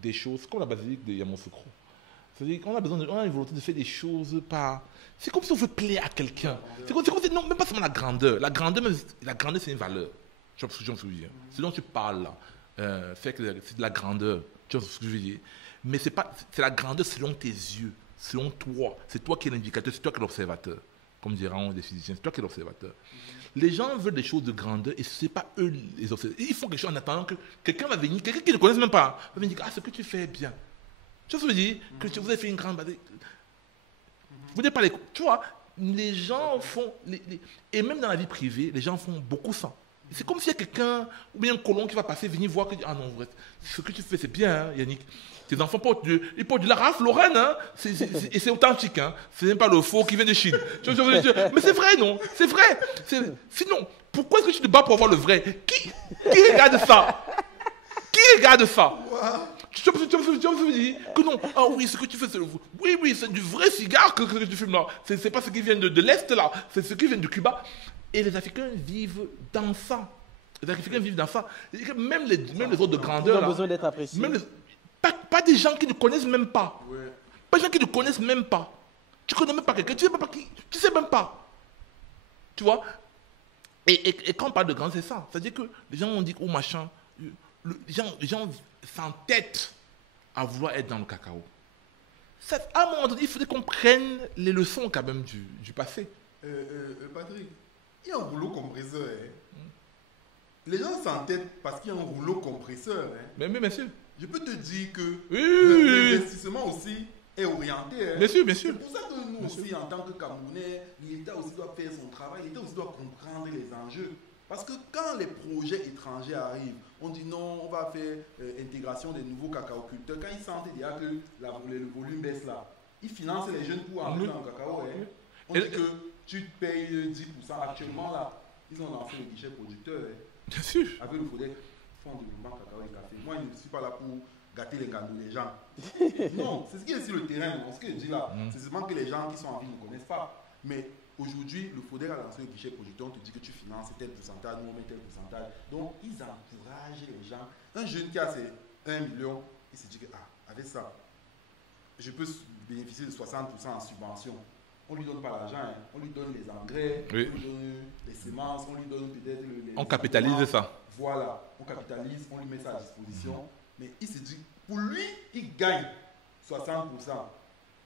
des choses comme la basilique de Yamoussoukro. C'est-à-dire qu'on a une volonté de faire des choses par... C'est comme si on veut plaire à quelqu'un. Non, même pas seulement la grandeur. La grandeur, c'est une valeur. Tu vois ce que je veux dire. Ce dont tu parles là, c'est de la grandeur. Tu vois ce que je veux dire. Mais c'est la grandeur selon tes yeux, selon toi. C'est toi qui es l'indicateur, c'est toi qui es l'observateur. Comme diront des physiciens, c'est toi qui es l'observateur. Les gens veulent des choses de grandeur et ce n'est pas eux les observateurs. Ils font quelque chose en attendant que quelqu'un va venir, quelqu'un qu'ils ne connaissent même pas, va venir dire, ce que tu fais est bien. Tu vois ce que je veux dire? Que vous avez fait une grande bataille. Vous n'êtes pas les... Tu vois, les gens font... Et même dans la vie privée, les gens font beaucoup ça. C'est comme s'il y a quelqu'un, ou bien un colon qui va passer, venir voir, que ah non, ce que tu fais, c'est bien, hein, Yannick. Tes enfants portent de la Ralph Lauren, hein, et c'est authentique. Hein. C'est même pas le faux qui vient de Chine. Mais c'est vrai, non? C'est vrai. Sinon, pourquoi est-ce que tu te bats pour avoir le vrai? Qui regarde ça? Qui regarde ça? Tu vas me dire que non. Ah oui, ce que tu fais, c'est oui, c'est du vrai cigare que tu fumes là. C'est pas ce qui vient de l'Est là, c'est ce qui vient de Cuba. Et les Africains vivent dans ça. Les Africains vivent dans ça. Même les autres de grandeur. Ils ont besoin d'être appréciés. Pas des gens qui ne connaissent même pas. Ouais. Pas des gens qui ne connaissent même pas. Tu connais même pas quelqu'un, tu sais même pas qui. Tu sais même pas. Tu vois. Et quand on parle de grand, c'est ça. C'est-à-dire que les gens ont dit, oh machin, les gens s'entêtent à vouloir être dans le cacao. À un moment donné, il faudrait qu'on prenne les leçons quand même du passé. Patrick, il y a un rouleau compresseur. Hein. Les gens s'entêtent parce qu'il y a un rouleau compresseur. Hein. Mais bien sûr. Je peux te dire que Oui. l'investissement aussi est orienté. Hein. Bien sûr. C'est pour ça que nous aussi, en tant que Camerounais, l'État aussi doit faire son travail, l'État aussi doit comprendre les enjeux. Parce que quand les projets étrangers arrivent, on dit non, on va faire intégration des nouveaux cacaoculteurs. Quand ils sentent déjà que le volume baisse là, ils financent les jeunes pour entrer dans le cacao. Hein. On dit que tu payes 10% actuellement là. Ils ont lancé le guichet producteur. Hein. Bien sûr. Avec le fonds de développement cacao et café. Moi, je ne suis pas là pour gâter les gâteaux des gens. Non, c'est ce qui est sur le terrain. Ce que je dis là, c'est seulement que les gens qui sont en ville ne connaissent pas. Mais aujourd'hui, le FODER a lancé un guichet producteur. On te dit que tu finances tel pourcentage, nous on met tel pourcentage. Donc, ils encouragent les gens. Un jeune qui a ses 1 million, il se dit que, avec ça, je peux bénéficier de 60% en subvention. On ne lui donne pas l'argent, hein. On lui donne les engrais, on lui donne les semences, on lui donne peut-être on capitalise ça. Voilà, on capitalise, on lui met ça à disposition. Mais il se dit, pour lui, il gagne 60%.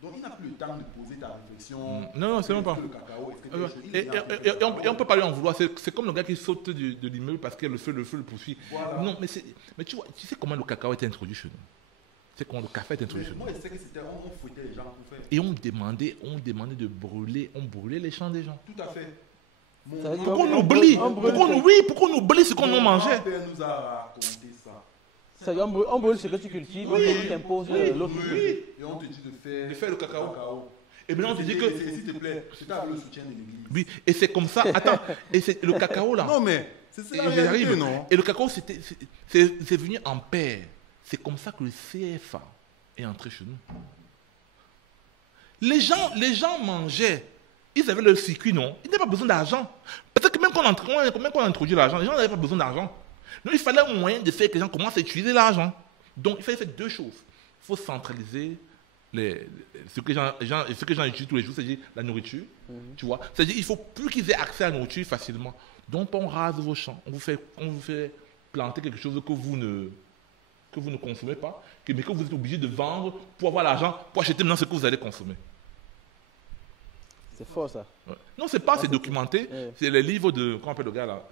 Donc il n'a plus le temps de poser ta réflexion. Non, c'est même pas. Et on ne peut pas lui en vouloir. C'est comme le gars qui saute de l'immeuble parce que le feu le poursuit. Voilà. Non, mais tu vois, tu sais comment le cacao est introduit chez nous. C'est comment le café est introduit chez nous. Moi, je sais que c'était, on fouettait les gens pour faire. Et on demandait de brûler, on brûlait les champs des gens. Tout à fait. Pourquoi on oublie pourquoi on oublie ce qu'on mangeait? Mon père nous a raconté ça. On brûle ce que tu cultives, on t'impose l'autre. Oui. Et on te dit de faire le cacao. Et maintenant on te dit que... S'il te plaît, c'est avec le soutien de l'église. Oui, et c'est comme ça. Attends, et c'est le cacao là. Non mais, c'est la réalité, non? Et le cacao, c'est venu en paire. C'est comme ça que le CFA est entré chez nous. Les gens mangeaient. Ils avaient leur circuit, non? Ils n'avaient pas besoin d'argent. Peut-être que même quand on a introduit l'argent, les gens n'avaient pas besoin d'argent. Donc il fallait un moyen de faire que les gens commencent à utiliser l'argent. Donc il fallait faire deux choses. Il faut centraliser ce que les gens utilisent tous les jours, c'est-à-dire la nourriture. Tu vois? C'est-à-dire qu'il ne faut plus qu'ils aient accès à la nourriture facilement. Donc on rase vos champs. On vous fait planter quelque chose que vous ne consommez pas, mais que vous êtes obligé de vendre pour avoir l'argent, pour acheter maintenant ce que vous allez consommer. C'est fort ça. Ouais. Non, c'est pas, c'est documenté. Ouais. C'est les livres de, comment on appelle le gars là,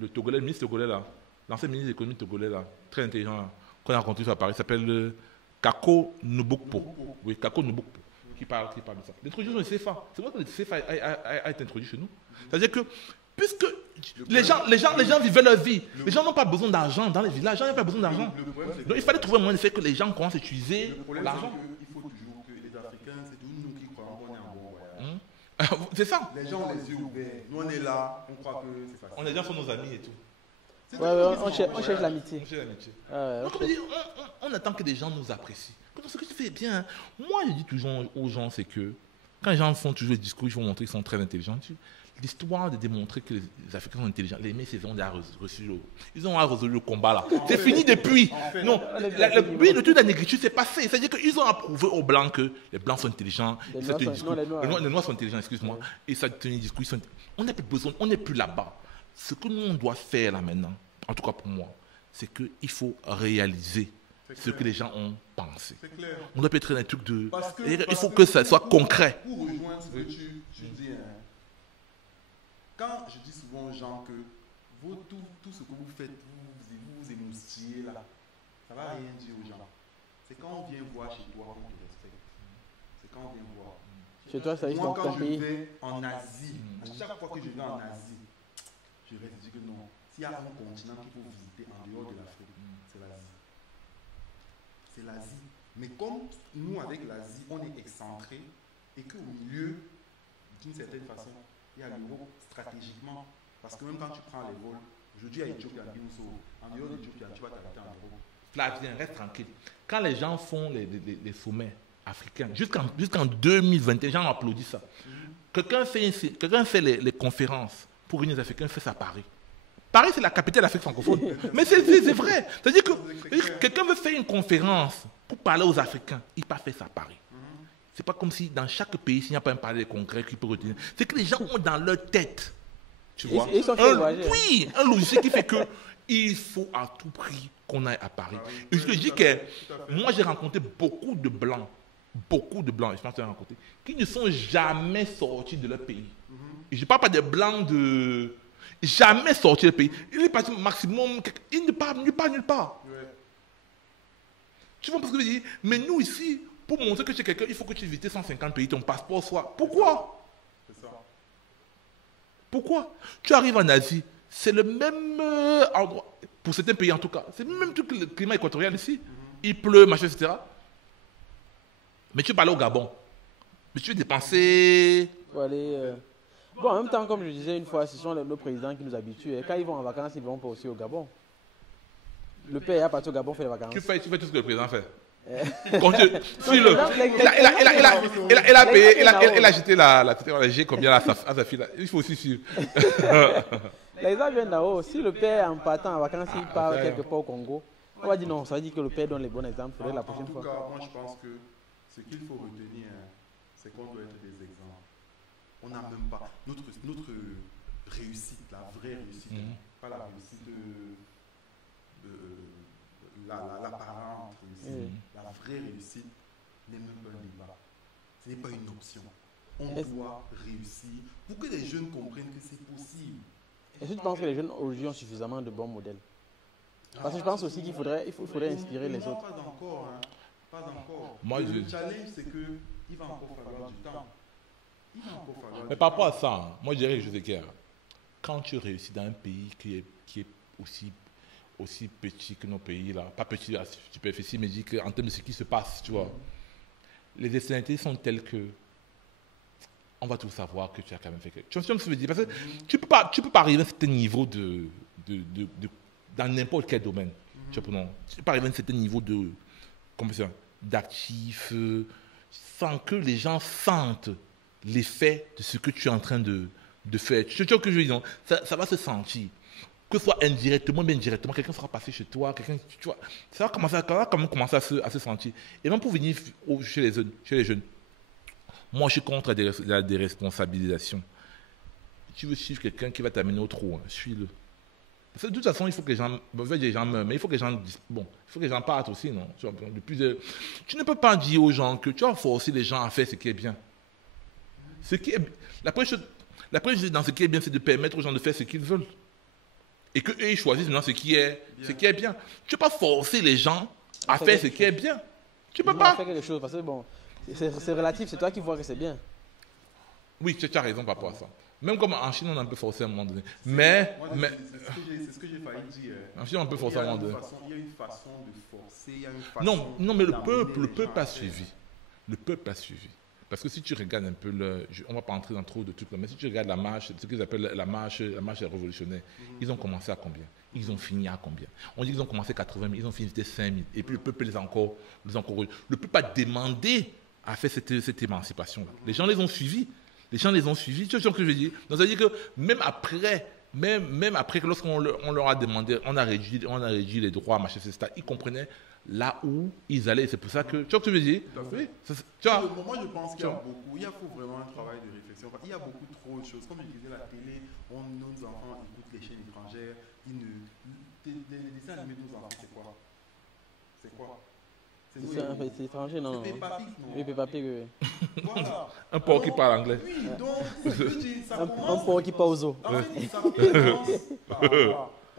le Togolais, le ministre togolais là, l'ancien ministre de l'économie togolais là, très intelligent là, qu'on a rencontré sur Paris, s'appelle Kako Nubokpo. Oui, Kako Nubokpo, qui parle de ça. L'introduction du CFA, c'est vrai que le CFA a été introduit chez nous. C'est-à-dire que, puisque les gens vivaient leur vie, les gens n'ont pas besoin d'argent dans les villages, les gens n'ont pas besoin d'argent. Donc il fallait trouver un moyen de faire que les gens commencent à utiliser l'argent. Il faut toujours que les Africains, c'est nous qui croyons qu'on est en bon voyage. C'est ça. Les gens ont les yeux ouverts. Nous, on est là, on croit que c'est facile. Les gens sont nos amis et tout. On cherche l'amitié. On attend que les gens nous apprécient. Ce que tu fais bien. Moi, je dis toujours aux gens, c'est que quand les gens font toujours des discours, ils vont montrer qu'ils sont très intelligents. L'histoire de démontrer que les Africains sont intelligents, les mecs, ils ont résolu le combat là. C'est fini depuis. Non, oui, le truc de la négritude, c'est passé. C'est-à-dire qu'ils ont approuvé aux Blancs que les Blancs sont intelligents. Les Noirs sont intelligents, excuse-moi. Et ça tenait des discours. On n'a plus besoin, on n'est plus là-bas. Ce que nous, on doit faire là maintenant, en tout cas pour moi, c'est qu'il faut réaliser ce que les gens ont pensé. On doit peut-être être un truc de... Il faut que ça soit concret. Pour rejoindre ce que tu dis, quand je dis souvent aux gens que tout ce que vous faites, vous émoustillez là, ça ne va rien dire aux gens. C'est quand on vient voir chez toi qu'on te respecte. C'est quand on vient voir. Chez toi, ça veut dire moi, quand je vais en Asie, à chaque fois que je vais en Asie, je reste dit que non. S'il y a un continent qu'il faut visiter en dehors de l'Afrique, c'est l'Asie. C'est l'Asie. Mais comme nous, avec l'Asie, on est excentré et qu'au milieu, d'une certaine façon, il y a l'Europe stratégiquement. Parce que même quand tu prends les vols, aujourd'hui à Éthiopie, en dehors d'Éthiopie, tu vas t'arrêter en Europe. Flavien, reste tranquille. Quand les gens font les sommets africains, jusqu'en 2021, les gens applaudissent ça. Quelqu'un fait les conférences pour réunir les Africains, fait ça à Paris. Paris, c'est la capitale de l'Afrique francophone. Mais c'est vrai. C'est-à-dire que quelqu'un veut faire une conférence pour parler aux Africains, il pas fait ça à Paris. C'est pas comme si dans chaque pays, s'il n'y a pas un palais de congrès qui peut retenir. C'est que les gens ont dans leur tête, tu vois, un logiciel qui fait que il faut à tout prix qu'on aille à Paris. Et je te dis que moi, j'ai rencontré beaucoup de Blancs, je pense que j'ai rencontré, qui ne sont jamais sortis de leur pays. Et je ne parle pas des Blancs de... Jamais sortis du pays. Il est parti maximum... Il ne part nulle part. Tu vois ce que je veux dire? Mais nous, ici, pour montrer que tu es quelqu'un, il faut que tu visites 150 pays, ton passeport soit... Pourquoi? Pourquoi? Tu arrives en Asie, c'est le même endroit, pour certains pays en tout cas, c'est le même truc que le climat équatorial ici. Il pleut, machin, etc. Mais tu peux aller au Gabon. Mais tu veux dépenser... Pour aller, Bon, en même temps, comme je disais une fois, ce sont nos présidents qui nous habituent. Et quand ils vont en vacances, ils ne vont pas aussi au Gabon. Le père est parti au Gabon faire les vacances. Tu fais tout ce que le président fait. Suis-le. Il a payé, il a acheté la technologie combien à sa fille. Il faut aussi suivre. Les gens viennent là-haut. Si le père, en partant en vacances, il part quelque part au Congo, on va dire non, ça veut dire que le père donne les bons exemples. Il faudrait la prochaine fois. En tout cas, moi je pense que ce qu'il faut retenir, c'est qu'on doit être des exemples. On n'a même pas notre réussite, la vraie réussite, pas la réussite l'apparente réussite. La vraie réussite n'est même pas un débat. Ce n'est pas une option. On doit réussir pour que les jeunes comprennent que c'est possible. Est-ce que tu penses que les jeunes aujourd'hui ont suffisamment de bons modèles? Parce que je pense aussi qu'il faudrait inspirer les autres. Pas encore. Hein. Pas encore. Moi, le challenge, c'est qu'il va encore falloir du temps. Mais par rapport à ça, moi je dirais que José Guerre, quand tu réussis dans un pays qui est aussi petit que nos pays, là, pas petit à superficie, mais dis qu'en termes de ce qui se passe, tu vois, les externalités sont telles que on va tout savoir que tu as quand même fait quelque chose. Tu vois ce que je veux dire? Parce que tu peux pas arriver à un certain niveau dans n'importe quel domaine. Tu peux pas arriver à un certain niveau d'actifs sans que les gens sentent l'effet de ce que tu es en train de faire. Tu vois ce que je veux dire? Ça va se sentir. Que ce soit indirectement, mais indirectement, quelqu'un sera passé chez toi, tu vois, ça va quand même commencer à se sentir. Et même pour venir chez les jeunes, moi je suis contre la déresponsabilisation. Tu veux suivre quelqu'un qui va t'amener au trou, hein, suis-le. Parce que de toute façon, il faut que les gens meurent, mais il faut que les gens disent, bon, il faut que les gens partent aussi, non? Tu ne peux pas dire aux gens que tu vas forcer les gens à faire ce qui est bien. La première chose dans ce qui est bien, c'est de permettre aux gens de faire ce qu'ils veulent. Et qu'eux, ils choisissent maintenant ce qui est bien. Tu ne peux pas forcer les gens à faire ce qui est bien. Tu ne peux pas. Faire quelque chose, parce que bon, c'est relatif, c'est toi qui vois que c'est bien. Oui, tu as raison par rapport à ça. Même comme en Chine, on a un peu forcé à un moment donné. Mais c'est ce que j'ai failli dire. En Chine, on peut forcer à un moment donné. Il y a une façon de forcer, il y a une façon... Non, mais le peuple a suivi. Le peuple a suivi. Parce que si tu regardes un peu, on ne va pas entrer dans trop de trucs, mais si tu regardes la marche, ce qu'ils appellent la marche des révolutionnaires, ils ont commencé à combien? Ils ont fini à combien? On dit qu'ils ont commencé à 80 000, ils ont fini à 5 000. Et puis le peuple les a encore. Le peuple a demandé à faire cette émancipation-là. Les gens les ont suivis. Tu vois ce que je veux dire? Donc ça veut dire que même après que lorsqu'on leur a demandé, on a réduit les droits, machin, etc., ils comprenaient là où ils allaient. C'est pour ça que... Tu vois ce que je veux dire? Oui. Moi, je pense qu'il y a beaucoup... Il faut vraiment un travail de réflexion. Il y a beaucoup trop de choses. Comme je disais, la télé, nos enfants écoutent les chaînes étrangères. Les dessins animés de nos enfants, c'est quoi? C'est étranger, non? C'est Peppa Pig, non? Oui, Peppa Pig, oui. Voilà. Un porc qui parle anglais. Oui, donc, je dis, ça commence... Un porc qui parle aux eaux. Ça commence par...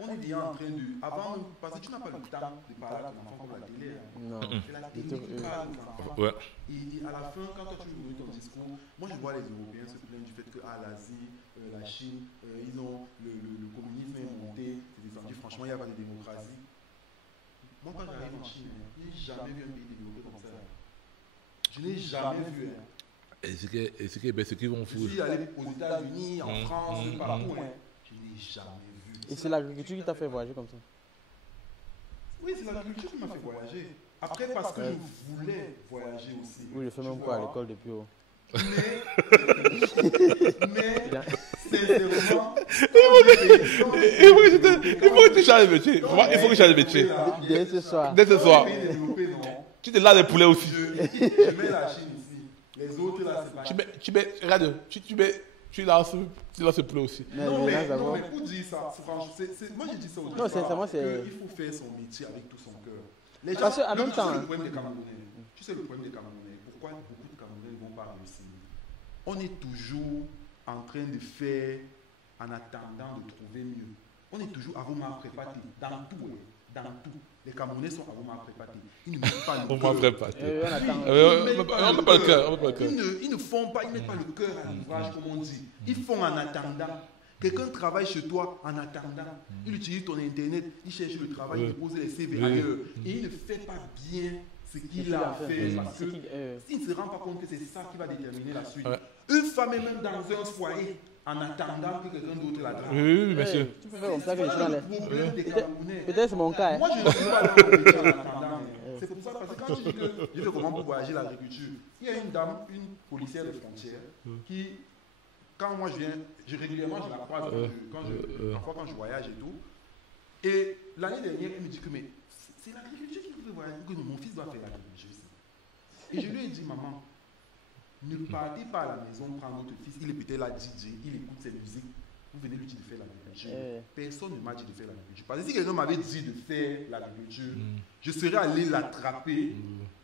On est déjà en train de... Avant, parce que tu n'as pas le temps de parler à ton enfant comme la télé. Non. C'est la télé qui parle aux enfants. Ouais. Et à la fin, quand toi tu veux ton discours, moi je vois les Européens se plaindre du fait qu'à l'Asie, la Chine, ils ont le communisme est monté, c'est descendu. Franchement, il n'y a pas de démocratie. Moi, quand j'arrive en Chine, je n'ai jamais vu un pays développé comme ça. Je n'ai jamais vu. Et ce qu'ils vont foutre. Je suis allé aux États-Unis, en France, partout. Je n'ai jamais vu. Et c'est l'agriculture qui t'a fait voyager comme ça? Oui, c'est l'agriculture qui m'a fait voyager. Après, parce que je voulais voyager aussi. Oui, je fais même quoi à l'école depuis haut. Mais sincèrement, il faut que tu changes de métier. Il faut que tu changes de métier. Dès ce soir. Dès ce soir. Tu te laves les poulets aussi. Je mets la Chine ici. Les autres là, c'est pas. Regarde, tu lances le poulet aussi. Non, mais pour dire ça, franchement, moi j'ai dit ça au début. Non, sincèrement, c'est. Il faut faire son métier avec tout son cœur. Les Parce gens, qu'en même temps. Tu sais le problème des Camerounais. Pourquoi beaucoup de Camerounais ne vont pas réussir? On est toujours en train de faire en attendant de trouver mieux. On est toujours à vos marques préparées. Dans tout, dans tout. Les Camerounais sont à vos marques préparées. Ils ne mettent pas le cœur. On ne met pas le cœur. Ils ne font pas, ils ne mettent pas le cœur à l'ouvrage, comme on dit. Ils font en attendant. Quelqu'un travaille chez toi en attendant. Il utilise ton internet, il cherche le travail, il pose les CV ailleurs. Et il ne fait pas bien ce qu'il a fait. Parce que s'il ne se rend pas compte que c'est ça qui va déterminer la suite. Une femme est même dans un foyer en attendant que quelqu'un d'autre la drague. Oui, monsieur. Tu peux faire comme ça que je suis dans les. Peut-être c'est mon cas. Moi, je ne suis pas dans le métier en attendant. C'est pour ça, parce que quand je dis que je vais comment pour voyager l'agriculture, il y a une dame, une policière de frontière, qui, quand moi je viens, régulièrement je la croise parfois quand je voyage et tout. Et l'année dernière, elle me dit que mais c'est l'agriculture qui veut voyager, que mon fils doit faire l'agriculture. Et je lui ai dit, maman, ne partez pas à la maison prendre votre fils, il est peut-être là DJ, il écoute ses musiques, vous venez lui dire de faire l'agriculture. Personne ne m'a dit de faire l'agriculture. Parce que si quelqu'un m'avait dit de faire l'agriculture, je serais allé l'attraper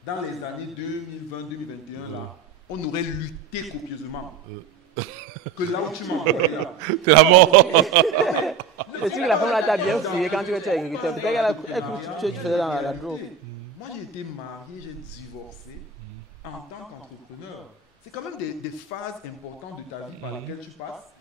dans les années 2020-2021 là. On aurait lutté copieusement. Que là où tu m'as envoyé là. C'est la mort. C'est sûr que la femme là t'a bien fouillé quand tu étais agriculteur. Peut-être qu'elle a cru que tu faisais dans la drogue. Moi j'ai été marié, j'ai divorcé en tant qu'entrepreneur. C'est quand même des phases importantes de ta vie par lesquelles tu passes.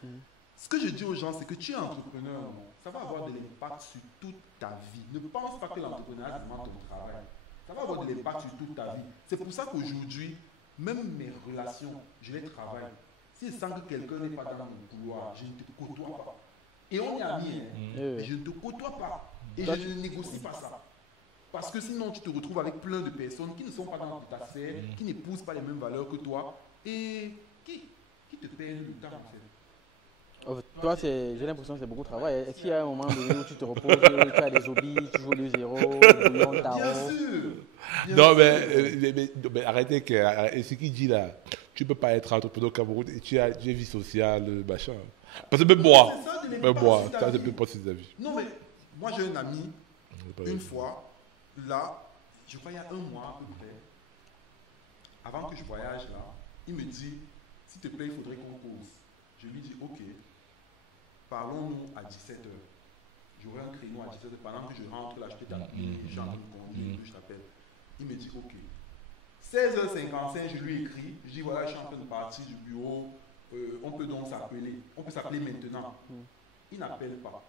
Ce que je dis aux gens, c'est que tu es entrepreneur, non? Ça va avoir de l'impact sur toute ta vie. Ne pense pas que l'entrepreneuriat demande ton travail. Ça va avoir de l'impact sur toute ta vie. C'est pour ça qu'aujourd'hui, même mes relations, je les travaille. Si je sens que quelqu'un n'est pas dans mon couloir, je ne te côtoie pas. Et on est amis, mais je ne te côtoie pas. Et je ne négocie pas ça. Parce que sinon, tu te retrouves avec plein de personnes qui ne sont pas dans ta sphère, qui n'épousent pas les mêmes valeurs que toi, et qui te perdent le temps, en fait. Toi, j'ai l'impression que c'est beaucoup de travail. Est-ce qu'il y a un moment donné où tu te reposes, tu as des hobbies, tu joues le zéro, bouillon, tarot? Bien sûr. Non, mais arrêtez, ce qu'il dit là, tu ne peux pas être entrepreneur au Cameroun et tu as une vie sociale, machin. Parce que même moi, ça ne peut pas se vie. Non, mais moi j'ai un ami, une fois, là, je crois il y a un mois à peu près, avant que je voyage là, il me dit, s'il te plaît, il faudrait qu'on cause. Je lui dis, ok, parlons-nous à 17h. J'aurai un créneau à 17h. Pendant que je rentre là, je peux t'appeler, je suis en train de conduire, je t'appelle. Il me dit, ok. 16h55, je lui écris. Je dis, voilà, je suis en train de partir du bureau. On peut donc s'appeler. On peut s'appeler maintenant. Il n'appelle pas.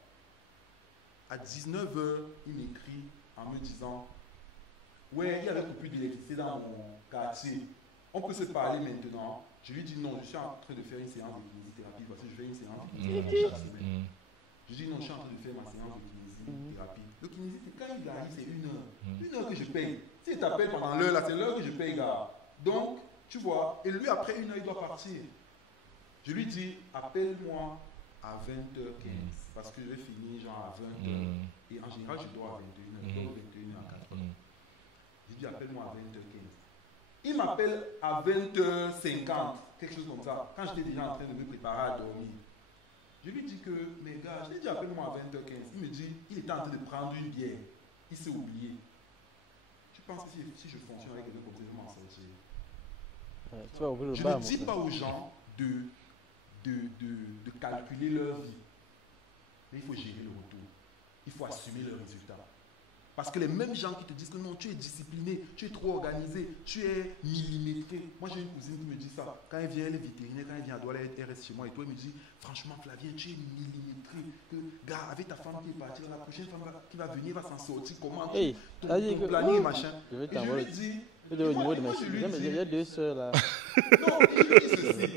À 19h, il m'écrit en me disant, ouais, il y avait plus d'électricité dans mon quartier. On peut se parler maintenant. Je lui dis non, je suis en train de faire une séance de kinésithérapie parce que je fais une séance de kinésithérapie chaque semaine. Je dis non, je suis en train de faire ma séance de kinésithérapie. Le kinésithérapie, quand il arrive, c'est 1 heure. 1 heure que je paye. S'il t'appelle pendant l'heure, là, c'est l'heure que je paye, gars. Donc, tu vois, et lui, après 1 heure, il doit partir. Je lui dis, appelle-moi à 20h15 parce que je vais finir genre à 20h. Et en général, je dois à 21h. Je dois à 21h à 4h. Je dis, appelle-moi à 20h15. Il m'appelle à 20h50, quelque chose comme ça, quand j'étais déjà en train de me préparer à dormir. Je lui dis que, mais gars, je lui ai dit appelle-moi à 20h15. Il me dit, il était en train de prendre une bière. Il s'est oublié. Tu penses que si je fonctionne avec quelqu'un comme ça, je vais m'en sortir? Je ne dis pas aux gens de calculer leur vie. Mais il faut gérer le retour. Il faut assumer le résultat. Parce que les mêmes gens qui te disent que non, tu es discipliné, tu es trop organisé, tu es millimétré. Moi, j'ai une cousine qui me dit ça. Quand elle vient, elle est vétérinaire, quand elle vient à Douala, elle reste chez moi et toi, elle me dit, franchement, Flavien, tu es millimétré. Que, gars, avec ta femme qui est partie, la prochaine femme qui va venir va s'en sortir. Comment ton planning et machin. Et je lui dis, il y a 2 sœurs là. Non, je lui dis ceci.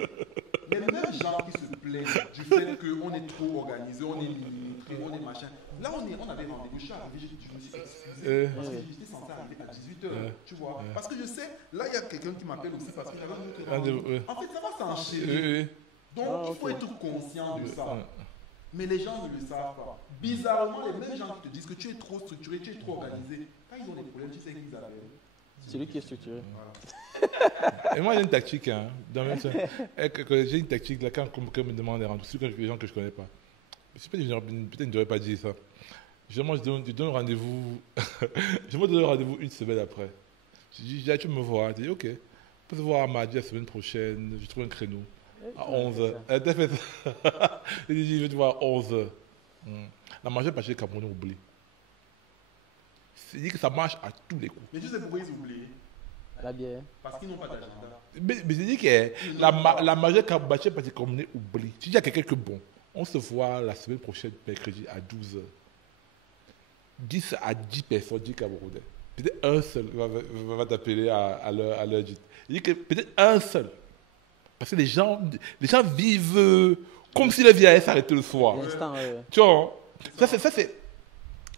Les mêmes de gens qui se plaignent du fait qu'on est trop organisé, on est millimétré, on est machin. Là, on avait rendez-vous, je suis arrivé, je me suis excusé parce que j'étais censé arriver à 18h, tu vois. Parce que je sais, là, il y a quelqu'un qui m'appelle aussi parce que j'avais un autre rendez-vous. En fait, ça va s'enchaîner. Donc, il faut être conscient de ça. Mais les gens ne le savent pas. Bizarrement, les mêmes gens qui te disent que tu es trop structuré, tu es trop organisé, quand ils ont des problèmes, tu sais qu'ils appellent. C'est lui qui est structuré. Et moi, j'ai une tactique. Hein, j'ai une tactique. Là, quand quelqu'un me demande des rendez-vous, surtout quand les gens que je ne connais pas. Peut-être que je ne devrais pas dire ça. Généralement, je donne rendez-vous. Je me donne rendez-vous une semaine après. Je dis, tu me vois. Tu dis, ok. On peut se voir mardi la semaine prochaine. Je trouve un créneau. À 11h. Je dis, je vais te voir à 11h. La majeure partie des Camerounais oublient. C'est-à-dire que ça marche à tous les coups. Mais tu sais pourquoi ils oublient? La bière. Parce qu'ils n'ont pas d'agenda. Mais c'est-à-dire que la majeure partie des Camerounais oublient. Si il y a quelqu'un qui est bon, on se voit la semaine prochaine, mercredi, à 12h. 10 à 10 personnes, 10 Camerounais. Peut-être un seul va t'appeler à l'heure dite. Il dit que peut-être un seul. Parce que les gens vivent comme si la vie allait s'arrêter le soir. Tu vois, ça c'est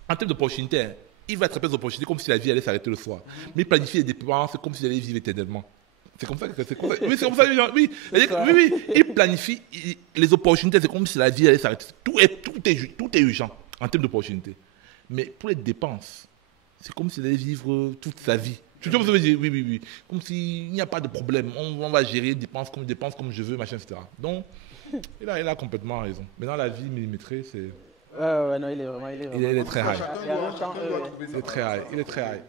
en termes d'opportunité. Hein. Il va attraper des opportunités comme si la vie allait s'arrêter le soir. Mais il planifie les dépenses comme s'il allait vivre éternellement. C'est comme ça que c'est comme ça. Oui, c'est comme ça les gens. Oui, il planifie les opportunités, c'est comme si la vie allait s'arrêter. Tout est urgent en termes d'opportunités. Mais pour les dépenses, c'est comme s'il allait vivre toute sa vie. Tu vois ce que je veux dire? Oui. Comme s'il n'y a pas de problème. On va gérer dépenses comme je veux, machin, etc. Donc, il a complètement raison. Maintenant, la vie millimétrée, c'est... non, il est vraiment... Il est très high. Il est très high.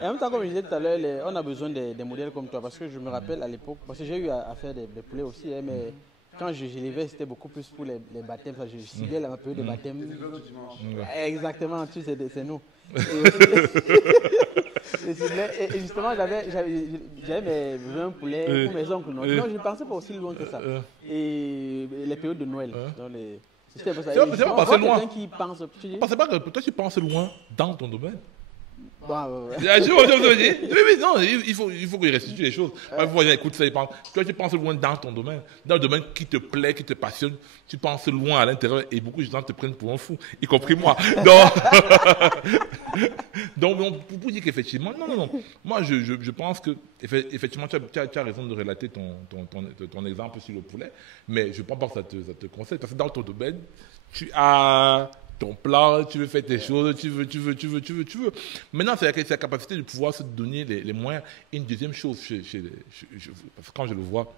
Et en même temps, comme je disais tout à l'heure, on a besoin des modèles comme toi. Parce que je me rappelle à l'époque, parce que j'ai eu à faire des poulets aussi, hein, mais quand je l'élevais, c'était beaucoup plus pour les baptèmes. Je ciblais la période de baptême. Exactement, c'est nous. Et justement, j'avais mes 20 poulets pour mes oncles. Non, je ne pensais pas aussi loin que ça. Et les périodes de Noël. C'est pas passer loin. C'est pas que toi tu penses loin dans ton domaine. Oui, non, il faut qu'il restitue les choses. Écoute ça, toi tu penses loin dans ton domaine, dans le domaine qui te plaît, qui te passionne, tu penses loin à l'intérieur et beaucoup de gens te prennent pour un fou, y compris moi. Donc pour dire qu'effectivement, non. Moi je pense que effectivement tu as raison de relater ton exemple sur le poulet, mais je ne pense pas que ça te concerne parce que dans ton domaine, tu as ton plan, tu veux faire tes choses, tu veux. Maintenant, c'est la capacité de pouvoir se donner les moyens. Une deuxième chose, parce que quand je le vois,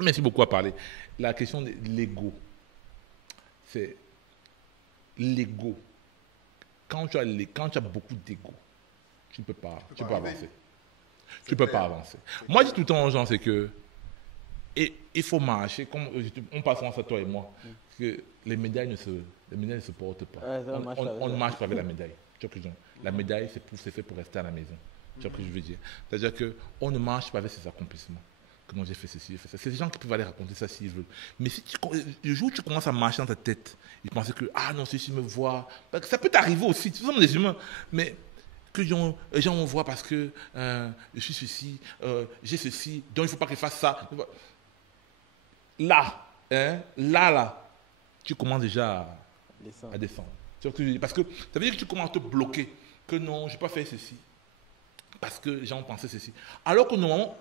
merci beaucoup à parler, la question de l'ego. C'est l'ego. Quand tu as beaucoup d'ego, tu ne peux pas avancer. Tu ne peux pas avancer. Moi, je dis tout le temps aux gens, c'est que il faut marcher, comme on passe en ça, toi et moi, que les médailles ne se portent pas. On ne marche pas avec la médaille. La médaille, c'est fait pour rester à la maison. Tu vois ce que je veux dire? C'est-à-dire qu'on ne marche pas avec ses accomplissements. Comment j'ai fait ceci, j'ai fait ça. C'est des gens qui peuvent aller raconter ça s'ils veulent. Mais si le jour où tu commences à marcher dans ta tête, ils pensent que, non, ceci me voit. Ça peut t'arriver aussi, nous sommes des humains. Mais que les gens me voient parce que je suis ceci, j'ai ceci, donc il ne faut pas qu'ils fassent ça. Là, tu commences déjà à descendre. Parce que ça veut dire que tu commences à te bloquer. Que non, je n'ai pas fait ceci. Parce que les gens ont pensé ceci. Alors que normalement,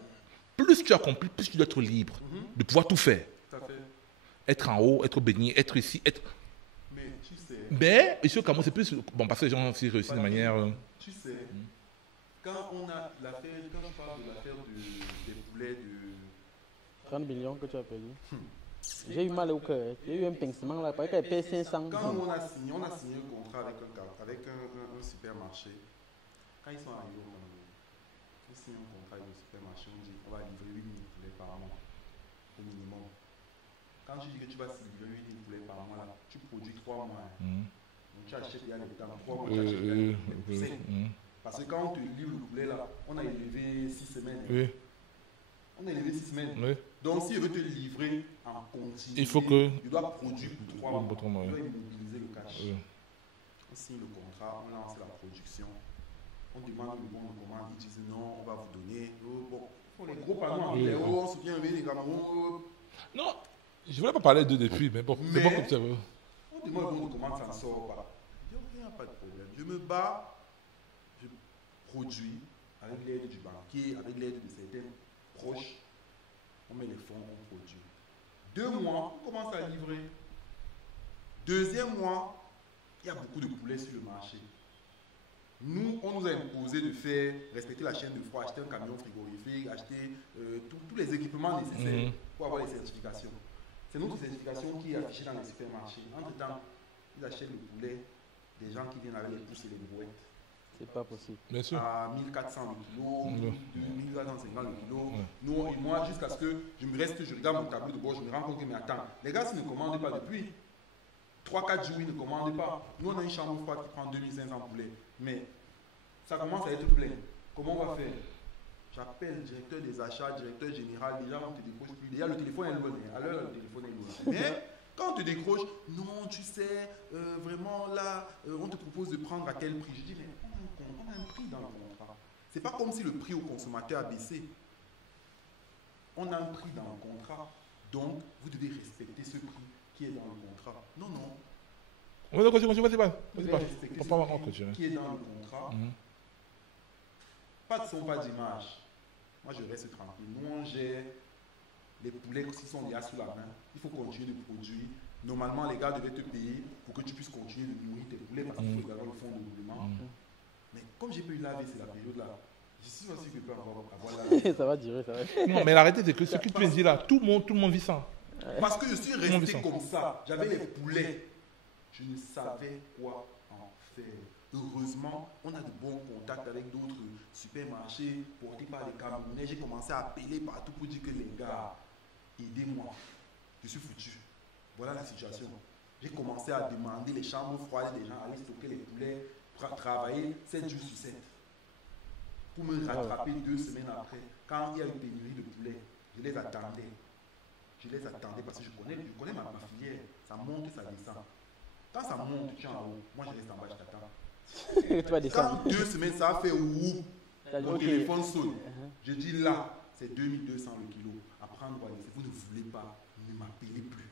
plus tu accomplis, plus tu dois être libre de pouvoir tout faire. Être en haut, être baigné, être ici, être... Mais tu sais... Mais ici au Cameroun, c'est plus... Bon, parce que les gens ont aussi réussi de manière... Tu sais, quand on a l'affaire, quand on parle de l'affaire des poulets de... 30 millions que tu as payé. J'ai eu mal au cœur. J'ai eu un pincement là, parce qu'elle paye 500. Quand on a signé un contrat avec un supermarché, quand ils sont arrivés au Cameroun, ils signent un contrat avec le supermarché, on dit on va livrer 8 000 poulets par mois, au minimum. Quand tu dis que tu vas livrer 8 000 poulets par mois, là, tu produis 3 mois. Donc tu achètes, il y a les temps, 3 mois, tu achètes les poulets. Parce que quand on te livre le poulet là, on a élevé 6 semaines. On a élevé 6 semaines. Donc, s'il veut te livrer en continu, il doit produire pour 3 mois. Il doit immobiliser le cash. On signe le contrat, on lance la production. On demande le bon de commande. Ils disent non, on va vous donner. Bon, les gros panneaux, on soutient les Cameroun. Non, je ne voulais pas parler d'eux depuis, mais bon, c'est bon comme ça. On demande comment ça ne sort pas. Je dis, il n'y a pas de problème. Je me bats, je produis avec l'aide du banquier, avec l'aide de certains proches. On met les fonds, on produit. 2 mois, on commence à livrer. 2e mois, il y a beaucoup de poulets sur le marché. Nous, on nous a imposé de faire respecter la chaîne de froid, acheter un camion frigorifique, acheter tous les équipements nécessaires pour avoir les certifications. C'est notre certification qui est affichée dans les supermarchés. Entre-temps, ils achètent le poulet des gens qui viennent avec les pousses et les brouettes. C'est pas possible. Bien sûr. À 1400 le kilo, 2450 le kilo. Nous, et moi, jusqu'à ce que je regarde mon tableau de bord, je me rends compte que, mais attends, les gars, s'ils ne commandent pas depuis 3-4 jours, ils ne commandent pas. Nous, on a une chambre froide qui prend 2500 poulets. Mais ça commence à être plein. Comment on va faire? J'appelle le directeur des achats, directeur général, déjà on ne te décroche plus. Déjà le téléphone est loin, à l'heure le téléphone est loin. Mais quand on te décroche, non, tu sais, vraiment là, on te propose de prendre à tel prix. Je dis, mais on a un prix dans le contrat. C'est pas comme si le prix au consommateur a baissé. On a un prix dans le contrat. Donc, vous devez respecter ce prix qui est dans le contrat. Non, non. On va continuer, vas-y, pas. Qui est dans le contrat. Pas de son, pas d'image. Moi, je reste tranquille. Nous, on gère les poulets qui sont déjà sous la main. Il faut continuer de produire. Normalement, les gars devaient te payer pour que tu puisses continuer de nourrir tes poulets parce qu'il faut également le fonds de roulement. Mais comme j'ai pas eu laver, c'est la période-là. Je suis sûr que je peux avoir la Ça va durer, ça va. Non, mais la réalité, c'est que ce que tu viens de dire là, tout le monde vit ça. Parce que je suis resté comme ça. J'avais les poulets. Je ne savais quoi en faire. Heureusement, on a de bons contacts avec d'autres supermarchés portés par les Camerounais. J'ai commencé à appeler partout pour dire que les gars, aidez-moi. Je suis foutu. Voilà la situation. J'ai commencé à demander les chambres froides des gens, aller stocker les poulets, travailler 7 jours sur 7. Pour me rattraper 2 semaines après. Quand il y a une pénurie de poulets, je les attendais. Je les attendais parce que je connais ma filière. Ça monte, ça descend. Quand ça monte, tu es en haut. Moi, je reste en bas, je t'attends. Quand 2 semaines, ça a fait ouh, mon téléphone sonne. Je dis là, c'est 2200 le kilo. À prendre, vous ne voulez pas, ne m'appelez plus.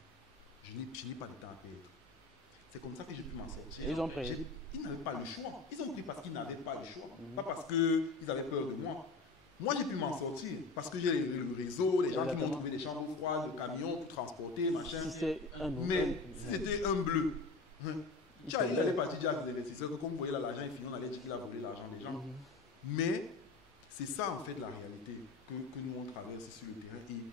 Je n'ai pas de temps à perdre. C'est comme ça que j'ai pu m'en sortir. Ils ont pris. Ils n'avaient pas le choix. Ils ont pris parce qu'ils n'avaient pas le choix. Pas parce qu'ils avaient peur de moi. Moi, j'ai pu m'en sortir parce que j'ai le réseau, les gens qui m'ont trouvé des chambres froides, le camion pour transporter, machin. Mais c'était un bleu. Il allait partir dire à des investisseurs que comme vous voyez là, l'argent est fini, on allait dire qu'il a volé l'argent des gens. Mais c'est ça en fait la réalité que nous on traverse sur le terrain et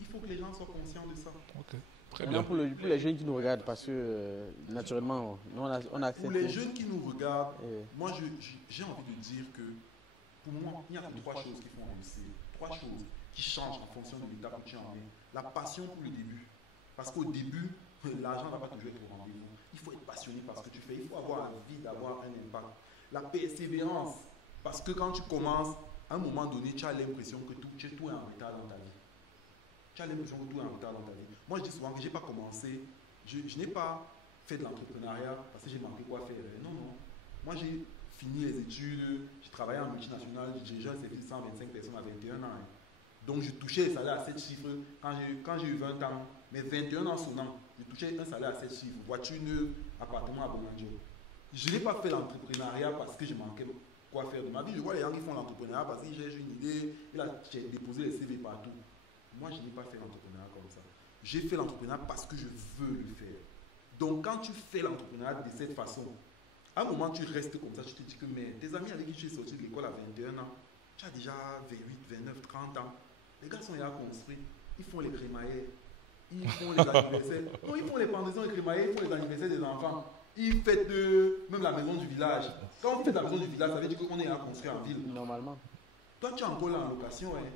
il faut que les gens soient conscients de ça. Okay. Très bien. Pour les jeunes qui nous regardent, parce que naturellement, on a accepté. Pour les jeunes qui nous regardent, moi j'ai envie de dire que pour moi, il y a 3 choses qui font réussir. 3 choses qui changent en fonction de l'étape où tu en es. La passion pour le début. Parce qu'au début, l'argent n'a pas toujours été au rendez-vous. Il faut être passionné par ce que tu fais. Il faut avoir envie d'avoir un impact. La persévérance. Parce que quand tu commences, à un moment donné, tu as l'impression que tout est en retard dans ta vie. Tu as l'impression que tout est en retard dans ta vie. Moi, je dis souvent que je n'ai pas commencé, je n'ai pas fait de l'entrepreneuriat parce que j'ai manqué quoi faire. Non, non. Moi, j'ai fini les études, j'ai travaillé en multinationale, j'ai déjà servi 125 personnes à 21 ans. Donc, je touchais les salaires à 7 chiffres quand j'ai eu 20 ans. Mais 21 ans sonnant, je touchais un salaire à 7 chiffres. Voiture neuve, appartement à Bonandio. Je n'ai pas fait l'entrepreneuriat parce que je manquais quoi faire de ma vie. Je vois les gens qui font l'entrepreneuriat parce qu'ils cherchent une idée, et là, j'ai déposé les CV partout. Moi, je n'ai pas fait l'entrepreneuriat comme ça. J'ai fait l'entrepreneuriat parce que je veux le faire. Donc, quand tu fais l'entrepreneuriat de cette façon, à un moment, tu restes comme ça, tu te dis que mais tes amis avec qui tu es sorti de l'école à 21 ans, tu as déjà 28, 29, 30 ans. Les gars sont déjà construits. Ils font les crémaillères. Ils font les anniversaires. Non, ils font les pendaisons et crémaillères, ils font les anniversaires des enfants. Ils fêtent même la maison du village. Quand on fait la maison du village, ça veut dire qu'on est à construire en ville. Normalement. Toi, tu es encore là en location. Hein.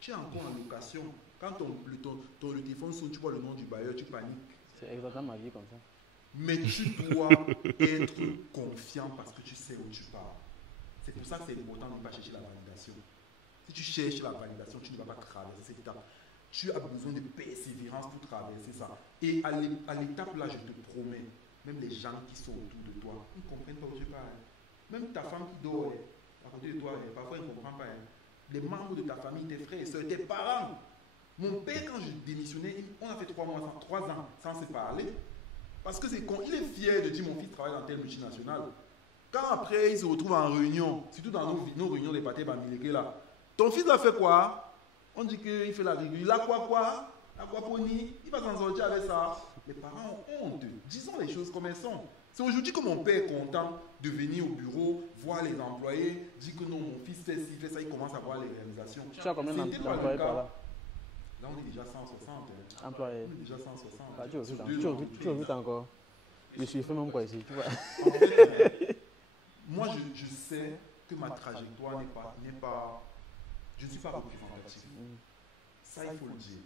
Tu es encore en location. Quand le téléphone sonne, tu vois le nom du bailleur, tu paniques. C'est exactement ma vie comme ça. Mais tu dois être confiant parce que tu sais où tu pars. C'est pour ça que c'est important de ne pas chercher la validation. Si tu cherches la validation, tu ne vas pas traverser cette étape. Tu as besoin de persévérance pour traverser ça. Et à l'étape là, je te promets, même les gens qui sont autour de toi, ils ne comprennent pas où tu pars. Même ta femme qui dort à côté de toi, parfois ils ne comprennent pas. Les membres de ta famille, tes frères et soeurs, tes parents, Mon père, quand je démissionnais, on a fait 3 ans sans se parler. Parce que il est fier de dire mon fils travaille dans telle multinationale. Quand après, il se retrouve en réunion, surtout dans nos réunions des pâtés bamileke là, ton fils a fait quoi? On dit qu'il fait la rigueur. Il a quoi? Aquaponie, il va s'en sortir avec ça. Les parents ont honte. Disons les choses comme elles sont. C'est aujourd'hui que mon père est content de venir au bureau, voir les employés, dire que non, mon fils fait ci, fait ça, il commence à voir les réalisations. Tu as combien d'employés par là? Là, on est déjà 160. Employés. On est déjà 160. Ah, tu veux encore? Je suis fait même quoi ici, tu vois. En fait, moi, je sais que ma trajectoire n'est pas je ne suis pas représentatif. Ça, il faut le dire.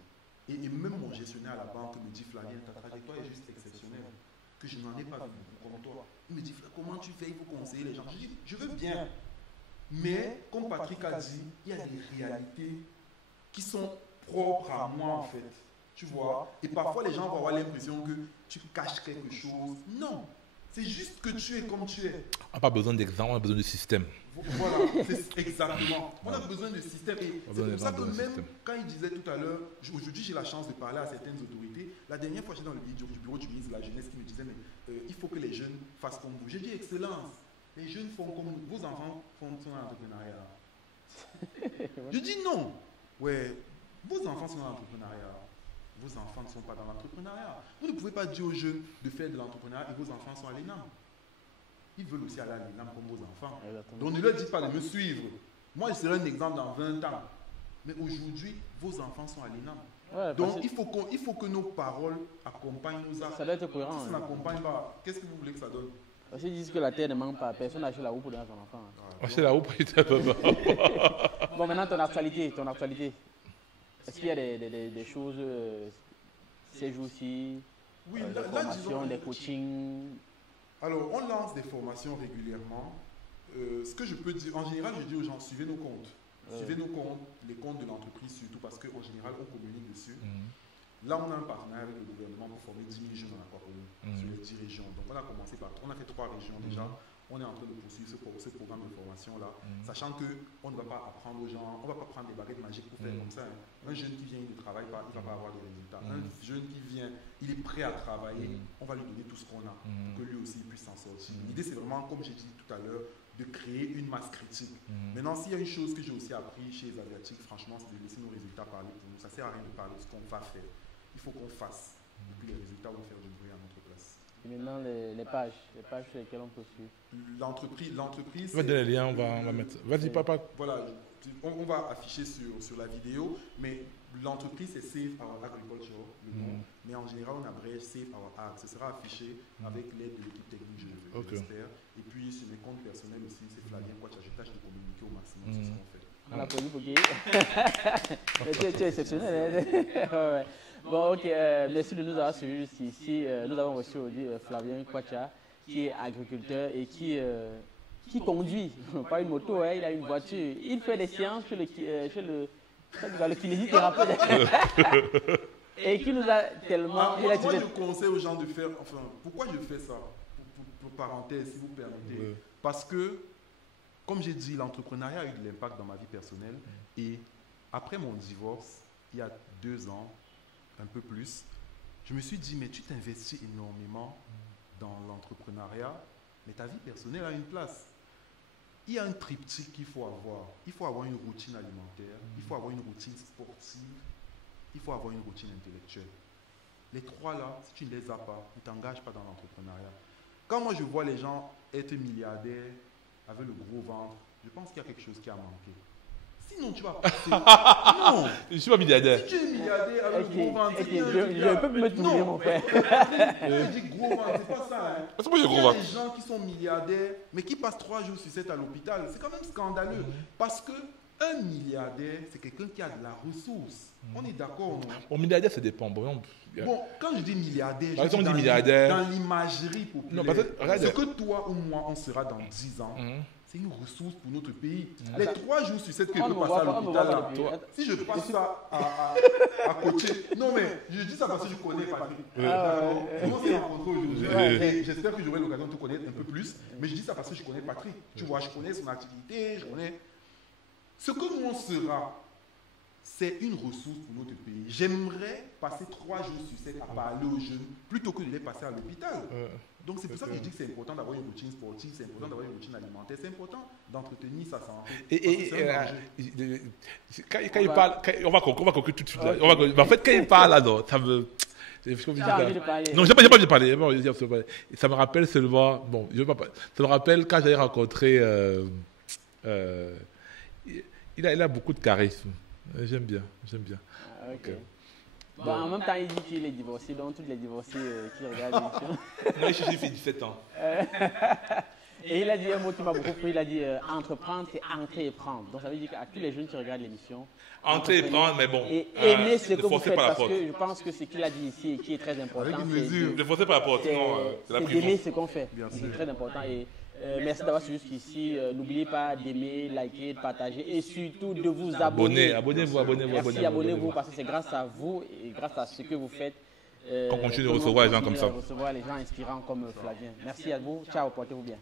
Et même mon gestionnaire à la banque me dit, Flavien, ta trajectoire est juste exceptionnelle, que je n'en ai pas vu comme toi. Il me dit, comment tu fais? Il faut conseiller les gens. Je dis, je veux bien. Mais, comme Patrick a dit, il y a des réalités qui sont propres à moi, en fait. Tu vois? Et parfois, les gens vont avoir l'impression que tu caches quelque chose. Non. C'est juste que tu es comme tu es. On n'a pas besoin d'exemple, on a besoin de système. Voilà, c'est exactement. On a besoin de système. Et c'est pour ça que même quand il disait tout à l'heure, aujourd'hui j'ai la chance de parler à certaines autorités. La dernière fois, j'étais dans le bureau du ministre de la Jeunesse qui me disait, mais il faut que les jeunes fassent comme vous. J'ai dit, excellence. Les jeunes font comme vous. Vos enfants sont dans l'entrepreneuriat. Je dis non. Ouais, vos enfants sont dans l'entrepreneuriat. Vos enfants ne sont pas dans l'entrepreneuriat. Vous ne pouvez pas dire aux jeunes de faire de l'entrepreneuriat et vos enfants sont à l'ENAM. Ils veulent aussi aller à l'ENAM comme vos enfants. Exactement. Donc ne leur dites pas de me suivre. Moi, je serai un exemple dans 20 ans. Mais aujourd'hui, vos enfants sont à l'ENAM. Ouais, donc il faut que nos paroles accompagnent nos actes. Ça doit être cohérent. Si ça n'accompagne pas, qu'est-ce que vous voulez que ça donne? Parce qu'ils disent que la terre ne manque pas. Personne n'a acheté la roue pour donner à son enfant. Acheter la roue pour donner à son enfant. Bon, maintenant ton actualité. Est-ce qu'il y a des choses ces jours-ci, oui, des formations, des coachings? Alors, on lance des formations régulièrement. Ce que je peux dire, en général, je dis aux gens, suivez nos comptes. Suivez nos comptes, les comptes de l'entreprise surtout, parce qu'en général, on communique dessus. Là, on a un partenariat avec le gouvernement pour former 10 000 jeunes dans l'Aquaponie, sur les 10 régions. Donc, on a commencé on a fait 3 régions déjà. On est en train de poursuivre ce programme de formation-là, sachant qu'on ne va pas apprendre aux gens, on ne va pas prendre des baguettes magiques pour faire comme ça. Un jeune qui vient, il ne travaille pas, il ne va pas avoir de résultats. Un jeune qui vient, il est prêt à travailler, on va lui donner tout ce qu'on a pour que lui aussi puisse s'en sortir. L'idée, c'est vraiment, comme j'ai dit tout à l'heure, de créer une masse critique. Maintenant, s'il y a une chose que j'ai aussi appris chez les Asiatiques, franchement, c'est de laisser nos résultats parler pour nous. Ça ne sert à rien de parler de ce qu'on va faire. Il faut qu'on fasse. Et puis les résultats vont faire du bruit à notre place. Et maintenant, les pages sur lesquelles on peut suivre. L'entreprise. On va donner les liens, on va mettre. Vas-y, papa. Voilà, on va afficher sur la vidéo, mais l'entreprise c'est Save Our Agriculture, le nom. Mais en général, on abrège Save Our Ag. Ce sera affiché avec l'aide de l'équipe technique, je l'espère. Et puis sur mes comptes personnels aussi, c'est Flavien Kwacha. Je tâche de communiquer au maximum sur ce qu'on fait. On applaudit pour tu es exceptionnel. Ouais. Bon, ok, merci de nous avoir suivis jusqu'ici. Nous avons reçu aujourd'hui Flavien Kwacha, qui est agriculteur et qui conduit, pas une moto, il a une voiture. Il fait des séances chez le kinésithérapeute. Et qui nous a tellement... moi, je conseille aux gens de faire... Enfin, pourquoi je fais ça? Pour parenthèse, si vous permettez. Parce que, comme j'ai dit, l'entrepreneuriat a eu de l'impact dans ma vie personnelle. Et après mon divorce, il y a 2 ans, un peu plus, je me suis dit, mais tu t'investis énormément dans l'entrepreneuriat, mais ta vie personnelle a une place. Il y a un triptyque qu'il faut avoir. Il faut avoir une routine alimentaire, il faut avoir une routine sportive, il faut avoir une routine intellectuelle. Les 3 là, si tu ne les as pas, ne t'engages pas dans l'entrepreneuriat. Quand moi je vois les gens être milliardaires avec le gros ventre, je pense qu'il y a quelque chose qui a manqué. Sinon, tu vas passer. Non! Je ne suis pas milliardaire. Si tu es milliardaire avec le gros ventre, je peux me trouver, mon frère. Je dis gros ventre, c'est pas ça. Hein. C'est pas il y a des gens qui sont milliardaires, mais qui passent 3 jours sur 7 à l'hôpital. C'est quand même scandaleux. Parce que un milliardaire, c'est quelqu'un qui a de la ressource. On est d'accord, non? Bon, milliardaire, ça dépend. Bon, quand je dis milliardaire, je dis milliardaire. Dans l'imagerie populaire. Non, ce que toi ou moi, on sera dans 10 ans. C'est une ressource pour notre pays. Les 3 jours sur 7 que je peux passer à l'hôpital, si je passe ça à côté. Non, mais je dis ça parce que je connais Patrick. On s'est rencontrés aujourd'hui. J'espère que j'aurai l'occasion de te connaître un peu plus. Mais je dis ça parce que je connais Patrick. Tu vois, je connais son activité, je connais. Ce que nous on sera, c'est une ressource pour notre pays. J'aimerais passer 3 jours sur 7 à parler aux jeunes plutôt que de les passer à l'hôpital. Donc c'est pour ça que je dis que c'est important d'avoir une routine sportive, c'est important d'avoir une routine alimentaire, c'est important d'entretenir sa santé. Quand il parle, on va conclure tout de suite. Là. En fait, quand il parle là, non, ça me... Non, j'ai pas envie de parler. Ça me rappelle seulement... Bon, ça me rappelle quand j'avais rencontré... il a beaucoup de charisme. J'aime bien. Ah, ok. Bon, en même temps, il dit qu'il est divorcé, donc tous les divorcés qui regardent l'émission. Moi, j'ai fait 17 ans. Et il a dit un mot qui m'a beaucoup plu, il a dit entreprendre, c'est entrer et prendre. Donc ça veut dire qu'à tous les jeunes qui regardent l'émission, entrer et prendre, mais bon. Et aimer ce que vous faites, parce que je pense que ce qu'il a dit ici et qui est très important, c'est forcer par la porte, c'est d'aimer ce qu'on fait. C'est très important. Et merci d'avoir suivi jusqu'ici. N'oubliez pas d'aimer, liker, de partager et surtout de vous abonner. Abonnez-vous. Merci, abonnez-vous parce que c'est grâce à vous et grâce à ce que vous faites qu'on continue de recevoir les gens comme ça. Recevoir les gens inspirants comme Flavien. Merci à vous. Ciao, portez-vous bien.